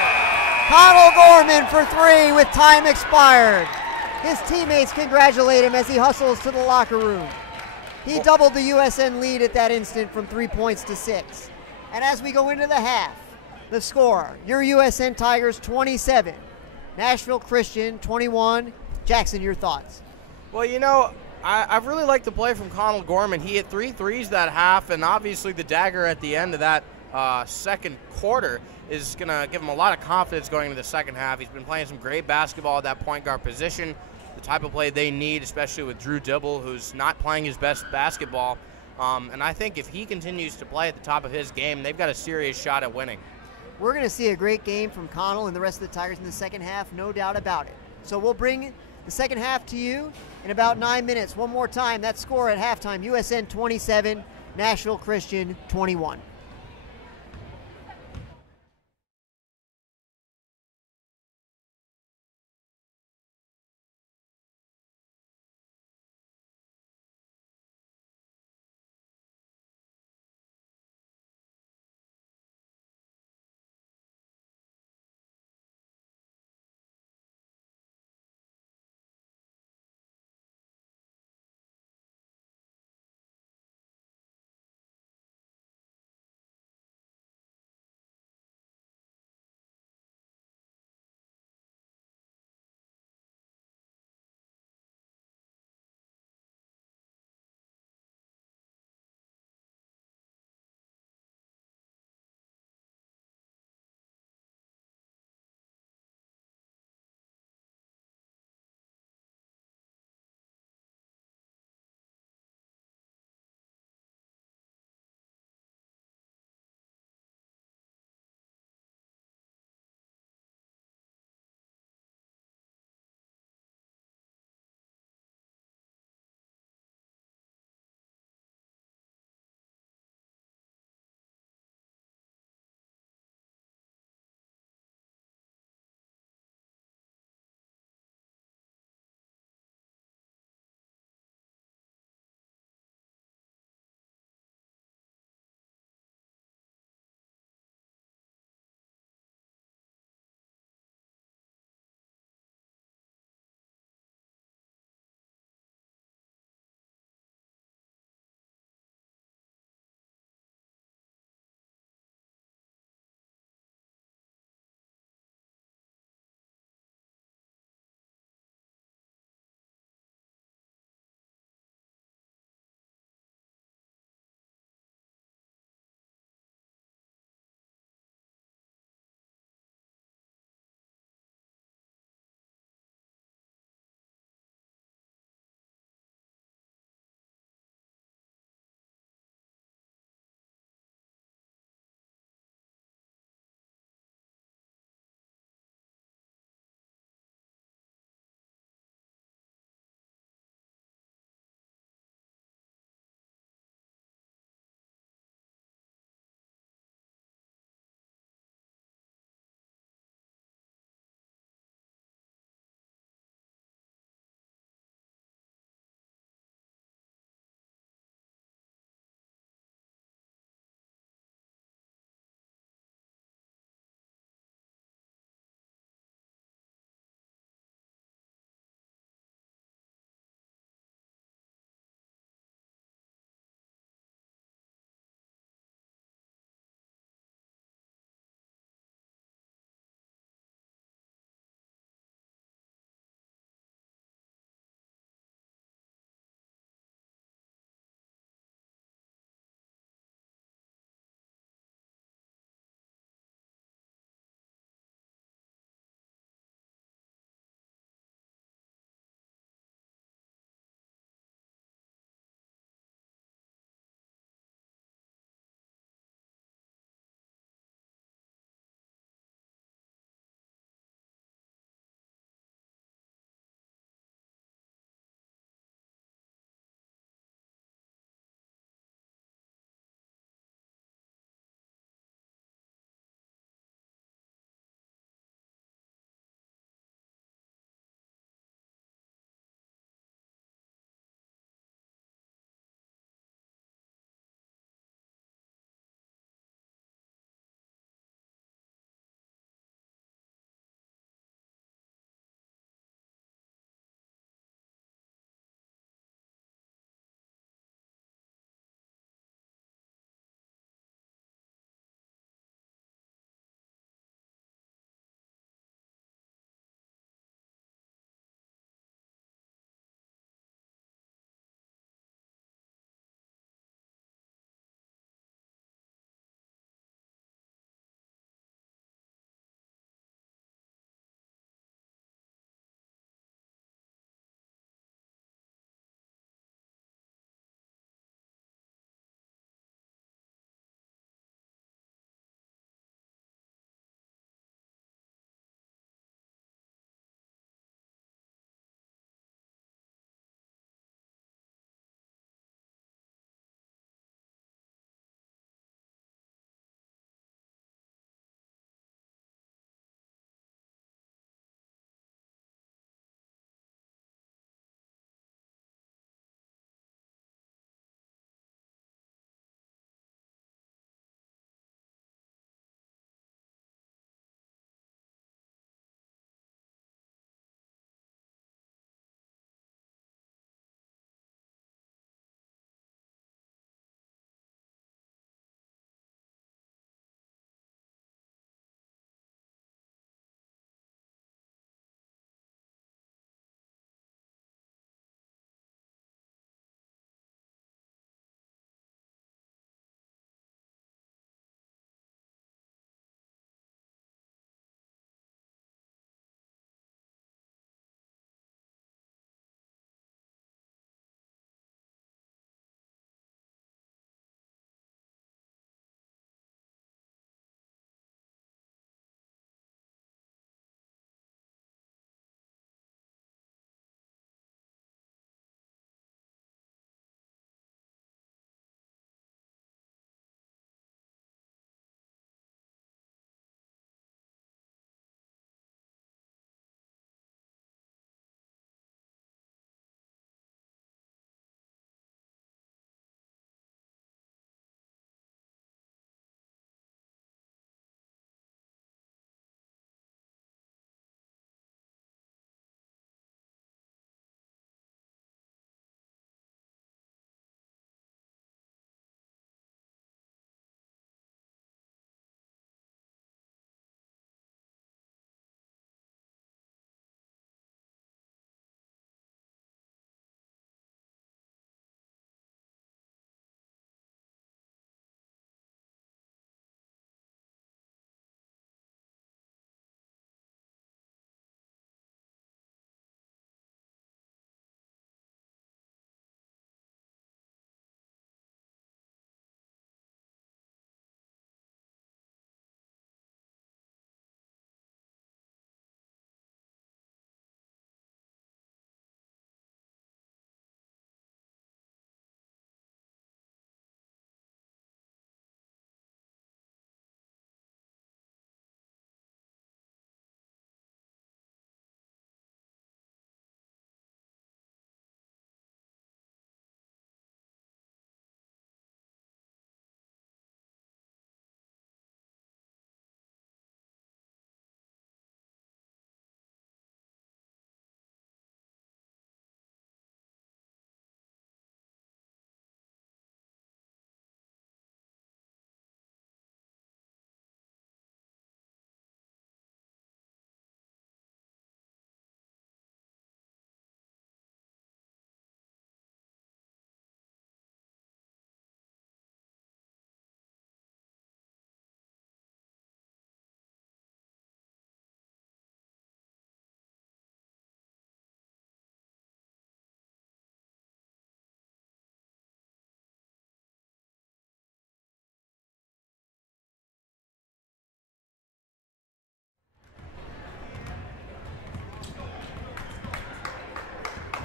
Connell Gorman for 3 with time expired. His teammates congratulate him as he hustles to the locker room. He doubled the USN lead at that instant from 3 points to 6. And as we go into the half, the score, your USN Tigers 27, Nashville Christian 21. Jackson, your thoughts? Well, you know, I've really liked the play from Connell Gorman. He hit 3 threes that half, and obviously the dagger at the end of that second quarter is going to give him a lot of confidence going into the second half. He's been playing some great basketball at that point guard position, the type of play they need, especially with Drew Dibble, who's not playing his best basketball. And I think if he continues to play at the top of his game, they've got a serious shot at winning. We're going to see a great game from Connell and the rest of the Tigers in the second half, no doubt about it. So we'll bring the second half to you in about 9 minutes. One more time, that score at halftime, USN 27, Nashville Christian 21.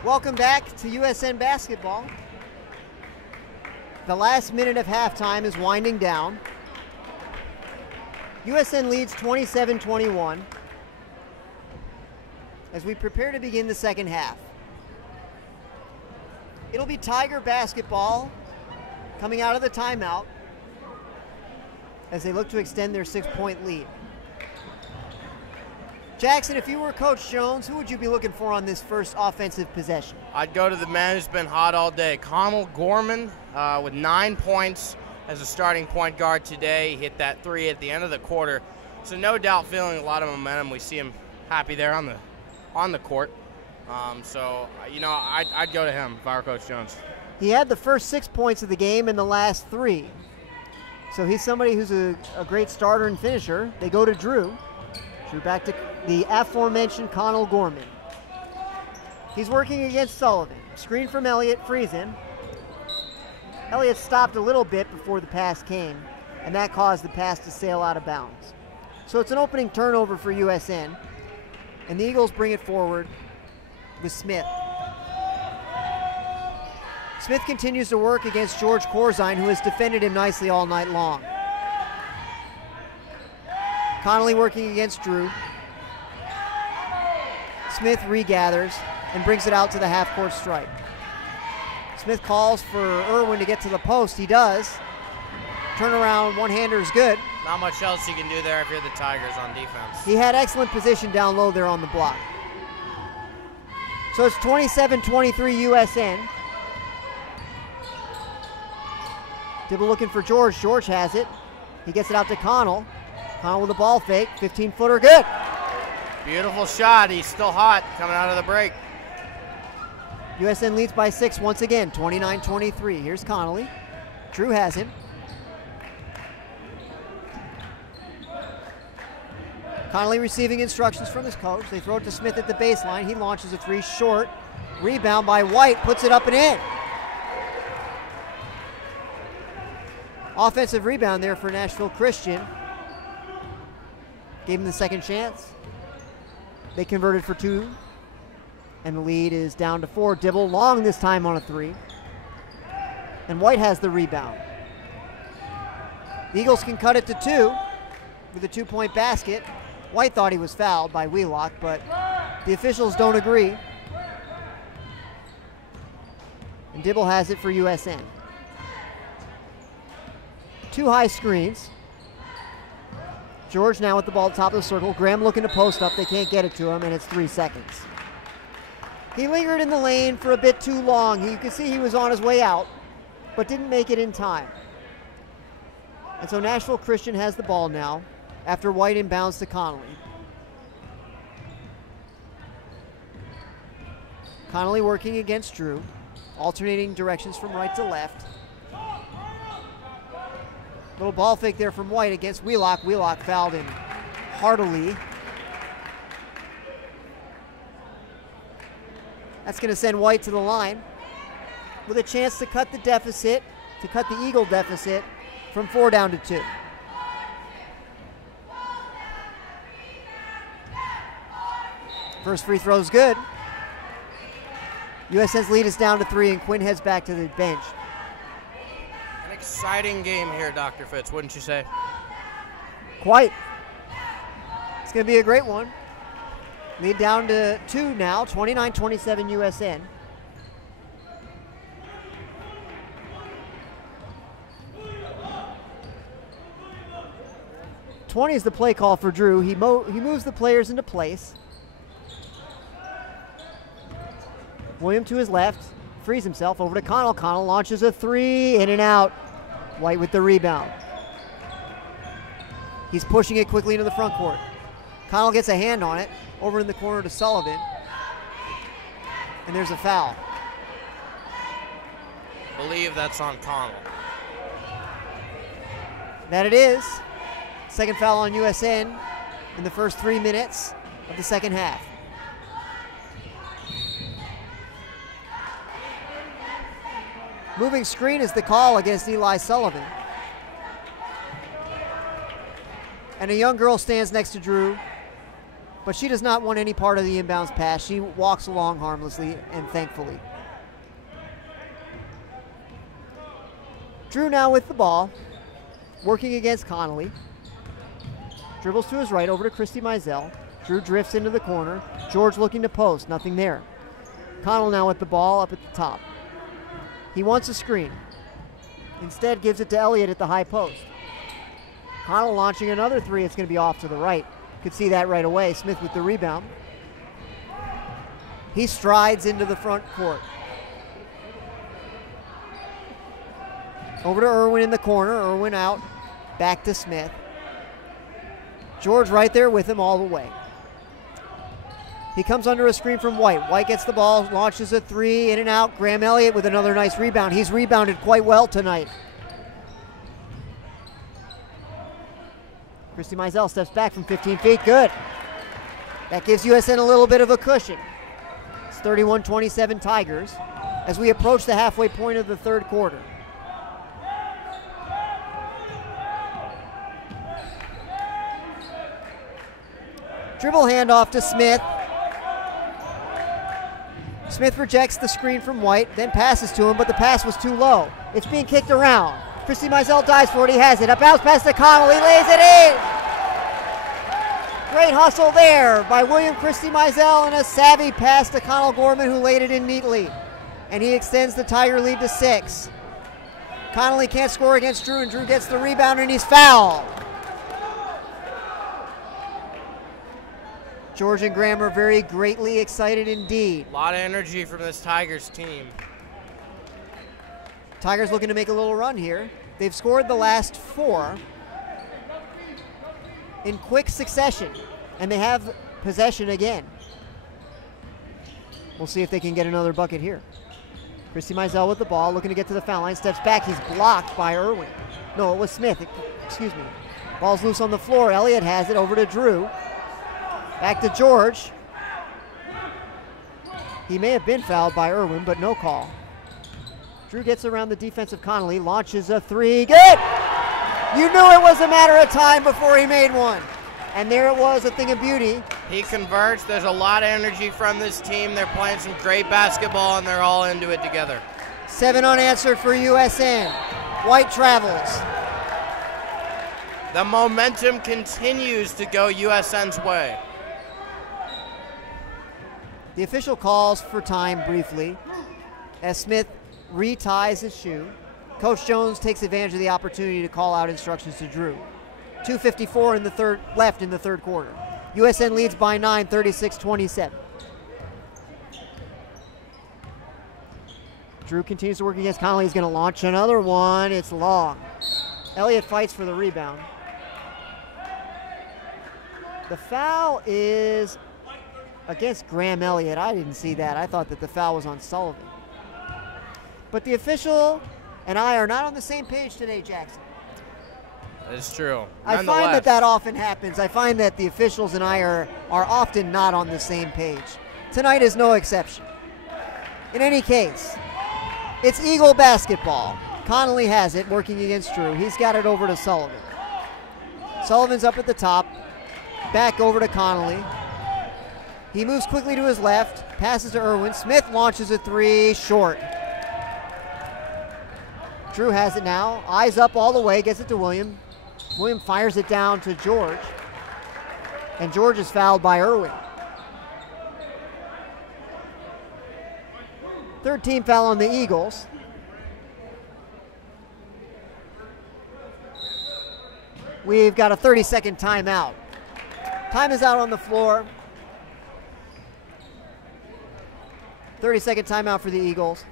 Welcome back to USN basketball. The last minute of halftime is winding down. USN leads 27-21 as we prepare to begin the second half. It'll be Tiger basketball coming out of the timeout as they look to extend their 6-point lead. Jackson, if you were Coach Jones, who would you be looking for on this first offensive possession? I'd go to the man who's been hot all day, Connell Gorman, with 9 points as a starting point guard today. He hit that 3 at the end of the quarter, so no doubt feeling a lot of momentum. We see him happy there on the court. I'd go to him if I were Coach Jones. He had the first 6 points of the game in the last 3. So he's somebody who's a great starter and finisher. They go to Drew. Drew back to the aforementioned Connell Gorman. He's working against Sullivan. Screen from Elliott, Friesen. Elliott stopped a little bit before the pass came, and that caused the pass to sail out of bounds. So it's an opening turnover for USN, and the Eagles bring it forward with Smith. Smith continues to work against George Corzine, who has defended him nicely all night long. Connolly working against Drew. Smith regathers and brings it out to the half-court stripe. Smith calls for Irwin to get to the post. He does. Turnaround one-hander is good. Not much else you can do there if you're the Tigers on defense. He had excellent position down low there on the block. So it's 27-23 USN. Dibble looking for George. George has it. He gets it out to Connell. Connell with a ball fake. 15-footer, good. Beautiful shot. He's still hot coming out of the break. USN leads by 6 once again, 29-23. Here's Connolly. Drew has him. Connolly receiving instructions from his coach. They throw it to Smith at the baseline. He launches a 3 short. Rebound by White, puts it up and in. Offensive rebound there for Nashville Christian. Gave him the second chance. They converted for 2. And the lead is down to 4. Dibble long this time on a 3. And White has the rebound. The Eagles can cut it to 2 with a 2-point basket. White thought he was fouled by Wheelock, but the officials don't agree. And Dibble has it for USN. 2 high screens. George now with the ball at the top of the circle. Graham looking to post up. They can't get it to him, and it's 3 seconds. He lingered in the lane for a bit too long. You could see he was on his way out, but didn't make it in time. And so Nashville Christian has the ball now after White inbounds to Connolly. Connolly working against Drew, alternating directions from right to left. Little ball fake there from White against Wheelock. Wheelock fouled him heartily. That's going to send White to the line with a chance to cut the deficit, to cut the Eagle deficit from 4 down to 2. First free throw is good. USN's lead is down to 3, and Quinn heads back to the bench. An exciting game here, Dr. Fitz, wouldn't you say? Quite. It's going to be a great one. Lead down to 2 now, 29-27 USN. "20 is the play call for Drew. He moves the players into place. William to his left, frees himself over to Connell. Connell launches a 3, in and out. White with the rebound. He's pushing it quickly into the front court. Connell gets a hand on it, over in the corner to Sullivan. And there's a foul. Believe that's on Connell. That it is. Second foul on USN in the first 3 minutes of the second half. Moving screen is the call against Eli Sullivan. And a young girl stands next to Drew but she does not want any part of the inbounds pass. She walks along harmlessly and thankfully. Drew now with the ball, working against Connolly. Dribbles to his right over to Christy Mizell. Drew drifts into the corner. George looking to post, nothing there. Connell now with the ball up at the top. He wants a screen. Instead gives it to Elliott at the high post. Connell launching another three. It's going to be off to the right. Could see that right away. Smith with the rebound. He strides into the front court. Over to Irwin in the corner. Irwin out. Back to Smith. George right there with him all the way. He comes under a screen from White. White gets the ball, launches a three, in and out. Graham Elliott with another nice rebound. He's rebounded quite well tonight. Christy Mizell steps back from 15 feet. Good. That gives USN a little bit of a cushion. It's 31-27 Tigers as we approach the halfway point of the third quarter. Dribble handoff to Smith. Smith rejects the screen from White, then passes to him, but the pass was too low. It's being kicked around. Christy Mizell dives for it. He has it. A bounce pass to Connell. He lays it in. Great hustle there by William Christy Mizell and a savvy pass to Connell Gorman, who laid it in neatly. And he extends the Tiger lead to 6. Connolly can't score against Drew, and Drew gets the rebound, and he's fouled. George and Graham are very greatly excited indeed. A lot of energy from this Tigers team. Tigers looking to make a little run here. They've scored the last 4 in quick succession, and they have possession again. We'll see if they can get another bucket here. Christy Mizell with the ball, looking to get to the foul line, steps back. He's blocked by Irwin. No, it was Smith. Excuse me. Ball's loose on the floor. Elliott has it over to Drew. Back to George. He may have been fouled by Irwin, but no call. Drew gets around the defensive Connolly, launches a three. Good! You knew it was a matter of time before he made one. And there it was, a thing of beauty. He converts. There's a lot of energy from this team. They're playing some great basketball, and they're all into it together. 7 unanswered for USN. White travels. The momentum continues to go USN's way. The official calls for time briefly as Smith reties his shoe. Coach Jones takes advantage of the opportunity to call out instructions to Drew. 2:54 left in the third quarter. USN leads by 9, 36-27. Drew continues to work against Connolly. He's going to launch another one. It's long. Elliott fights for the rebound. The foul is against Graham Elliott. I didn't see that. I thought that the foul was on Sullivan. But the official and I are not on the same page today, Jackson. It's true. I find that often happens. I find that the officials and I are often not on the same page. Tonight is no exception. In any case, it's Eagle basketball. Connolly has it, working against Drew. He's got it over to Sullivan. Sullivan's up at the top. Back over to Connolly. He moves quickly to his left, passes to Irwin. Smith launches a three, short. Drew has it now, eyes up all the way, gets it to William. William fires it down to George. And George is fouled by Irwin. Third team foul on the Eagles. We've got a 30-second timeout. Time is out on the floor. 30-second timeout for the Eagles.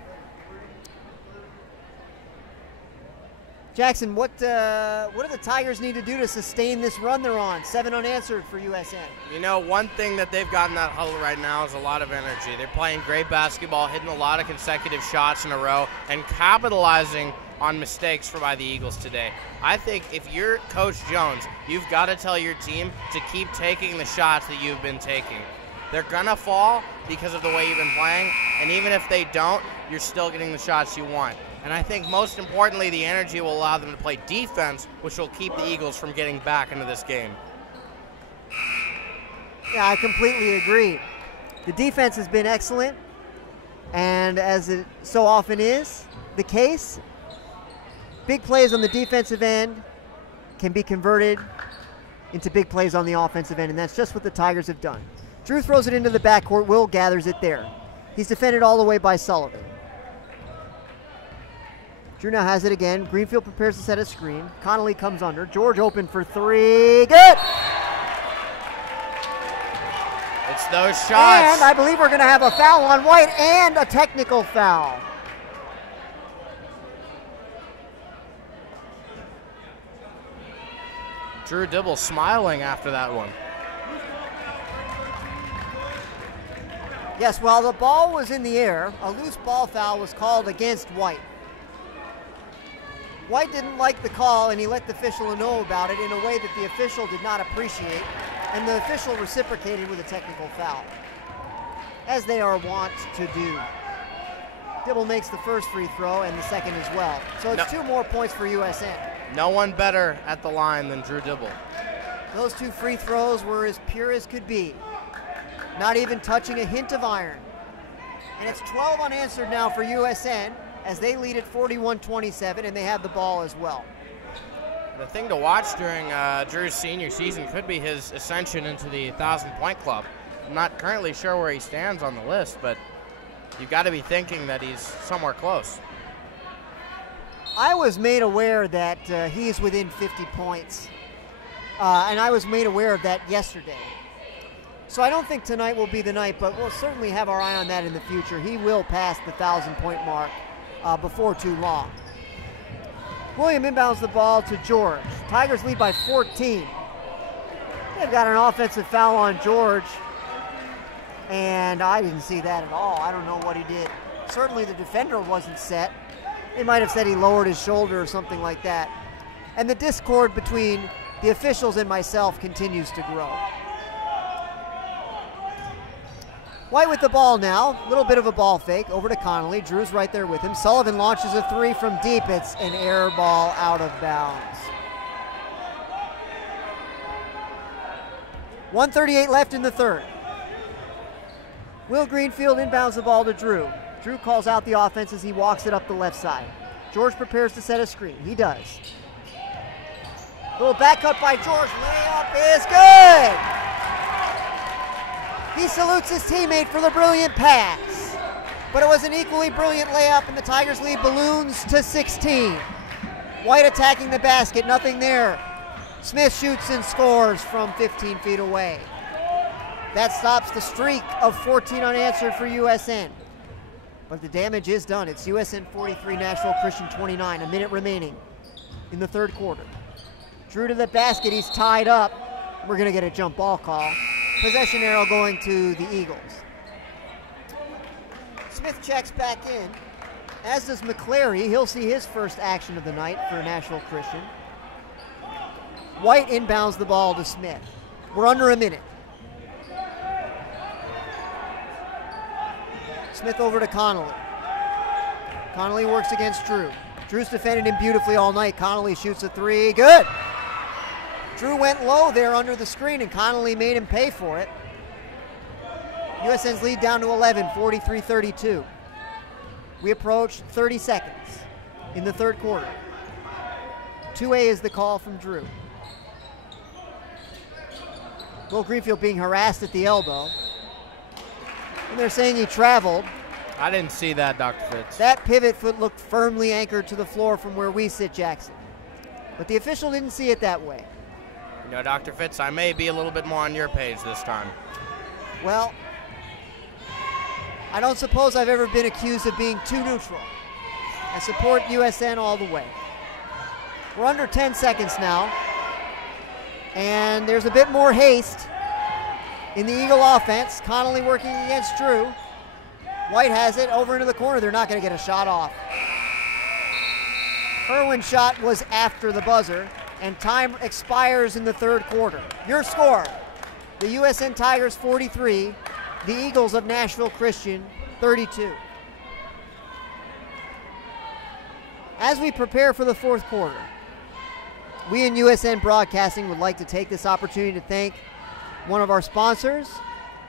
Jackson, what do the Tigers need to do to sustain this run they're on? 7 unanswered for USN. You know, one thing that they've got in that huddle right now is a lot of energy. They're playing great basketball, hitting a lot of consecutive shots in a row, and capitalizing on mistakes by the Eagles today. I think if you're Coach Jones, you've got to tell your team to keep taking the shots that you've been taking. They're gonna fall because of the way you've been playing, and even if they don't, you're still getting the shots you want. And I think most importantly, the energy will allow them to play defense, which will keep the Eagles from getting back into this game. Yeah, I completely agree. The defense has been excellent, and as it so often is the case, big plays on the defensive end can be converted into big plays on the offensive end, and that's just what the Tigers have done. Drew throws it into the backcourt. Will gathers it there. He's defended all the way by Sullivan. Drew now has it again. Greenfield prepares to set a screen. Connolly comes under. George open for three. Good! It's those shots. And I believe we're going to have a foul on White and a technical foul. Drew Dibble smiling after that one. Yes, while the ball was in the air, a loose ball foul was called against White. White didn't like the call, and he let the official know about it in a way that the official did not appreciate, and the official reciprocated with a technical foul, as they are wont to do. Dibble makes the first free throw and the second as well. So it's 2 more points for USN. No one better at the line than Drew Dibble. Those 2 free throws were as pure as could be, not even touching a hint of iron. And it's 12 unanswered now for USN, as they lead at 41-27, and they have the ball as well. The thing to watch during Drew's senior season could be his ascension into the 1,000-point club. I'm not currently sure where he stands on the list, but you've got to be thinking that he's somewhere close. I was made aware that he's within 50 points, and I was made aware of that yesterday. So I don't think tonight will be the night, but we'll certainly have our eye on that in the future. He will pass the 1,000-point mark before too long. William inbounds the ball to George. Tigers lead by 14. They've got an offensive foul on George, and I didn't see that at all. I don't know what he did. Certainly the defender wasn't set. They might have said he lowered his shoulder or something like that. And the discord between the officials and myself continues to grow. White with the ball now, a little bit of a ball fake, over to Connolly. Drew's right there with him. Sullivan launches a 3 from deep. It's an air ball out of bounds. 1:38 left in the third. Will Greenfield inbounds the ball to Drew. Drew calls out the offense as he walks it up the left side. George prepares to set a screen. He does. Little back cut by George. Layup is good! He salutes his teammate for the brilliant pass. But it was an equally brilliant layup, and the Tigers lead balloons to 16. White attacking the basket, nothing there. Smith shoots and scores from 15 feet away. That stops the streak of 14 unanswered for USN. But the damage is done. It's USN 43, Nashville Christian 29, a minute remaining in the third quarter. Drew to the basket, he's tied up. We're gonna get a jump ball call. Possession arrow going to the Eagles. Smith checks back in, as does McClary. He'll see his first action of the night for Nashville Christian. White inbounds the ball to Smith. We're under a minute. Smith over to Connolly. Connolly works against Drew. Drew's defended him beautifully all night. Connolly shoots a 3. Good! Drew went low there under the screen, and Connolly made him pay for it. USN's lead down to 11, 43-32. We approach 30 seconds in the third quarter. 2A is the call from Drew. Will Greenfield being harassed at the elbow. And they're saying he traveled. I didn't see that, Dr. Fitz. That pivot foot looked firmly anchored to the floor from where we sit, Jackson. But the official didn't see it that way. You know, Dr. Fitz, I may be a little bit more on your page this time. Well, I don't suppose I've ever been accused of being too neutral. I support USN all the way. We're under 10 seconds now, and there's a bit more haste in the Eagle offense. Connolly working against Drew. White has it over into the corner. They're not going to get a shot off. Irwin's shot was after the buzzer, and time expires in the third quarter. Your score, the USN Tigers 43, the Eagles of Nashville Christian 32. As we prepare for the fourth quarter, we in USN Broadcasting would like to take this opportunity to thank one of our sponsors,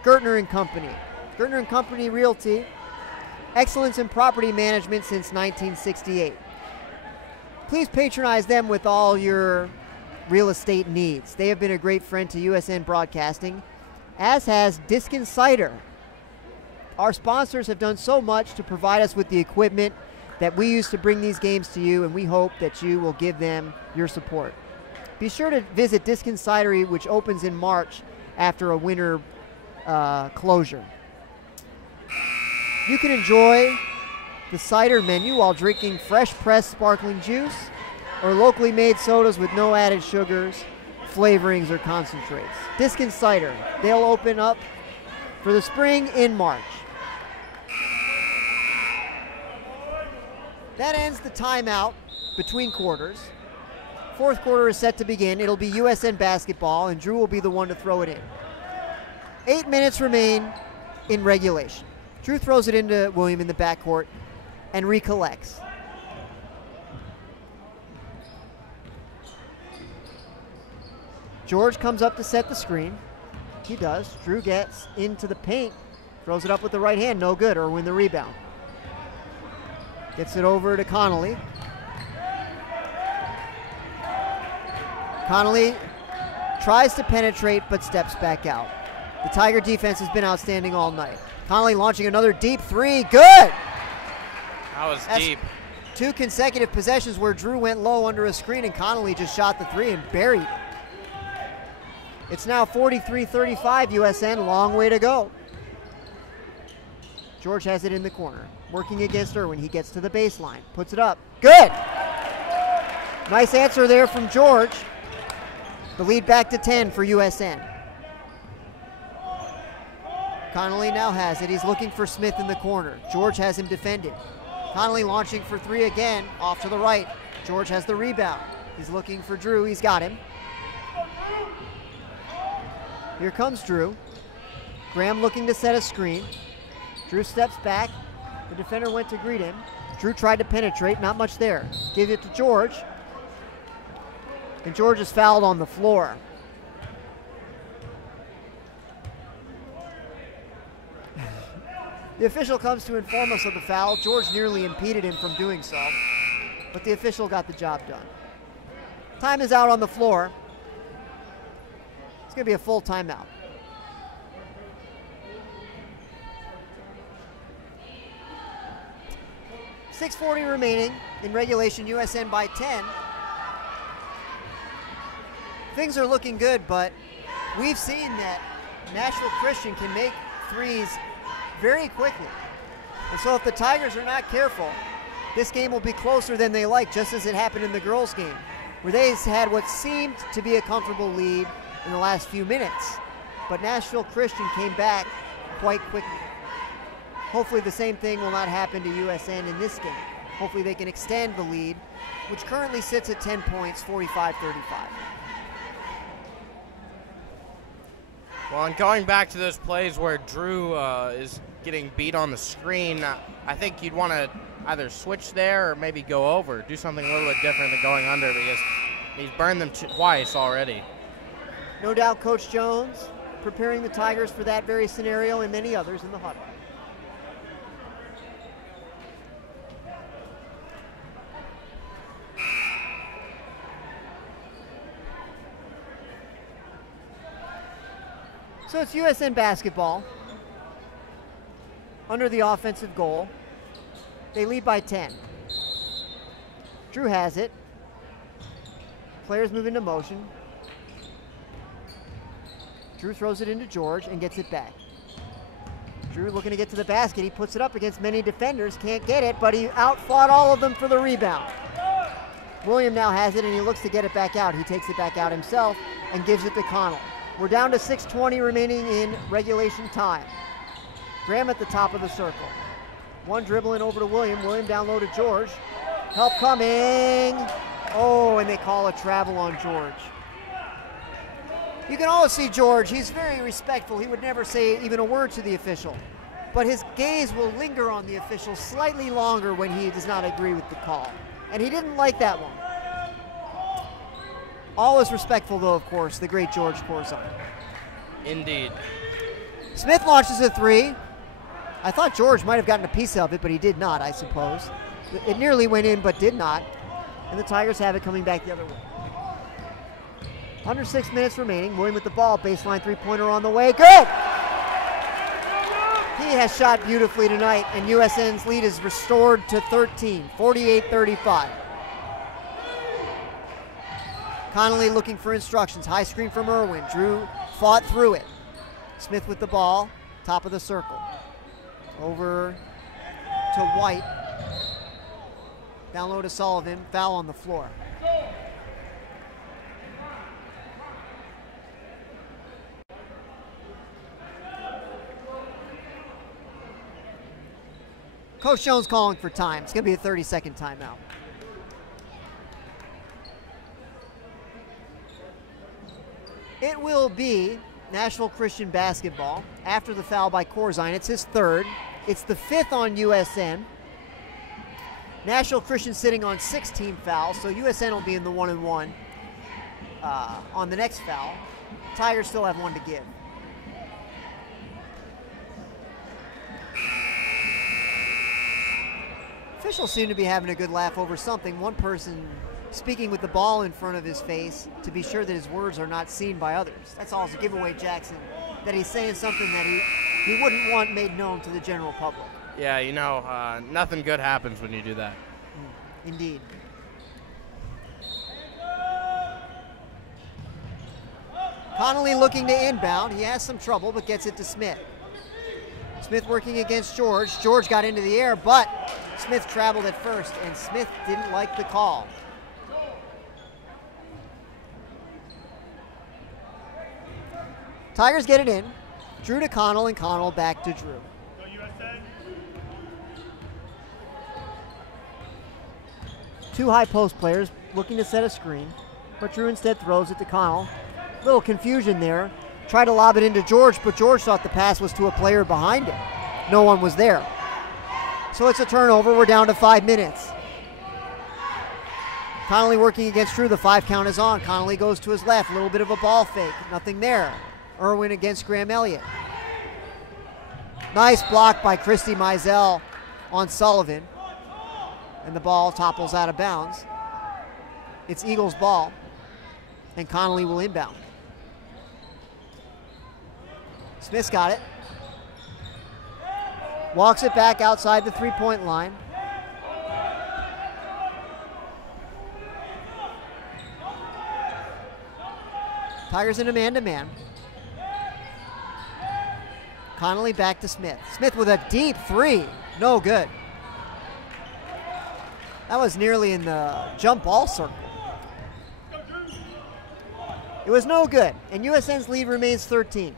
Gertner & Company. Gertner & Company Realty, excellence in property management since 1968. Please patronize them with all your real estate needs. They have been a great friend to USN Broadcasting, as has Diskin Cider. Our sponsors have done so much to provide us with the equipment that we use to bring these games to you, and we hope that you will give them your support. Be sure to visit Diskin Cidery, which opens in March after a winter closure. You can enjoy the cider menu while drinking fresh pressed sparkling juice or locally made sodas with no added sugars, flavorings, or concentrates. Diskin Cider, they'll open up for the spring in March. That ends the timeout between quarters. Fourth quarter is set to begin. It'll be USN basketball, and Drew will be the one to throw it in. 8 minutes remain in regulation. Drew throws it into William in the backcourt and recollects. George comes up to set the screen. He does. Drew gets into the paint, throws it up with the right hand, no good, or win the rebound. Gets it over to Connolly. Connolly tries to penetrate but steps back out. The Tiger defense has been outstanding all night. Connolly launching another deep three. Good! That was deep. 2 consecutive possessions where Drew went low under a screen and Connolly just shot the three and buried it. It's now 43-35 USN, long way to go. George has it in the corner. Working against Irwin, he gets to the baseline, puts it up. Good! Nice answer there from George. The lead back to 10 for USN. Connolly now has it. He's looking for Smith in the corner. George has him defended. Connolly launching for three again, off to the right. George has the rebound. He's looking for Drew. He's got him. Here comes Drew. Graham looking to set a screen. Drew steps back. The defender went to greet him. Drew tried to penetrate, not much there. Give it to George. And George is fouled on the floor. The official comes to inform us of the foul. George nearly impeded him from doing so, but the official got the job done. Time is out on the floor. It's going to be a full timeout. .640 remaining in regulation, USN by 10. Things are looking good, but we've seen that Nashville Christian can make threes very quickly. And so if the Tigers are not careful, this game will be closer than they like, just as it happened in the girls' game, where they had what seemed to be a comfortable lead in the last few minutes. But Nashville Christian came back quite quickly. Hopefully the same thing will not happen to USN in this game. Hopefully they can extend the lead, which currently sits at 10 points, 45-35. Well, and going back to those plays where Drew is getting beat on the screen, I think you'd want to either switch there or maybe go over, do something a little bit different than going under, because he's burned them twice already. No doubt Coach Jones preparing the Tigers for that very scenario and many others in the huddle. So it's USN basketball under the offensive goal. They lead by 10. Drew has it. Players move into motion. Drew throws it into George and gets it back. Drew looking to get to the basket. He puts it up against many defenders. Can't get it, but he outfought all of them for the rebound. William now has it and he looks to get it back out. He takes it back out himself and gives it to Connell. We're down to 6:20 remaining in regulation time. Graham at the top of the circle. One dribbling over to William. William down low to George. Help coming. Oh, and they call a travel on George. You can always see George. He's very respectful. He would never say even a word to the official. But his gaze will linger on the official slightly longer when he does not agree with the call. And he didn't like that one. Always respectful, though, of course, the great George Corzine. Indeed. Smith launches a three. I thought George might have gotten a piece of it, but he did not, I suppose. It nearly went in, but did not. And the Tigers have it coming back the other way. Under 6 minutes remaining. William with the ball. Baseline three-pointer on the way. Good! He has shot beautifully tonight, and USN's lead is restored to 13, 48-35. Connolly looking for instructions. High screen from Irwin. Drew fought through it. Smith with the ball, top of the circle. Over to White. Down low to Sullivan. Foul on the floor. Coach Jones calling for time. It's going to be a 30-second timeout. It will be National Christian basketball after the foul by Corzine. It's his third. It's the fifth on USN. National Christian sitting on 16 fouls, so USN will be in the 1-and-1 on the next foul. Tigers still have one to give. Officials seem to be having a good laugh over something. One person speaking with the ball in front of his face to be sure that his words are not seen by others. That's all. It's a giveaway, Jackson, that he's saying something that he wouldn't want made known to the general public. Yeah, you know, nothing good happens when you do that. Indeed. Connolly looking to inbound. He has some trouble, but gets it to Smith. Smith working against George. George got into the air, but Smith traveled at first, and Smith didn't like the call. Tigers get it in. Drew to Connell, and Connell back to Drew. Two high post players looking to set a screen, but Drew instead throws it to Connell. Little confusion there. Tried to lob it into George, but George thought the pass was to a player behind him. No one was there. So it's a turnover. We're down to 5 minutes. Connolly working against Drew. The 5 count is on. Connolly goes to his left. A little bit of a ball fake. Nothing there. Irwin against Graham Elliott. Nice block by Christy Mizell on Sullivan. And the ball topples out of bounds. It's Eagles' ball. And Connolly will inbound. Smith's got it. Walks it back outside the three-point line. Tigers in a man-to-man. Connolly back to Smith. Smith with a deep three. No good. That was nearly in the jump ball circle. It was no good, and USN's lead remains 13.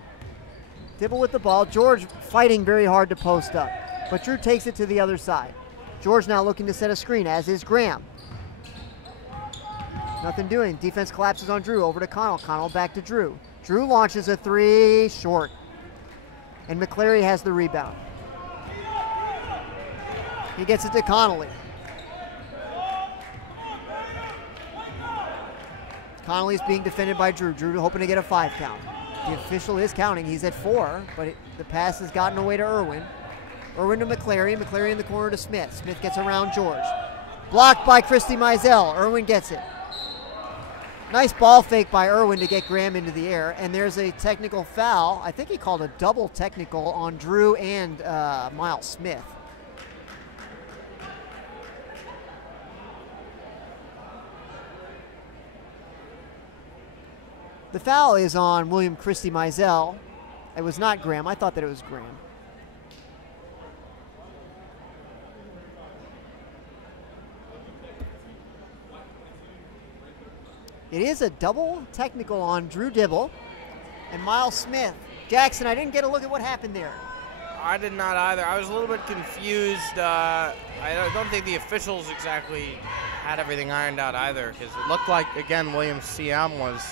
Dibble with the ball. George fighting very hard to post up, but Drew takes it to the other side. George now looking to set a screen, as is Graham. Nothing doing. Defense collapses on Drew. Over to Connell. Connell back to Drew. Drew launches a three, short. And McCleary has the rebound. He gets it to Connolly. Connolly's being defended by Drew. Drew hoping to get a 5 count. The official is counting. He's at 4, but the pass has gotten away to Irwin. Irwin to McCleary. McCleary in the corner to Smith. Smith gets around George. Blocked by Christy Mizell. Irwin gets it. Nice ball fake by Irwin to get Graham into the air, and there's a technical foul. I think he called a double technical on Drew and Miles Smith. The foul is on William Christy Mizell. It was not Graham. I thought that it was Graham. It is a double technical on Drew Dibble and Miles Smith. Jackson, I didn't get a look at what happened there. I did not either. I was a little bit confused. I don't think the officials exactly had everything ironed out either, because it looked like, again, William CM was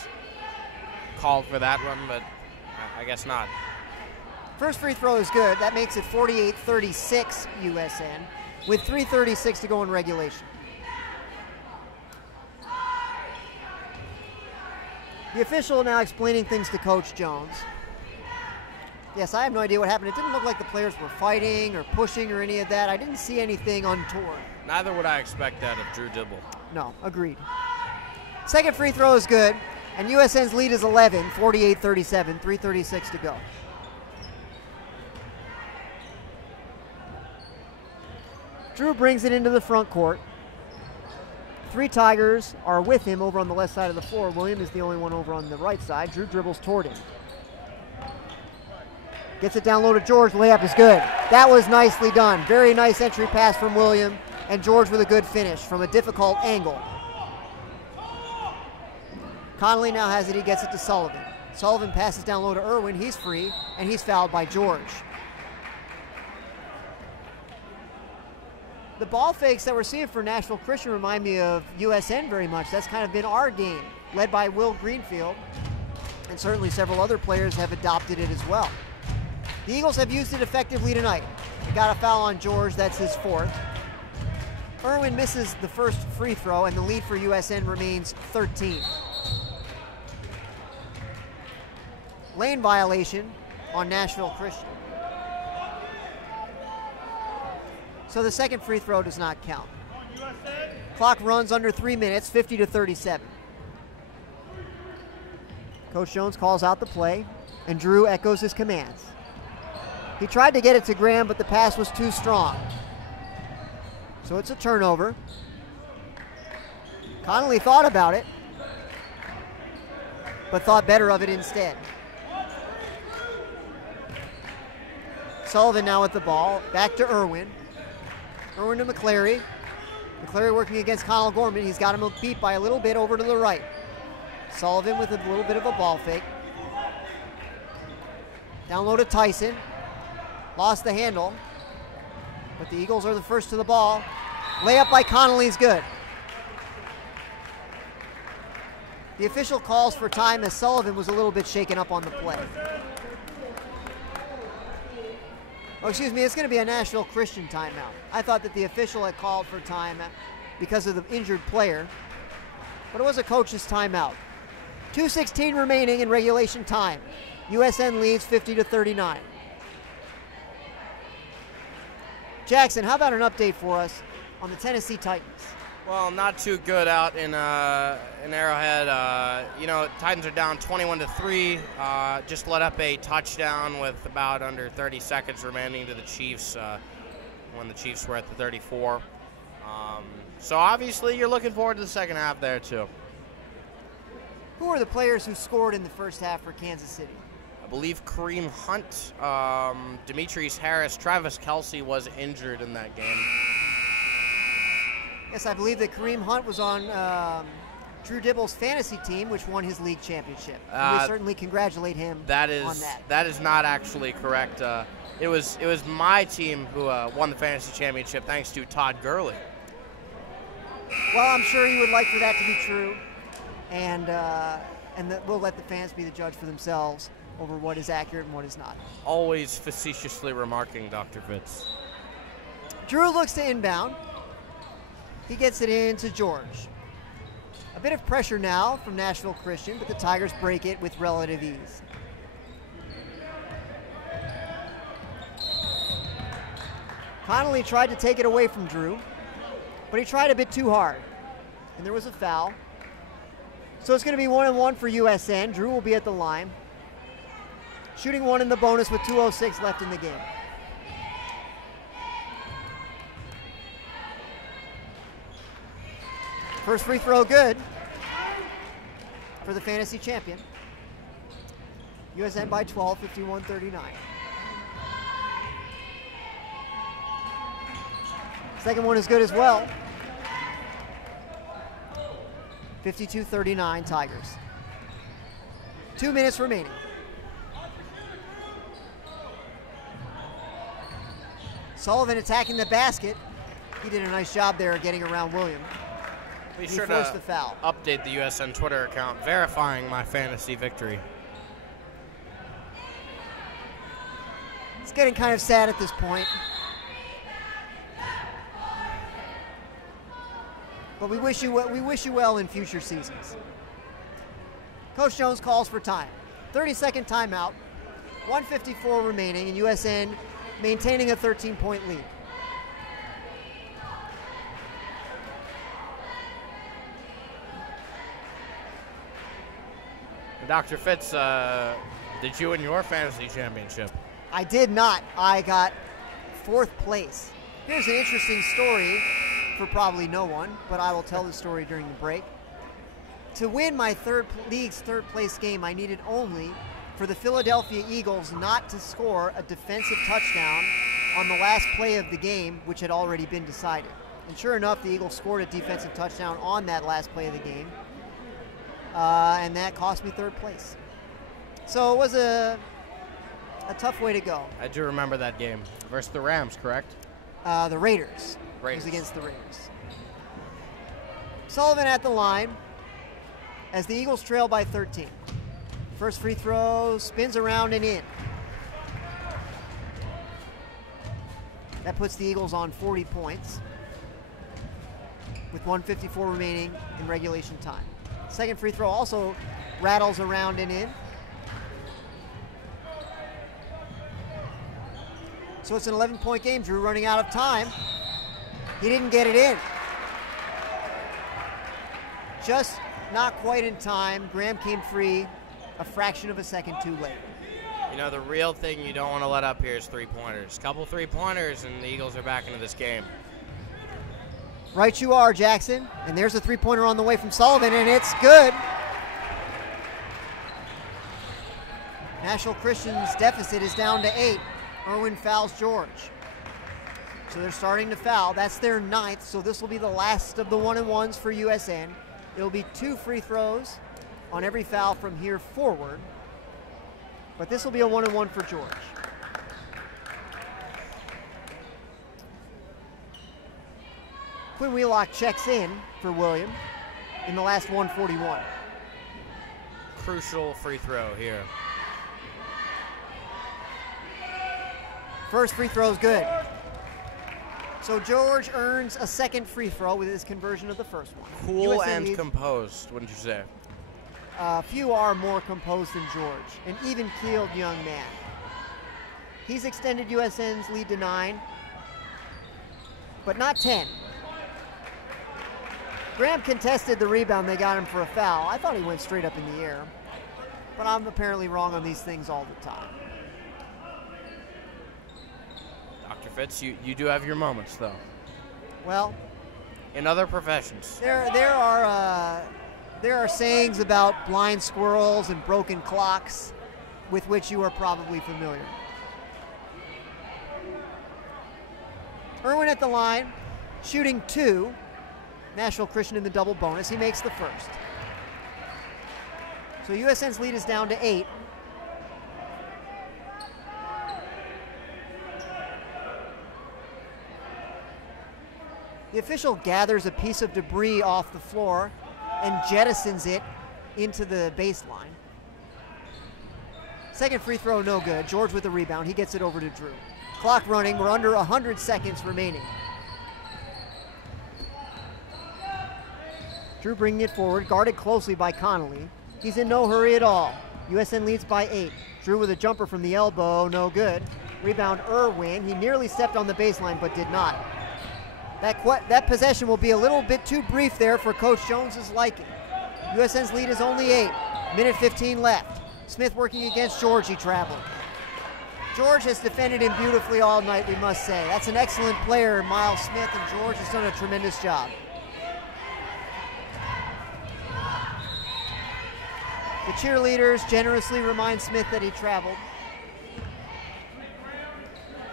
called for that one, but I guess not. First free throw is good. That makes it 48-36 USN with 3:36 to go in regulation. The official now explaining things to Coach Jones. Yes, I have no idea what happened. It didn't look like the players were fighting or pushing or any of that. I didn't see anything untoward. Neither would I expect that of Drew Dibble. No, agreed. Second free throw is good, and USN's lead is 11, 48-37, 3:36 to go. Drew brings it into the front court. 3 Tigers are with him over on the left side of the floor. William is the only one over on the right side. Drew dribbles toward him. Gets it down low to George. Layup is good. That was nicely done. Very nice entry pass from William, and George with a good finish from a difficult angle. Connolly now has it. He gets it to Sullivan. Sullivan passes down low to Irwin. He's free, and he's fouled by George. The ball fakes that we're seeing for Nashville Christian remind me of USN very much. That's kind of been our game, led by Will Greenfield, and certainly several other players have adopted it as well. The Eagles have used it effectively tonight. They got a foul on George, that's his 4th. Irwin misses the first free throw, and the lead for USN remains 13. Lane violation on Nashville Christian. So the second free throw does not count. Clock runs under 3 minutes, 50-37. Coach Jones calls out the play, and Drew echoes his commands. He tried to get it to Graham, but the pass was too strong. So it's a turnover. Connolly thought about it, but thought better of it instead. Sullivan now with the ball, back to Irwin. Irwin to McClary. McClary working against Connell Gorman. He's got him beat by a little bit over to the right. Sullivan with a little bit of a ball fake. Down low to Tyson. Lost the handle. But the Eagles are the first to the ball. Layup by Connolly is good. The official calls for time as Sullivan was a little bit shaken up on the play. Oh, excuse me, it's going to be a Nashville Christian timeout. I thought that the official had called for time because of the injured player, but it was a coach's timeout. 2:16 remaining in regulation time. USN leads 50-39. Jackson, how about an update for us on the Tennessee Titans? Well, not too good out in Arrowhead. Titans are down 21-3. Just let up a touchdown with about under 30 seconds remaining to the Chiefs when the Chiefs were at the 34. So obviously you're looking forward to the second half there too. Who are the players who scored in the first half for Kansas City? I believe Kareem Hunt, Demetrius Harris, Travis Kelce was injured in that game. Yes, I believe that Kareem Hunt was on Drew Dibble's fantasy team, which won his league championship. And we certainly congratulate him on that. That is not actually correct. It was my team who won the fantasy championship, thanks to Todd Gurley. Well, I'm sure you would like for that to be true, and that we'll let the fans be the judge for themselves over what is accurate and what is not. Always facetiously remarking, Dr. Fitz. Drew looks to inbound. He gets it into George. A bit of pressure now from Nashville Christian, but the Tigers break it with relative ease. Connolly tried to take it away from Drew, but he tried a bit too hard, and there was a foul. So it's going to be 1-1 for USN. Drew will be at the line. Shooting one in the bonus with 2:06 left in the game. First free throw good for the fantasy champion. USN by 12, 51-39. Second one is good as well. 52-39 Tigers. 2 minutes remaining. Sullivan attacking the basket. He did a nice job there getting around William. Be He sure forced to the foul. update the USN Twitter account verifying my fantasy victory. It's getting kind of sad at this point. But we wish you well in future seasons. Coach Jones calls for time. 30-second timeout. 1:54 remaining, and USN maintaining a 13-point lead. Dr. Fitz, did you win your fantasy championship? I did not. I got 4th place. Here's an interesting story for probably no one, but I will tell the story during the break. To win my league's 3rd place game, I needed only for the Philadelphia Eagles not to score a defensive touchdown on the last play of the game, which had already been decided. And sure enough, the Eagles scored a defensive touchdown on that last play of the game. And that cost me 3rd place. So it was a tough way to go. I do remember that game versus the Rams, correct? The Raiders. It was against the Raiders. Sullivan at the line as the Eagles trail by 13. First free throw, spins around and in. That puts the Eagles on 40 points with 1:54 remaining in regulation time. Second free throw also rattles around and in. So it's an 11-point game. Drew running out of time. He didn't get it in. Just not quite in time. Graham came free a fraction of a second too late. You know, the real thing you don't want to let up here is 3-pointers. Couple 3-pointers and the Eagles are back into this game. Right you are, Jackson. And there's a 3-pointer on the way from Sullivan, and it's good. National Christian's deficit is down to 8. Irwin fouls George. So they're starting to foul. That's their 9th, so this will be the last of the 1-and-1s for USN. It'll be 2 free throws on every foul from here forward. But this will be a 1-and-1 for George. Quinn Wheelock checks in for William in the last 1:41. Crucial free throw here. First free throw is good. So George earns a second free throw with his conversion of the first one. Cool USN and leads. composed, wouldn't you say? Few are more composed than George, an even-keeled young man. He's extended USN's lead to 9, but not 10. Graham contested the rebound. They got him for a foul. I thought he went straight up in the air, but I'm apparently wrong on these things all the time. Dr. Fitz, you do have your moments, though. Well, in other professions. there are sayings about blind squirrels and broken clocks with which you are probably familiar. Irwin at the line, shooting 2. National Christian in the double bonus. He makes the first. So USN's lead is down to 8. The official gathers a piece of debris off the floor and jettisons it into the baseline. Second free throw, no good. George with the rebound. He gets it over to Drew. Clock running. We're under 100 seconds remaining. Drew bringing it forward, guarded closely by Connolly. He's in no hurry at all. USN leads by 8. Drew with a jumper from the elbow, no good. Rebound Irwin. He nearly stepped on the baseline but did not. That possession will be a little bit too brief there for Coach Jones's liking. USN's lead is only 8. Minute 15 left. Smith working against George, he traveled. George has defended him beautifully all night, we must say. That's an excellent player, Miles Smith, and George has done a tremendous job. The cheerleaders generously remind Smith that he traveled.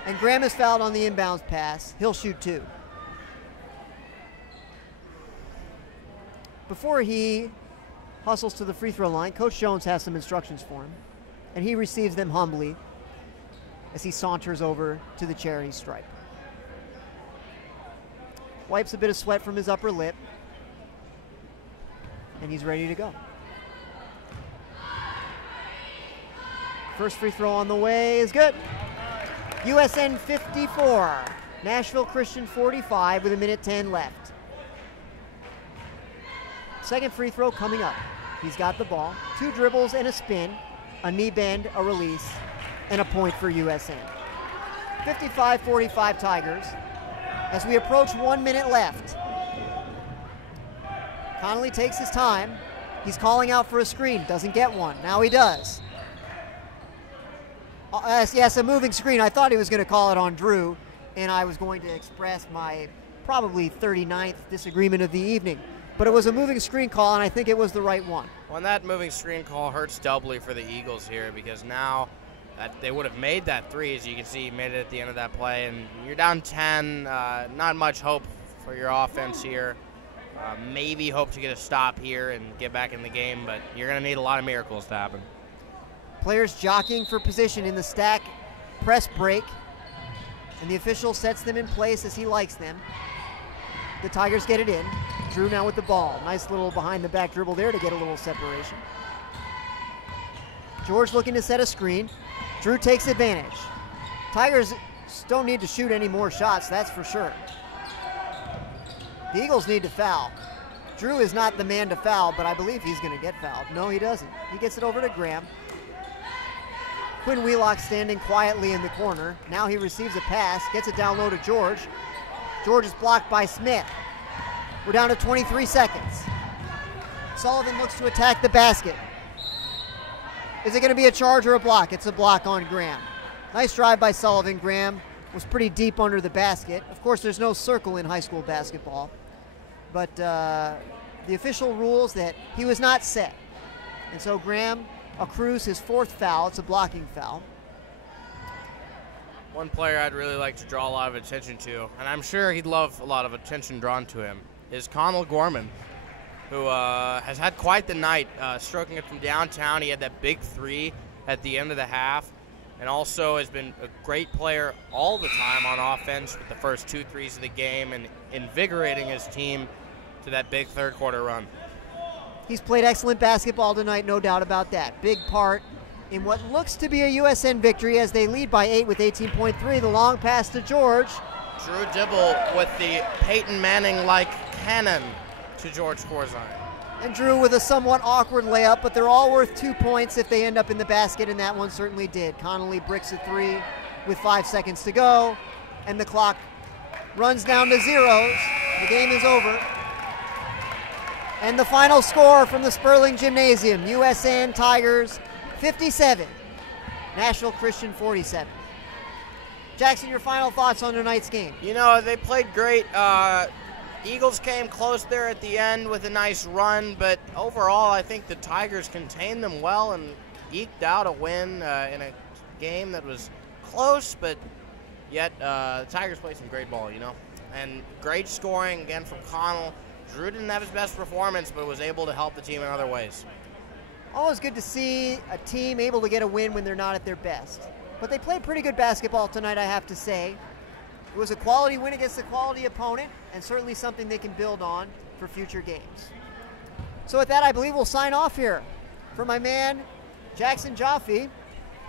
And Graham is fouled on the inbounds pass. He'll shoot 2. Before he hustles to the free throw line, Coach Jones has some instructions for him, and he receives them humbly as he saunters over to the charity stripe. Wipes a bit of sweat from his upper lip, and he's ready to go. First free throw on the way is good. USN 54, Nashville Christian 45 with a minute 10 left. Second free throw coming up. He's got the ball. 2 dribbles and a spin, a knee bend, a release. and a point for USN. 55-45 Tigers. As we approach 1 minute left, Connolly takes his time. He's calling out for a screen, doesn't get one. Now he does. Yes, a moving screen. I thought he was going to call it on Drew, and I was going to express my probably 39th disagreement of the evening. But it was a moving screen call, and I think it was the right one. Well, and that moving screen call hurts doubly for the Eagles here, because now that they would have made that three, as you can see, made it at the end of that play, and you're down 10. Not much hope for your offense here. Maybe hope to get a stop here and get back in the game, but you're going to need a lot of miracles to happen. Players jockeying for position in the stack press break, and the official sets them in place as he likes them. The Tigers get it in. Drew now with the ball. Nice little behind the back dribble there to get a little separation. George looking to set a screen. Drew takes advantage. Tigers don't need to shoot any more shots, that's for sure. The Eagles need to foul. Drew is not the man to foul, but I believe he's going to get fouled. No, he doesn't. He gets it over to Graham. Quinn Wheelock standing quietly in the corner. Now he receives a pass, gets it down low to George. George is blocked by Smith. We're down to 23 seconds. Sullivan looks to attack the basket. Is it going to be a charge or a block? It's a block on Graham. Nice drive by Sullivan. Graham was pretty deep under the basket. Of course, there's no circle in high school basketball, but the official rules that he was not set. And so Graham accrues his fourth foul. It's a blocking foul. One player I'd really like to draw a lot of attention to, and I'm sure he'd love a lot of attention drawn to him, is Connell Gorman, who has had quite the night, stroking it from downtown. He had that big three at the end of the half, and also has been a great player all the time on offense with the first 2 threes of the game and invigorating his team to that big third quarter run. He's played excellent basketball tonight, no doubt about that. Big part in what looks to be a USN victory as they lead by 8 with 18.3. The long pass to George. Drew Dibble with the Peyton Manning-like cannon to George Corzine. And Drew with a somewhat awkward layup, but they're all worth 2 points if they end up in the basket, and that one certainly did. Connolly bricks a three with 5 seconds to go, and the clock runs down to zeros. The game is over. And the final score from the Sperling Gymnasium, USN Tigers 57, Nashville Christian 47. Jackson, your final thoughts on tonight's game? You know, they played great. Eagles came close there at the end with a nice run, but overall I think the Tigers contained them well and eked out a win in a game that was close, but yet the Tigers played some great ball, you know. And great scoring, again, from Connell. Drew didn't have his best performance, but was able to help the team in other ways. Always good to see a team able to get a win when they're not at their best. But they played pretty good basketball tonight, I have to say. It was a quality win against a quality opponent, and certainly something they can build on for future games. So with that, I believe we'll sign off here. For my man, Jackson Jaffe,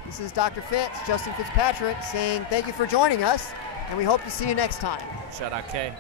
this is Dr. Fitz, Justin Fitzpatrick, saying thank you for joining us, and we hope to see you next time. Shout out, Kay.